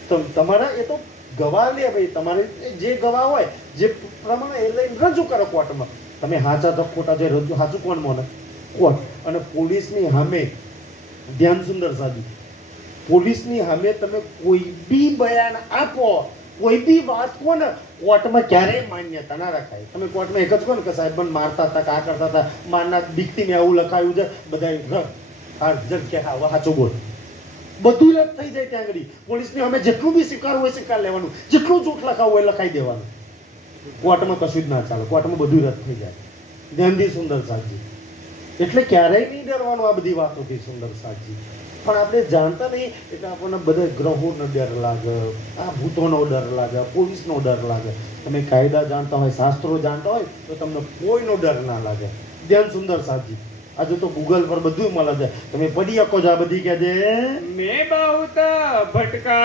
તો તમારા એ તો ગવાહ લે ભાઈ, તમારે જે ગવાહ હોય જે પ્રમાણે એ લઈને રજૂ કરો કોર્ટમાં. તમે સાચા તો ખોટા છે રજૂ, સાચું કોણ માને? કોર્ટ. અને પોલીસની સામે ધ્યાન સુંદરસાજી, પોલીસની સામે તમે કોઈ બી બયાન આપો, કોઈ બી વાત કહો ને કોર્ટમાં ક્યારેય માન્યતા ના રખાય. તમે કોર્ટમાં એક જ કહો ને કે સાહેબ મને મારતા હતા, કા કરતા હતા, મારના બીકથી મેં આવું લખાયું છે, બધા સાચું બોલ, બધું રદ થઈ જાય ત્યાં આગળ. પોલીસની અમે જેટલું બી સ્વીકારવું હોય સ્વીકાર લેવાનું, જેટલું જૂઠ લખાવું હોય લખાઈ દેવાનું. કોર્ટમાં કશું જ ના ચાલે, કોર્ટમાં બધું રદ થઈ જાય. ધ્યાનથી સુંદરસાજી. એટલે ક્યારેય નહીં ડરવાનું આ બધી વાતોથી સુંદરસાજી. પણ આપણે જાણતા નહીં એટલે આપણને બધા ગ્રહોનો ડર લાગે, આ ભૂતોનો ડર લાગે, પોલીસનો ડર લાગે. તમે કાયદા જાણતા હોય, શાસ્ત્રો જાણતા હોય તો તમને કોઈનો ડર ના લાગે. ધ્યાન સુંદરસાજી. આજે તો ગૂગલ પર બધું મળે છે, તમે પડી શકો છો આ બધી કહે છે. मैं बहुत भटका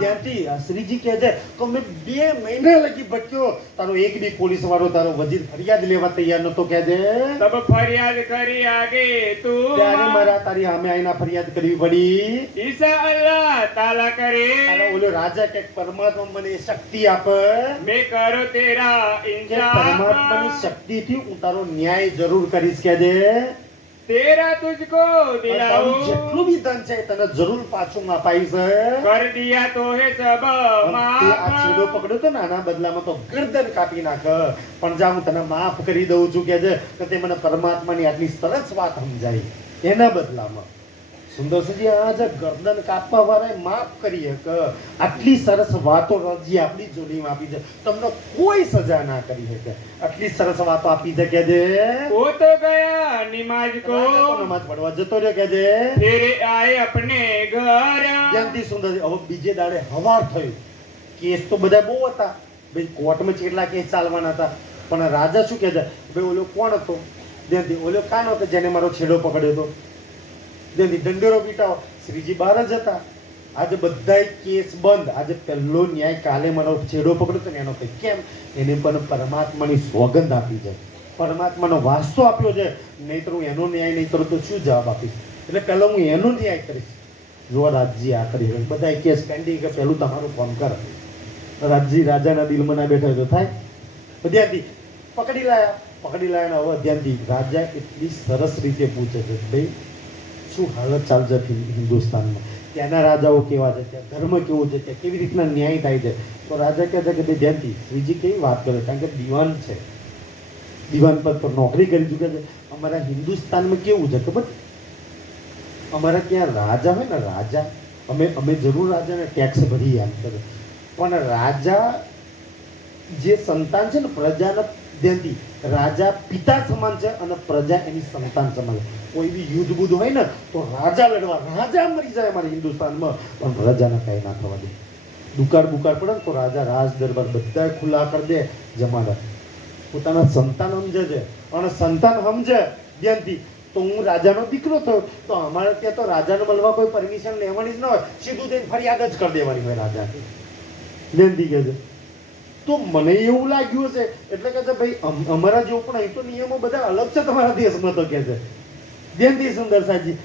ત્યાંથી આ શ્રીજી કહે છે કે મેં 2 મહિના લગી ભટક્યો, તારો એક બી પોલીસ વાળો તારો વજીર ફરિયાદ લેવા તૈયાર નતો. કહે છે तब फरियाद करी आगे तू ત્યારે મારા તારી સામે આવીને ફરિયાદ કરવી પડી. ईसा अल्लाह ताला करे તારો ઓલો રાજા કે પરમાત્મા મને શક્તિ આપે मैं करो तेरा કે પરમાત્માની इंसाफ શક્તિથી હું તારો ન્યાય જરૂર કરીશ. કે છે तेरा तुझको તારું दिलाऊं જેટલું બી ધન છે એ તને જરૂર પાછું અપાઈશ. कर दिया तो है सब તે આ છેડો माफ પકડ્યો તો ને આના બદલામાં તો ગરદન કાપી નાખ, પણ જા હું તને માફ કરી દઉં છું. કે છે કે તે મને પરમાત્માની આટલી સરસ વાત સમજાઈ એના બદલામાં. સુંદરસિંહજી આ જે ગરદન કાપવા વાળાએ માફ કરી કે આટલી સરસ વાતો રજી આપણી જોડીમાં આપી છે, તમને કોઈ સજા ના કરી શકે. આટલી સરસ વાતો આપી છે. કે છે वो तो गया नमाज को રાજા તો નમાજ પડવા જતો રહ્યો. કે છે फिर आए अपने घर ધ્યાનથી સુંદરજી. હવે બીજે દાડે હવાર થયું. કેસ તો બધા બહુ હતા ભાઈ, કોર્ટમાં કેટલા કેસ ચાલવાના હતા. પણ રાજા શું કહે છે ભાઈ ઓલો કોણ હતો? ધ્યાનથી ઓલો કાન હતો જેને મારો છેડો પકડ્યો હતો. ધ્યાનથી દંડેરો પીટાવો. શ્રીજી બહાર જ હતા. આજે બધાય કેસ બંધ. આજે પહેલો ન્યાય કાલે મારો છેડો પકડ્યો હતો ને એનો કંઈ કેમ? એને પણ પરમાત્માની સોગંદ આપી છે, પરમાત્માનો વારસો આપ્યો છે. નહીંતર હું એનો ન્યાય નહીં કરું તો શું જવાબ આપીશ? એટલે પહેલો હું એનો ન્યાય કરીશ. જો રાજજી આ કરી બધા કેસ પેન્ડિંગ, કે પહેલું તમારું ફોન કર. રાજજી રાજાના દિલમાં ના બેઠા તો થાય. ધ્યાનથી પકડી લાયા. હવે ધ્યાનથી રાજા એટલી સરસ રીતે પૂછે છે ભાઈ શું હાલત ચાલશે હિન્દુસ્તાનમાં, ત્યાંના રાજાઓ કેવા છે, ત્યાં ધર્મ કેવો છે, ત્યાં કેવી રીતના ન્યાય થાય છે. તો રાજા કહે છે કે ભાઈ ધ્યાનથી શ્રીજી કેવી વાત કરે, કારણ કે દિવાન છે દીવાન પદ પર નોકરી કરી ચૂક્યા છે. અમારા હિન્દુસ્તાનમાં કેવું છે ખબર? અમારા ત્યાં રાજા હોય ને, રાજા, અમે જરૂર રાજાને ટેક્સ ભરીએ આમ કરે, પણ રાજા જે સંતાન છે ને પ્રજાના ધ્યાનથી, રાજા પિતા સમાન છે અને પ્રજા એની સંતાન સમાન છે. કોઈ બી યુદ્ધ બુદ્ધ હોય ને તો રાજા લડવા, રાજા મરી જાય અમારા હિન્દુસ્તાનમાં, પણ પ્રજાને કઈ ના થવા દે. દુકાળ બુકાળ પડે ને તો રાજા રાજ દરબાર બધા ખુલ્લા કરી દે જમાના. પોતાના સંતાન સમજે છે અને સંતાન સમજે ધ્યાનથી તો હું રાજાનો દીકરો થયો તો અમારે ત્યાં તો રાજાને મળવા કોઈ પરમિશન લેવાની જ ન હોય, સીધું જઈને ફરિયાદ જ કરી દેવાની હોય રાજા ધ્યાનથી કહે છે. તો મને એવું લાગ્યું હશે એટલે કે છે ભાઈ અમારા જેવું પણ અહીં તો નિયમો બધા અલગ છે તમારા દેશમાં, તો કે છે ધ્યાનથી સુંદર સાજી.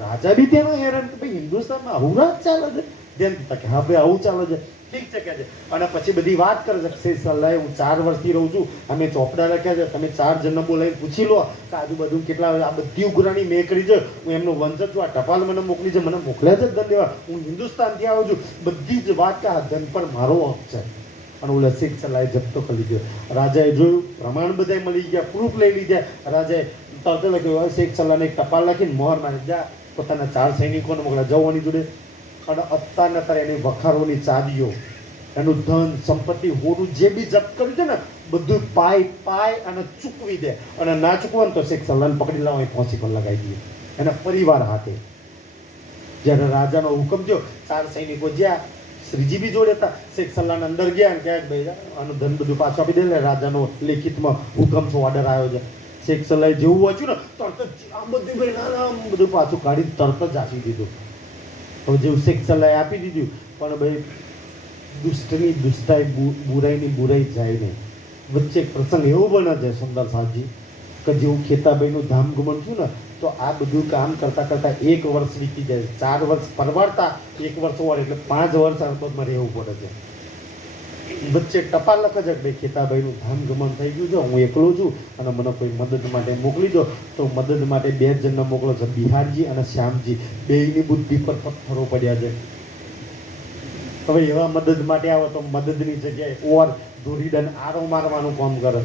રાજા બી તેનો હેરાન કે ભાઈ હિન્દુસ્તાનમાં આવું રાજ ચાલે છે ધ્યાનથી, કે હા ભાઈ આવું ચાલે છે, ઠીક છે કે છે. અને પછી બધી વાત કરે છે કે સલાહ હું 4 વર્ષથી રહું છું, અમે ચોપડા લખ્યા છે, તમે 4 જણને બોલાવીને પૂછી લો કે આજુબાજુ કેટલા, આ બધી ઉઘરાણી મેં કરી છે, હું એમનો વંશજ છું, આ ટપાલ મને મોકલી છે, મને મોકલ્યા છે ધન્યવાદ, હું હિન્દુસ્તાનથી આવું છું, બધી જ વાત કે આ ધન પર મારો હક છે. અને ઓલા શેખ સલાહે જપ્તો કરી લીધો. રાજાએ જોયું, પ્રમાણ બધાય મળી ગયા, પ્રૂફ લઈ લીધા. રાજાએ તરત લખ્યું શેખ સલાહને એક ટપાલ લખીને મોહર મારી, જા પોતાના 4 સૈનિકોને મોકલ્યા, જવાની જોડે. અને અત્યારના અત્યારે એની વખારોની ચાવીઓ, એનું ધન સંપત્તિ હોરું જે બી જપ્ત કર્યું છે ને બધું પાય અને ચૂકવી દે. અને ના ચૂકવાનું તો શેખ સલાહને પકડી લાવો, અહીં ફાંસી પર લગાવી દઈએ એના પરિવાર હાથે. જ્યારે રાજાનો હુકમ થયો, 4 સૈનિકો જ્યાં, શ્રીજી બી જોડે હતા, શેખ સલાહને અંદર ગયા અને ક્યાંક ભાઈ આનું ધન બધું પાછું આપી દે. રાજાનો લેખિતમાં હુકમ છે, ઓર્ડર આવ્યો છે. શેખ સલાહે જેવું વાંચ્યું ને તરત જ આ બધું ભાઈ નાના બધું પાછું કાઢી તરત જ આપી દીધું. હવે જેવું શેખ સલાહે આપી દીધું, પણ ભાઈ દુષ્ટની દુષ્ટાઈ, બુરાઈની બુરાઈ જાય નહીં. વચ્ચે એક પ્રસંગ એવો બને છે સુંદર સાહજી કે જેવું ખેતાભાઈનું ધામ ગમન થયું ને તો આ બધું કામ કરતા કરતા 1 વર્ષ વીતી જાય. 4 વર્ષ પરવારતા 1 વર્ષ ઓર એટલે 5 વર્ષ અરબમાં રહેવું પડે છે. વચ્ચે ટપાલ લખે છે કે ભાઈ ખેતાભાઈનું ધામ ગમન થઈ ગયું છે, હું એકલો છું અને મને કોઈ મદદ માટે મોકલી દો. તો મદદ માટે 2 જણને મોકલો છે, બિહારજી અને શ્યામજી. બેયની બુદ્ધિ પર પથ્થરો પડ્યા છે. હવે એવા મદદ માટે આવે તો મદદની જગ્યાએ ઓર દોરીડાને આરો મારવાનું કામ કરે.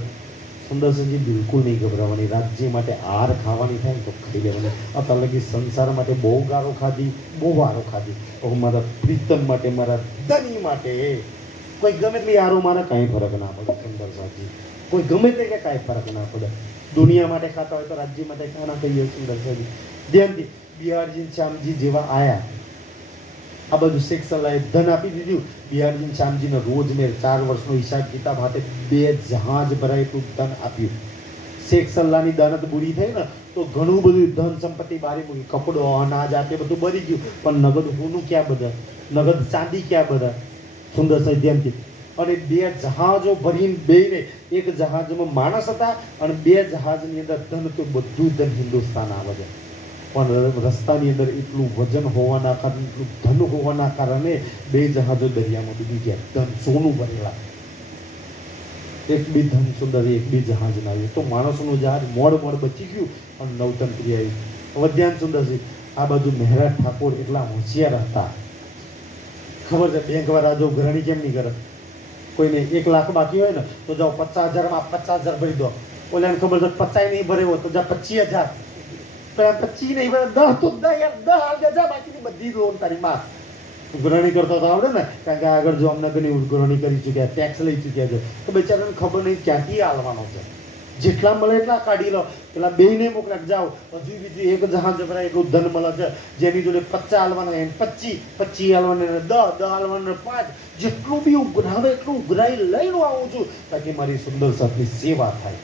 સુંદરસિંહજી બિલકુલ નહીં ગભરાવાની. રાજ્ય માટે આર ખાવાની થાય ને તો ખાઈ લેવાની. અત્યાર લગી સંસાર માટે બહુ ગારો ખાધી, બહુ વારો ખાધી. તો મારા પ્રીતમ માટે, મારા ધની માટે કોઈ ગમે તે આરો મારે કાંઈ ફરક ના પડે. સુંદર સાજી કોઈ ગમે તે કે કાંઈ ફરક ના પડે. દુનિયા માટે ખાતા હોય તો રાજ્ય માટે ખાના કહીએ. સુંદર સાજી ધ્યાનથી બિહારજી શ્યામજી જેવા આયા, આ બધું શેખ સલાહે ધન આપી દીધું. બિહારજી શ્યામજીને રોજ મેં 4 વર્ષનો હિસાબ કિતાબ હાથે 2 જહાજ ભરાય એટલું ધન આપ્યું. શેખ સલાહની દાનત બુરી થઈ ને તો ઘણું બધું ધન સંપત્તિ બારી મૂકી, કપડો, અનાજ, આ તે બધું બરી ગયું, પણ નગદ હોનું ક્યાં બધા, નગદ ચાંદી ક્યાં બધા. સુંદર સૈદ્યંતી અને 2 જહાજો ભરીને બેને, એક જહાજમાં માણસ હતા અને 2 જહાજની અંદર ધન, તો બધું ધન હિન્દુસ્તાન આવે છે. પણ રસ્તાની અંદર એટલું વજન હોવાના કારણે, એટલું ધન હોવાના કારણે 2 જહાજો દરિયામાં ડૂબી ગયા. ધન સોનું ભરેલા, એક બી ધન સુંદર, એક બી જહાજ ના આવ્યું. તો માણસોનું જહાજ મોડ બચી ગયું અને નવતંત્રી આવ્યું. હવે ધ્યાન સુંદરજી, આ બાજુ મહેરાજ ઠાકોર એટલા હોશિયાર હતા, ખબર છે બેંકવાળા જો ઘરણી કેમ નહીં કરે, કોઈને 1 લાખ બાકી હોય ને તો જાઓ 50,000માં 50,000 ભરી દો. ઓલાને ખબર છે 50 નહીં ભર્યો તો જા 25,000, 25 નહીં ભરે 10 તો 10 યાર 10 હાલ જા, બાકીની બધી લોન તારી માં. ઉઘરાણી કરતો તો આવડે ને, કારણ કે આગળ જો અમને ઘણી ઉઘરાણી કરી ચૂક્યા, ટેક્સ લઈ ચૂક્યા છે, તો બિચારાને ખબર નહીં ક્યાંથી હાલવાનો છે. જેટલા મળે એટલા કાઢી લો. પેલા બેયને મોકલ્યા, જાઓ હજુ બીજું 1 જહાજ ભરાય એટલું ધન મળે છે, જેની જોડે 50 હાલવાના, 25 હાલવાના, 10 હાલવાના, 5, જેટલું બી ઉઘરાવે એટલું ઉઘરાઈ લઈને આવું છું તાકી મારી સુંદર સાથની સેવા થાય.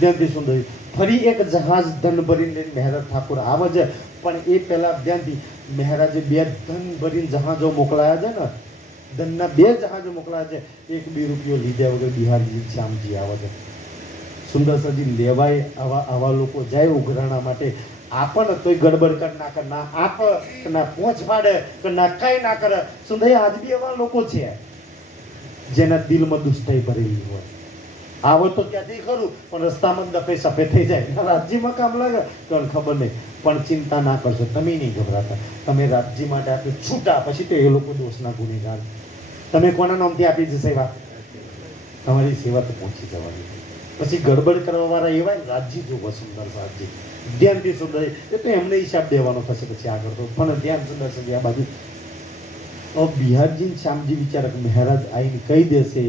ધ્યાનથી સુંદર ફરી 1 જહાજ ધન ભરીને લઈને મહેરાજ ઠાકોર આવે છે, પણ એ પહેલા ધ્યાનથી મહારાજે 2 ધન ભરીને જહાજો મોકલાયા છે ને, ધનના 2 જહાજો મોકલાયા છે. 1 બી રૂપિયો લીધા વગર બિહારજી શ્યામજી આવે છે. સુંદર સજી લેવાય આવા લોકો જાય ઉઘરાણા માટે, આપણ તોય ગડબડ કર ના કર, ના આપ કે ના પહોંચ પાડે કે ના કાંઈ ના કરે. સુંદર આજ બી એવા લોકો છે જેના દિલમાં દુષ્ટાઈ ભરેલી હોય. આવો તો ત્યાંથી ખરું, પણ રસ્તામાં દફે સફે થઈ જાય, રાજ્યમાં કામ લાગે તો ખબર નહીં. પણ ચિંતા ના કરશો, તમે નહીં ગભરાતા. તમે રાજ્ય માટે આપી છૂટા પછી તો એ લોકો દોષના ગુનેગાર. તમે કોના નામથી આપી છે સેવા? તમારી સેવા તો પહોંચી જવાની. પછી ગડબડ કરવા વાળા એવા ને, રાજજી જોવો સુંદર સાજી, ધ્યાનથી સુંદર, એ તો એમને હિસાબ દેવાનો થશે પછી આગળ તો, પણ ધ્યાન સુંદર સાજી આ બાજુ. બિહારજી ને શ્યામજી વિચારક મહારાજ આવીને કહી દેશે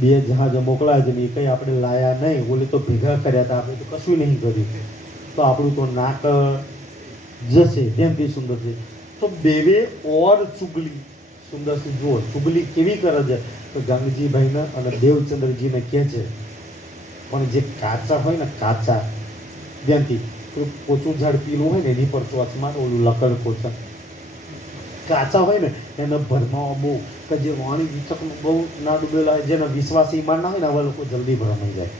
બે જહાજો મોકલાય છે ને એ કઈ આપણે લાયા નહીં, બોલે તો ભેગા કર્યા હતા, આપણે તો કશું નહીં કર્યું, તો આપણું તો નાક જશે. ધ્યાનથી સુંદર છે. તો બેવે ઓર ચુગલી સુંદરસિંહ જુઓ ચુગલી કેવી કરે છે, તો ગંગજીભાઈને અને દેવચંદ્રજીને કહે છે, પણ જે કાચા હોય ને કાચા, ધ્યાનથી, તો પોચું ઝાડ પીલું હોય ને એની પર ચોચમાં ઓલું લકડ પોચા કાચા હોય ને એને ભરમાવા બહુ, કે જે વાણી વિચકનું બહુ ના ડૂબેલા હોય, જેને વિશ્વાસ ઈમાન ના હોય ને આવા લોકો જલ્દી ભરમાઈ જાય.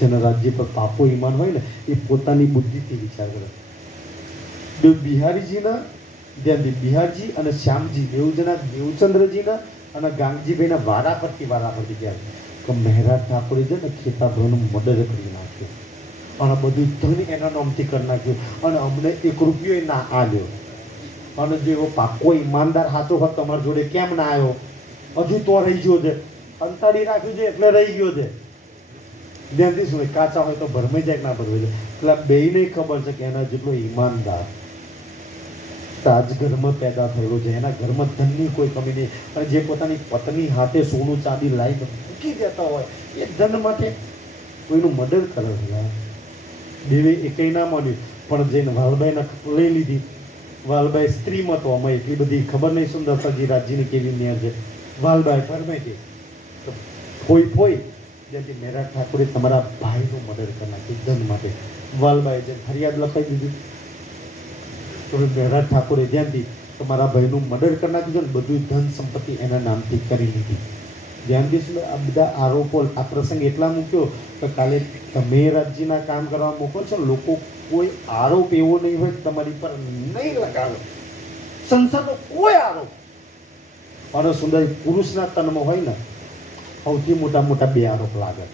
જેના રાજ્ય પર પાકો ઈમાન હોય ને એ પોતાની બુદ્ધિથી વિચાર કરે. બિહારીજીના ધ્યાનથી બિહારજી અને શ્યામજી બેઉ જણા દેવચંદ્રજીના અને ગાંગજીભાઈના વારા પરથી ગયા કે મહેરાજ ઠાકોરે છે ને ખેતાભાઈનું મર્ડર કરી નાખ્યું અને બધું ધન એના નામથી કરી નાખ્યું અને અમને 1 રૂપિયો ના આલ્યો, અને જો એવો પાકો ઈમાનદાર સાચો હોત તમારી જોડે કેમ ના આવ્યો, હજુ તો રહી ગયો છે, અંતાડી રાખ્યું છે એટલે રહી ગયો છે. ધ્યાનથી શું કાચા હોય તો ભરમાઈ જાય કે ના ભરમાઈ જાય, એટલે બેયને ખબર છે કે એના જેટલો ઈમાનદાર રાજઘરમાં પેદા થયેલો છે, એના ઘરમાં ધનની કોઈ કમી નહીં, અને જે પોતાની પત્ની હાથે સોનું ચાંદી લાવીને મૂકી દેતા હોય એ ધન માટે કોઈનું મર્ડર કરે છે. દેવે એકઈ ના માન્યું, પણ જઈને વાલભાઈને લઈ લીધી. વાલભાઈ સ્ત્રીમાં તો અમે એટલી બધી ખબર નહીં સુંદરસાજી રાજજીને કેવી ન્યાય છે. વાલભાઈ ફરમાઈ ફોઈ જેથી મહેરાજ ઠાકોરે તમારા ભાઈનું મર્ડર કરી નાખ્યું ધન માટે. વાલભાઈ જે ફરિયાદ લખાઈ દીધી, તો મહેરાજ ઠાકોરે ધ્યાનથી તમારા ભાઈનું મર્ડર કરી નાખ્યું છે ને બધું ધન સંપત્તિ એના નામથી કરી લીધી. ધ્યાનથી શું આ બધા આરોપો, આ પ્રસંગ એટલા મૂક્યો કે કાલે તમે રાજ્યના કામ કરવા મૂકો છો, લોકો કોઈ આરોપ એવો નહીં હોય તમારી પર નહીં લગાવે, સંસારનો કોઈ આરોપ. અને સુંદર પુરુષના તનમાં હોય ને સૌથી મોટા 2 આરોપ લાગે.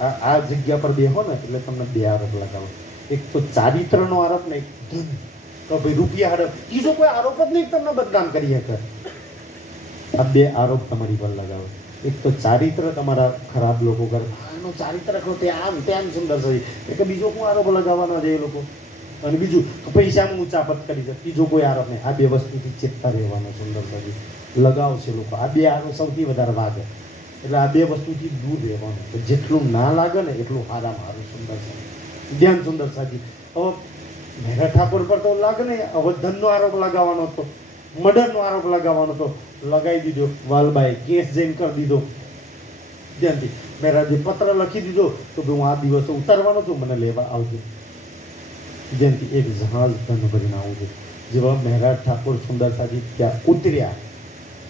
આ જગ્યા પર બેહો ને એટલે તમને 2 આરોપ લગાવો, એક તો ચારિત્રનો આરોપ ને એક ધન, તો ભાઈ રૂપિયા આરોપ, બીજો કોઈ આરોપ જ નહીં તમને બદનામ કરી શકે. આ 2 આરોપ તમારી પર લગાવો. એક તો ચારિત્ર તમારા ખરાબ લોકો કરે, આનો ચારિત્ર કરો તે આમ તેમ સુંદર થઈ, એટલે બીજો કોઈ આરોપ લગાવવાનો છે એ લોકો. અને બીજું પૈસાનું ઊંચાપત કરી છે, બીજો કોઈ આરોપ નહીં. આ 2 વસ્તુથી ચેતતા રહેવાનો સુંદર થઈ લગાવશે લોકો. આ 2 આરોપ સૌથી વધારે વાગે, એટલે આ 2 વસ્તુથી દૂર રહેવાનું. તો જેટલું ના લાગે ને એટલું સારામાં સારું સુંદર છે. ધ્યાન સુંદર સાજી. હવે મહેરા ઠાકોર પર તો લાગે ને, હવે ધનનો આરોપ લગાવવાનો હતો, મર્ડરનો આરોપ લગાવવાનો હતો, લગાવી દીધો. વાલબાઈ કેસ જઈને કરી દીધો. ધ્યાનથી મહેરાજે પત્ર લખી દીધો તો હું આ દિવસે ઉતારવાનો છું, મને લેવા આવજો. ધ્યાનથી એક જહાજ ધન ભરીને આવું છું. જેવા મહેરાજ ઠાકોર સુંદર સાજી ત્યાં ઉતર્યા,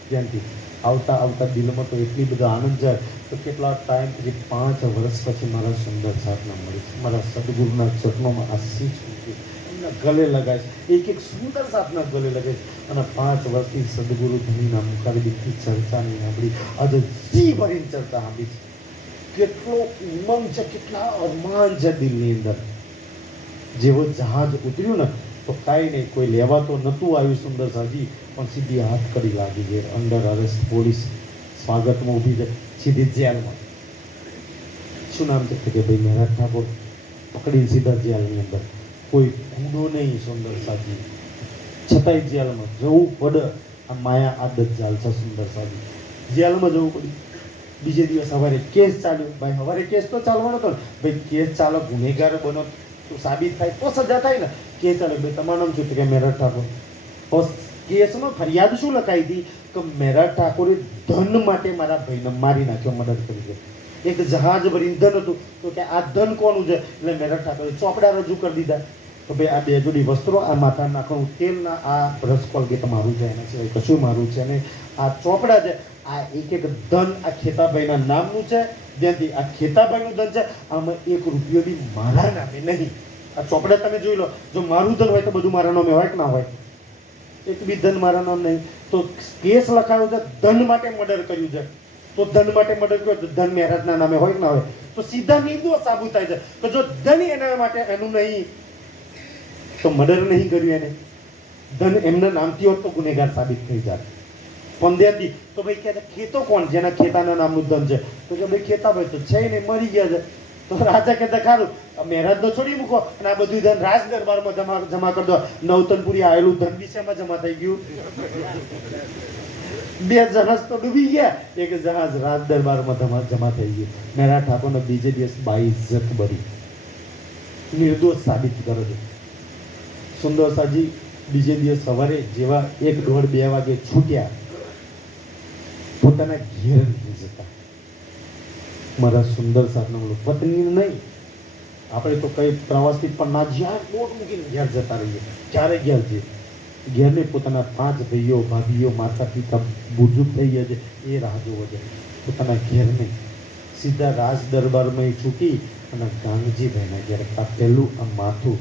ધ્યાનથી આવતા દિલમાં તો એટલી બધો આનંદ જાય તો કેટલા ટાઈમ પછી 5 વર્ષ પછી મારા સુંદર સાધના મળી, મારા સદગુરુના ચરણોમાં આશીષ મૂકી એમના ગલે લગાય, એક સુંદર સાધના ગલે લગાય. અને 5 વર્ષથી સદગુરુ ધણીના મુખારી દીકરી ચર્ચા નહીં સાંભળી, આજે જી ભરીને ચર્ચા સાંભળી છે. કેટલો ઉમંગ છે, કેટલા અરમાન છે દિલની અંદર. જેવો જહાજ ઉતર્યું ને તો કાંઈ નહીં, કોઈ લેવા તો નહોતું આવ્યું સુંદર સાજી, પણ સીધી હાથ કરી લાગી છે. અંડર અરેસ્ટ પોલીસ સ્વાગતમાં ઊભી છે, સીધી જેલમાં. શું નામ છે કે ભાઈ મહેરાજ ઠાકોર, પકડી સીધા જેલની અંદર. કોઈ ગુનો નહીં સુંદર સાજી, છતાંય જેલમાં જવું પડે. આ માયા આદત જાલ છે સુંદર સાજી, જેલમાં જવું પડ્યું. બીજે દિવસ સવારે કેસ ચાલ્યો. ભાઈ સવારે કેસ તો ચાલવાનો હતો ને, ભાઈ કેસ ચાલો, ગુનેગાર બનો તો સાબિત થાય તો સજા થાય ને. કેસ ચાલે, ભાઈ તમારું નામ શું કે મહેરાજ ઠાકોર. તો કેસમાં ફરિયાદ શું લખાઈ હતી કે મહેરાજ ઠાકોરે ધન માટે મારા ભાઈને મારી નાખ્યો, મદદ કરી છે. એક જહાજ ભરીને ધન હતું, તો કે આ ધન કોનું છે, એટલે મહેરાજ ઠાકોરે ચોપડા રજૂ કરી દીધા તો ભાઈ આ 2 જોડી વસ્ત્રો, આ માથા નાખવાનું તેલના, આ બ્રશ કોલગેટ મારું છે, એના સિવાય કશું મારું છે, અને આ ચોપડા છે, આ એક ધન આ ખેતાભાઈના નામનું છે. જ્યાંથી આ ખેતાભાઈનું ધન છે, આમાં 1 રૂપિયો બી મારા નામે નહીં. આ ચોપડા તમે જોઈ લો, જો મારું ધન હોય તો બધું મારા નામે હોય કે ના હોય, એક બી ધન મારા નામ નહીં. તો કેસ લખાયો છે, ધન માટે મર્ડર કર્યું છે, તો ધન માટે મર્ડર કર્યું તો ધન મહેરાજના નામે હોય કે ના હોય, તો સીધા નિર્દોષ સાબિત થાય છે. તો જો ધન એના માટે એનું નહીં તો મર્ડર નહીં કર્યું એને, ધન એમના નામથી હોત તો ગુનેગાર સાબિત થઈ જાય. પંદ્યાથી તો ભાઈ કે ખેતો કોણ જેના ખેતાના નામનું ધન છે તો કે ભાઈ ખેતાભાઈ તો છે નહીં મરી ગયા છે તો રાજા કહેતા ખારું મહેરાજ નો છોડી મૂકો અને આ બધું ધન રાજ દરબારમાં જમા કરી દો નવતનપુરી આવેલું ધન દિશામાં જમા થઈ ગયું બે જહાજ તો ડૂબી ગયા એક જહાજ રાજ દરબારમાં જમા થઈ ગયું મહેરાજ ઠાકોરનો બીજે દિવસ બાઇજ્જત બરી નિર્દોષ સાબિત કરે છે સુંદર સાજી બીજે દિવસ સવારે જેવા 1:30-2 વાગે છૂટ્યા પોતાના ઘેર નહીં જતા મારા સુંદર સાધનો પત્ની નહીં આપણે તો કઈ પ્રવાસથી પણ ના જ્યાં બોટ મૂકીને ઘેર જતા રહીએ ક્યારે ઘેર જઈએ ઘેરને પોતાના 5 ભાઈઓ ભાભીઓ માતા પિતા બુજુર્ગ થઈ ગયા છે એ રાહ જોવો છે પોતાના ઘેરને સીધા રાજ દરબારમાં છૂટી અને ગાંગજીભાઈના ઘેર પહેલું આ માથું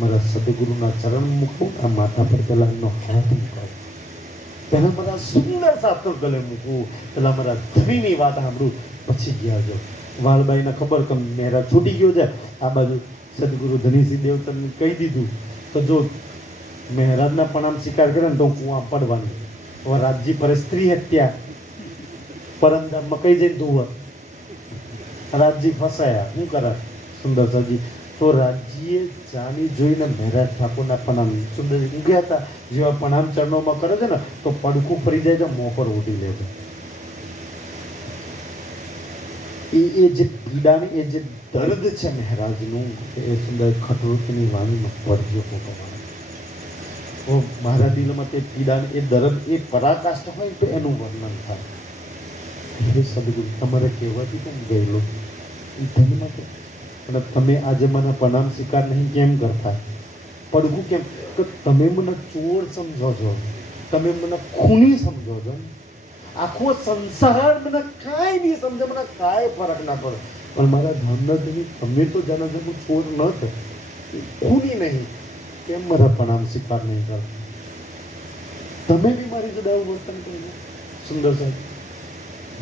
મારા સદગુરુના ચરણ મૂકવું આ માથા પર પહેલા એમનો હાથ મૂકવો પહેલા મારા સુંદર સાતો ગલે મૂકવું પહેલા મારા ધણીની વાત સાંભળું પછી ગયા જો વાલબાઈને ખબર કે મેરા છૂટી ગયો છે આ બાજુ સદગુરુ ધનીસિંહ દેવતને કહી દીધું તો જો મહેરાજના પ્રણામ સ્વીકાર કરે ને તો કુવા પડવાની હવે રાજજી પર સ્ત્રી હત્યા પરમધામમાં કઈ જઈને ધોવા રાજજી ફસાયા શું કરે સુંદર સરજી તો રાજ્યે જાણી જોઈને મહેરાજ ઠાકોરના પ્રણામ સુંદરજી ઉગ્યા હતા જેવા પ્રણામ ચરણોમાં કરે છે ને તો પડખું ફરી જાય છે મોં પર ઉડી લે છે એ જે પીડાની એ જે દર્દ છે મહેરાજનું એ સુંદર ખટરૂપની વાણીમાં પડજો પોતાના મારા દિલમાં તે પીડા એ દર્દ એ પરાકાષ્ઠ હોય તો એનું વર્ણન થાય હે સદગુરુ તમારે કહેવાથી કેમ ગયેલો એ ધનમાં કે અને તમે આજે મને પ્રણામ સ્વીકાર નહીં કેમ કરતા પડવું કેમ તો તમે મને ચોર સમજો છો તમે મને ખૂની સમજો છો આખો સંસાર મને કાંઈ નહીં સમજે મને કાંઈ ફરક ના પડે પણ મારા ધનના દેવી તમે તો જાણો છો હું ચોર ન છો ખૂની નહીં કેમ મારા પ્રણામ સ્વીકાર નહીં કરો તમે બી મારી જોડે આવું વર્તન કરો સુંદર સાહેબ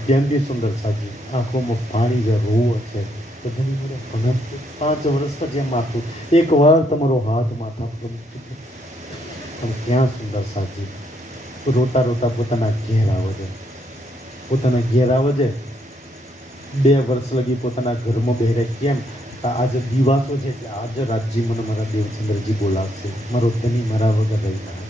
ધ્યાનથી સુંદર સાહેબ આંખોમાં પાણી જે રોવ છે તો તમે મારો પ્રણામ 5 વર્ષ પછી એમ માથું એક વાર તમારો હાથ માથા પર મૂકી અને ક્યાં સુંદર સાહેબ રોતા રોતા પોતાના ઘેર આવે છે પોતાના ઘેર આવે છે 2 વર્ષ લગી પોતાના ઘરમાં બેરે કેમ આજે દિવાસો છે કે આજે રાજજી મને મારા દેવચંદ્રજી બોલાવશે મારો તેની મારા વગર રહી ના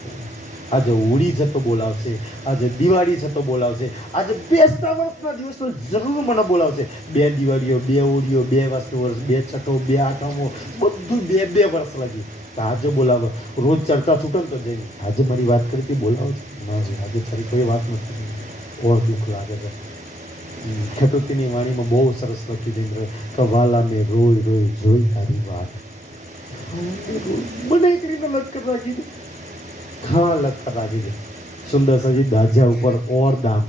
આજે હોળી છે તો બોલાવશે આજે દિવાળી છે તો બોલાવશે આજે બેસતા વર્ષના દિવસો જરૂર મને બોલાવશે 2 દિવાળીઓ 2 હોળીઓ 2 વાસુ વર્ષ 2 છઠ્ઠો 2 આઠમો બધું 2 વર્ષ લાગી તો આજે બોલાવો રોજ ચર્ચા છૂટે તો જઈને આજે મારી વાત કરતી બોલાવો આજે ફરી કોઈ વાત નથી ઓર દુઃખ લાગે છે ખટોતીની વાણીમાં બહુ સરસ લખી દીધું કે વાલા મેં રોઈ રોઈ જોઈ તારી વાત મને એક રીતે લટકર રાખી દે ખાવા લટકર રાખી દે સુંદર સજી દાજા ઉપર ઓર દામ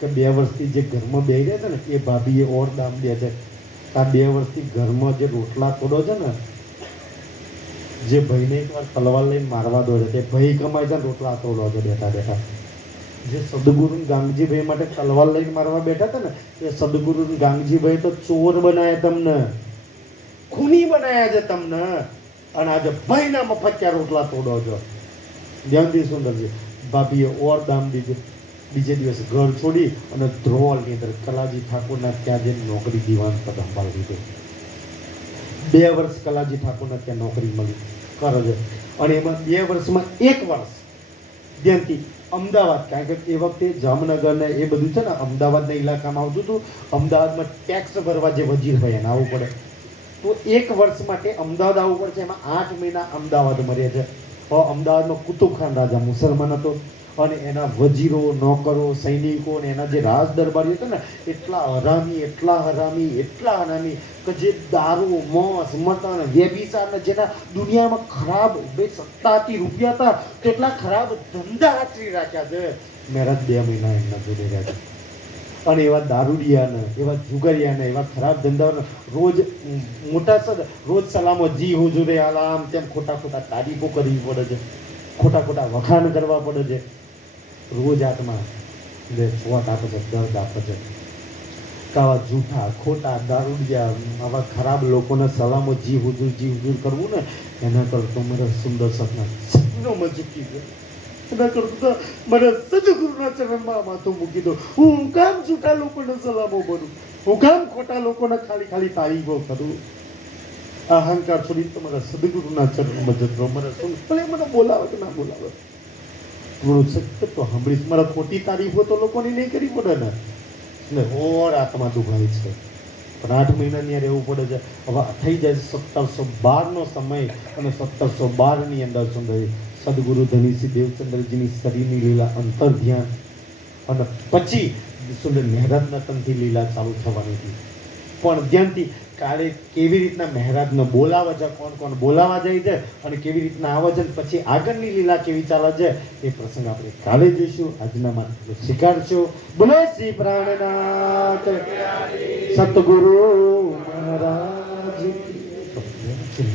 કે 2 વર્ષથી જે ઘરમાં બેહી રહ્યા છે ને એ ભાભીએ ઓર દામ દે છે આ 2 વર્ષથી ઘરમાં જે રોટલા તોડો છે ને જે ભાઈને એકવાર તલવાર લઈને મારવા દોડે તે ભાઈ કમાય છે ને રોટલા તોડો છે બેઠા બેઠા જે સદગુરુ ગાંગજીભાઈ માટે તલવાર લઈને મારવા બેઠા હતા ને એ સદગુરુ ગાંગજીભાઈ તો ચોર બનાયા તમને ખૂની બનાયા છે તમને અને આજે ભાઈના મફતિયા રોટલા તોડો છો ધ્યાનથી સુંદરજી ભાભીએ ઓર દામ દીધું બીજે દિવસ ઘર છોડી અને ધ્રોલની અંદર કલાજી ઠાકોરના ત્યાં જઈને નોકરી દીવાન પદ સંભાળી દીધું 2 વર્ષ કલાજી ઠાકોરના ત્યાં નોકરી મળી કરે છે અને એમાં 2 વર્ષમાં 1 વર્ષ ધ્યાનથી અમદાવાદ કારણ કે એ વખતે જામનગર ને એ બધું છે ને અમદાવાદના ઇલાકામાં આવતું હતું અમદાવાદમાં ટેક્સ ભરવા જે વજીર હોય એને આવવું પડે તો 1 વર્ષ માટે અમદાવાદ આવવું પડશે એમાં 8 મહિના અમદાવાદમાં રહે છે અમદાવાદનો કુતુબ ખાન રાજા મુસલમાન હતો અને એના વજીરો નોકરો સૈનિકો અને એના જે રાજ દરબારીઓ હતા ને એટલા હરામી કે જે દારૂ મોસ મટન વ્યભિચાર ને જેના દુનિયામાં ખરાબ બે સત્તા હતી રૂપિયા હતા તેટલા ખરાબ ધંધા આચરી રાખ્યા છે મહેરાજ 2 મહિના એમના જોડે રહ્યા છે અને એવા દારૂડિયાને એવા જુગારિયાને એવા ખરાબ ધંધાઓને રોજ રોજ સલામો જી હુજુરે આલામ તેમ ખોટા તારીફો કરવી પડે છે ખોટા વખાણ કરવા પડે છે રોજ આત્મા ચોટ આપે છે દર્દ આપે છે આવા જૂઠા ખોટા દારૂડિયા આવા ખરાબ લોકોને સલામો જી હુજુર કરવું ને એના કરતો મારા સુંદર સપના સપનોમાં ચૂકી ગયો એના કરતા મને સદગુરુના ચરણમાં માથું મૂકી દો. હું કામ જૂઠા લોકોને સલામો બનું, હું કામ ખોટા લોકોને ખાલી ખાલી તારીફો કરું. અહંકાર છોડી તમારા સદગુરુના ચરણમાં જતો મને શું ભલે મને બોલાવે કે ના બોલાવે, થોડું સત્ય તો સાંભળીશ. મારા ખોટી તારીફો તો લોકોની નહીં કરી પડે ને, એટલે ઓર આત્મા દુભાય છે. પણ 8 મહિનાની રહેવું પડે છે. હવે થઈ જાય 1712 નો સમય, અને 1712 ની અંદર શું થયું, સદગુરુ ધનીસિંહ દેવચંદ્રજીની શરીરની લીલા અંતર ધ્યાન, અને પછી શું મહેરાજના તનથી લીલા ચાલુ થવાની હતી. પણ ધ્યાનથી કાલે કેવી રીતના મહેરાજને બોલાવે છે, કોણ કોણ બોલાવા જાય છે, અને કેવી રીતના આવે છે, પછી આગળની લીલા કેવી ચાલે છે, એ પ્રસંગ આપણે કાલે જોઈશું. આજના માટે સ્વીકારશો. બોલો શ્રી પ્રાણનાથ સતગુરુ મહારાજ.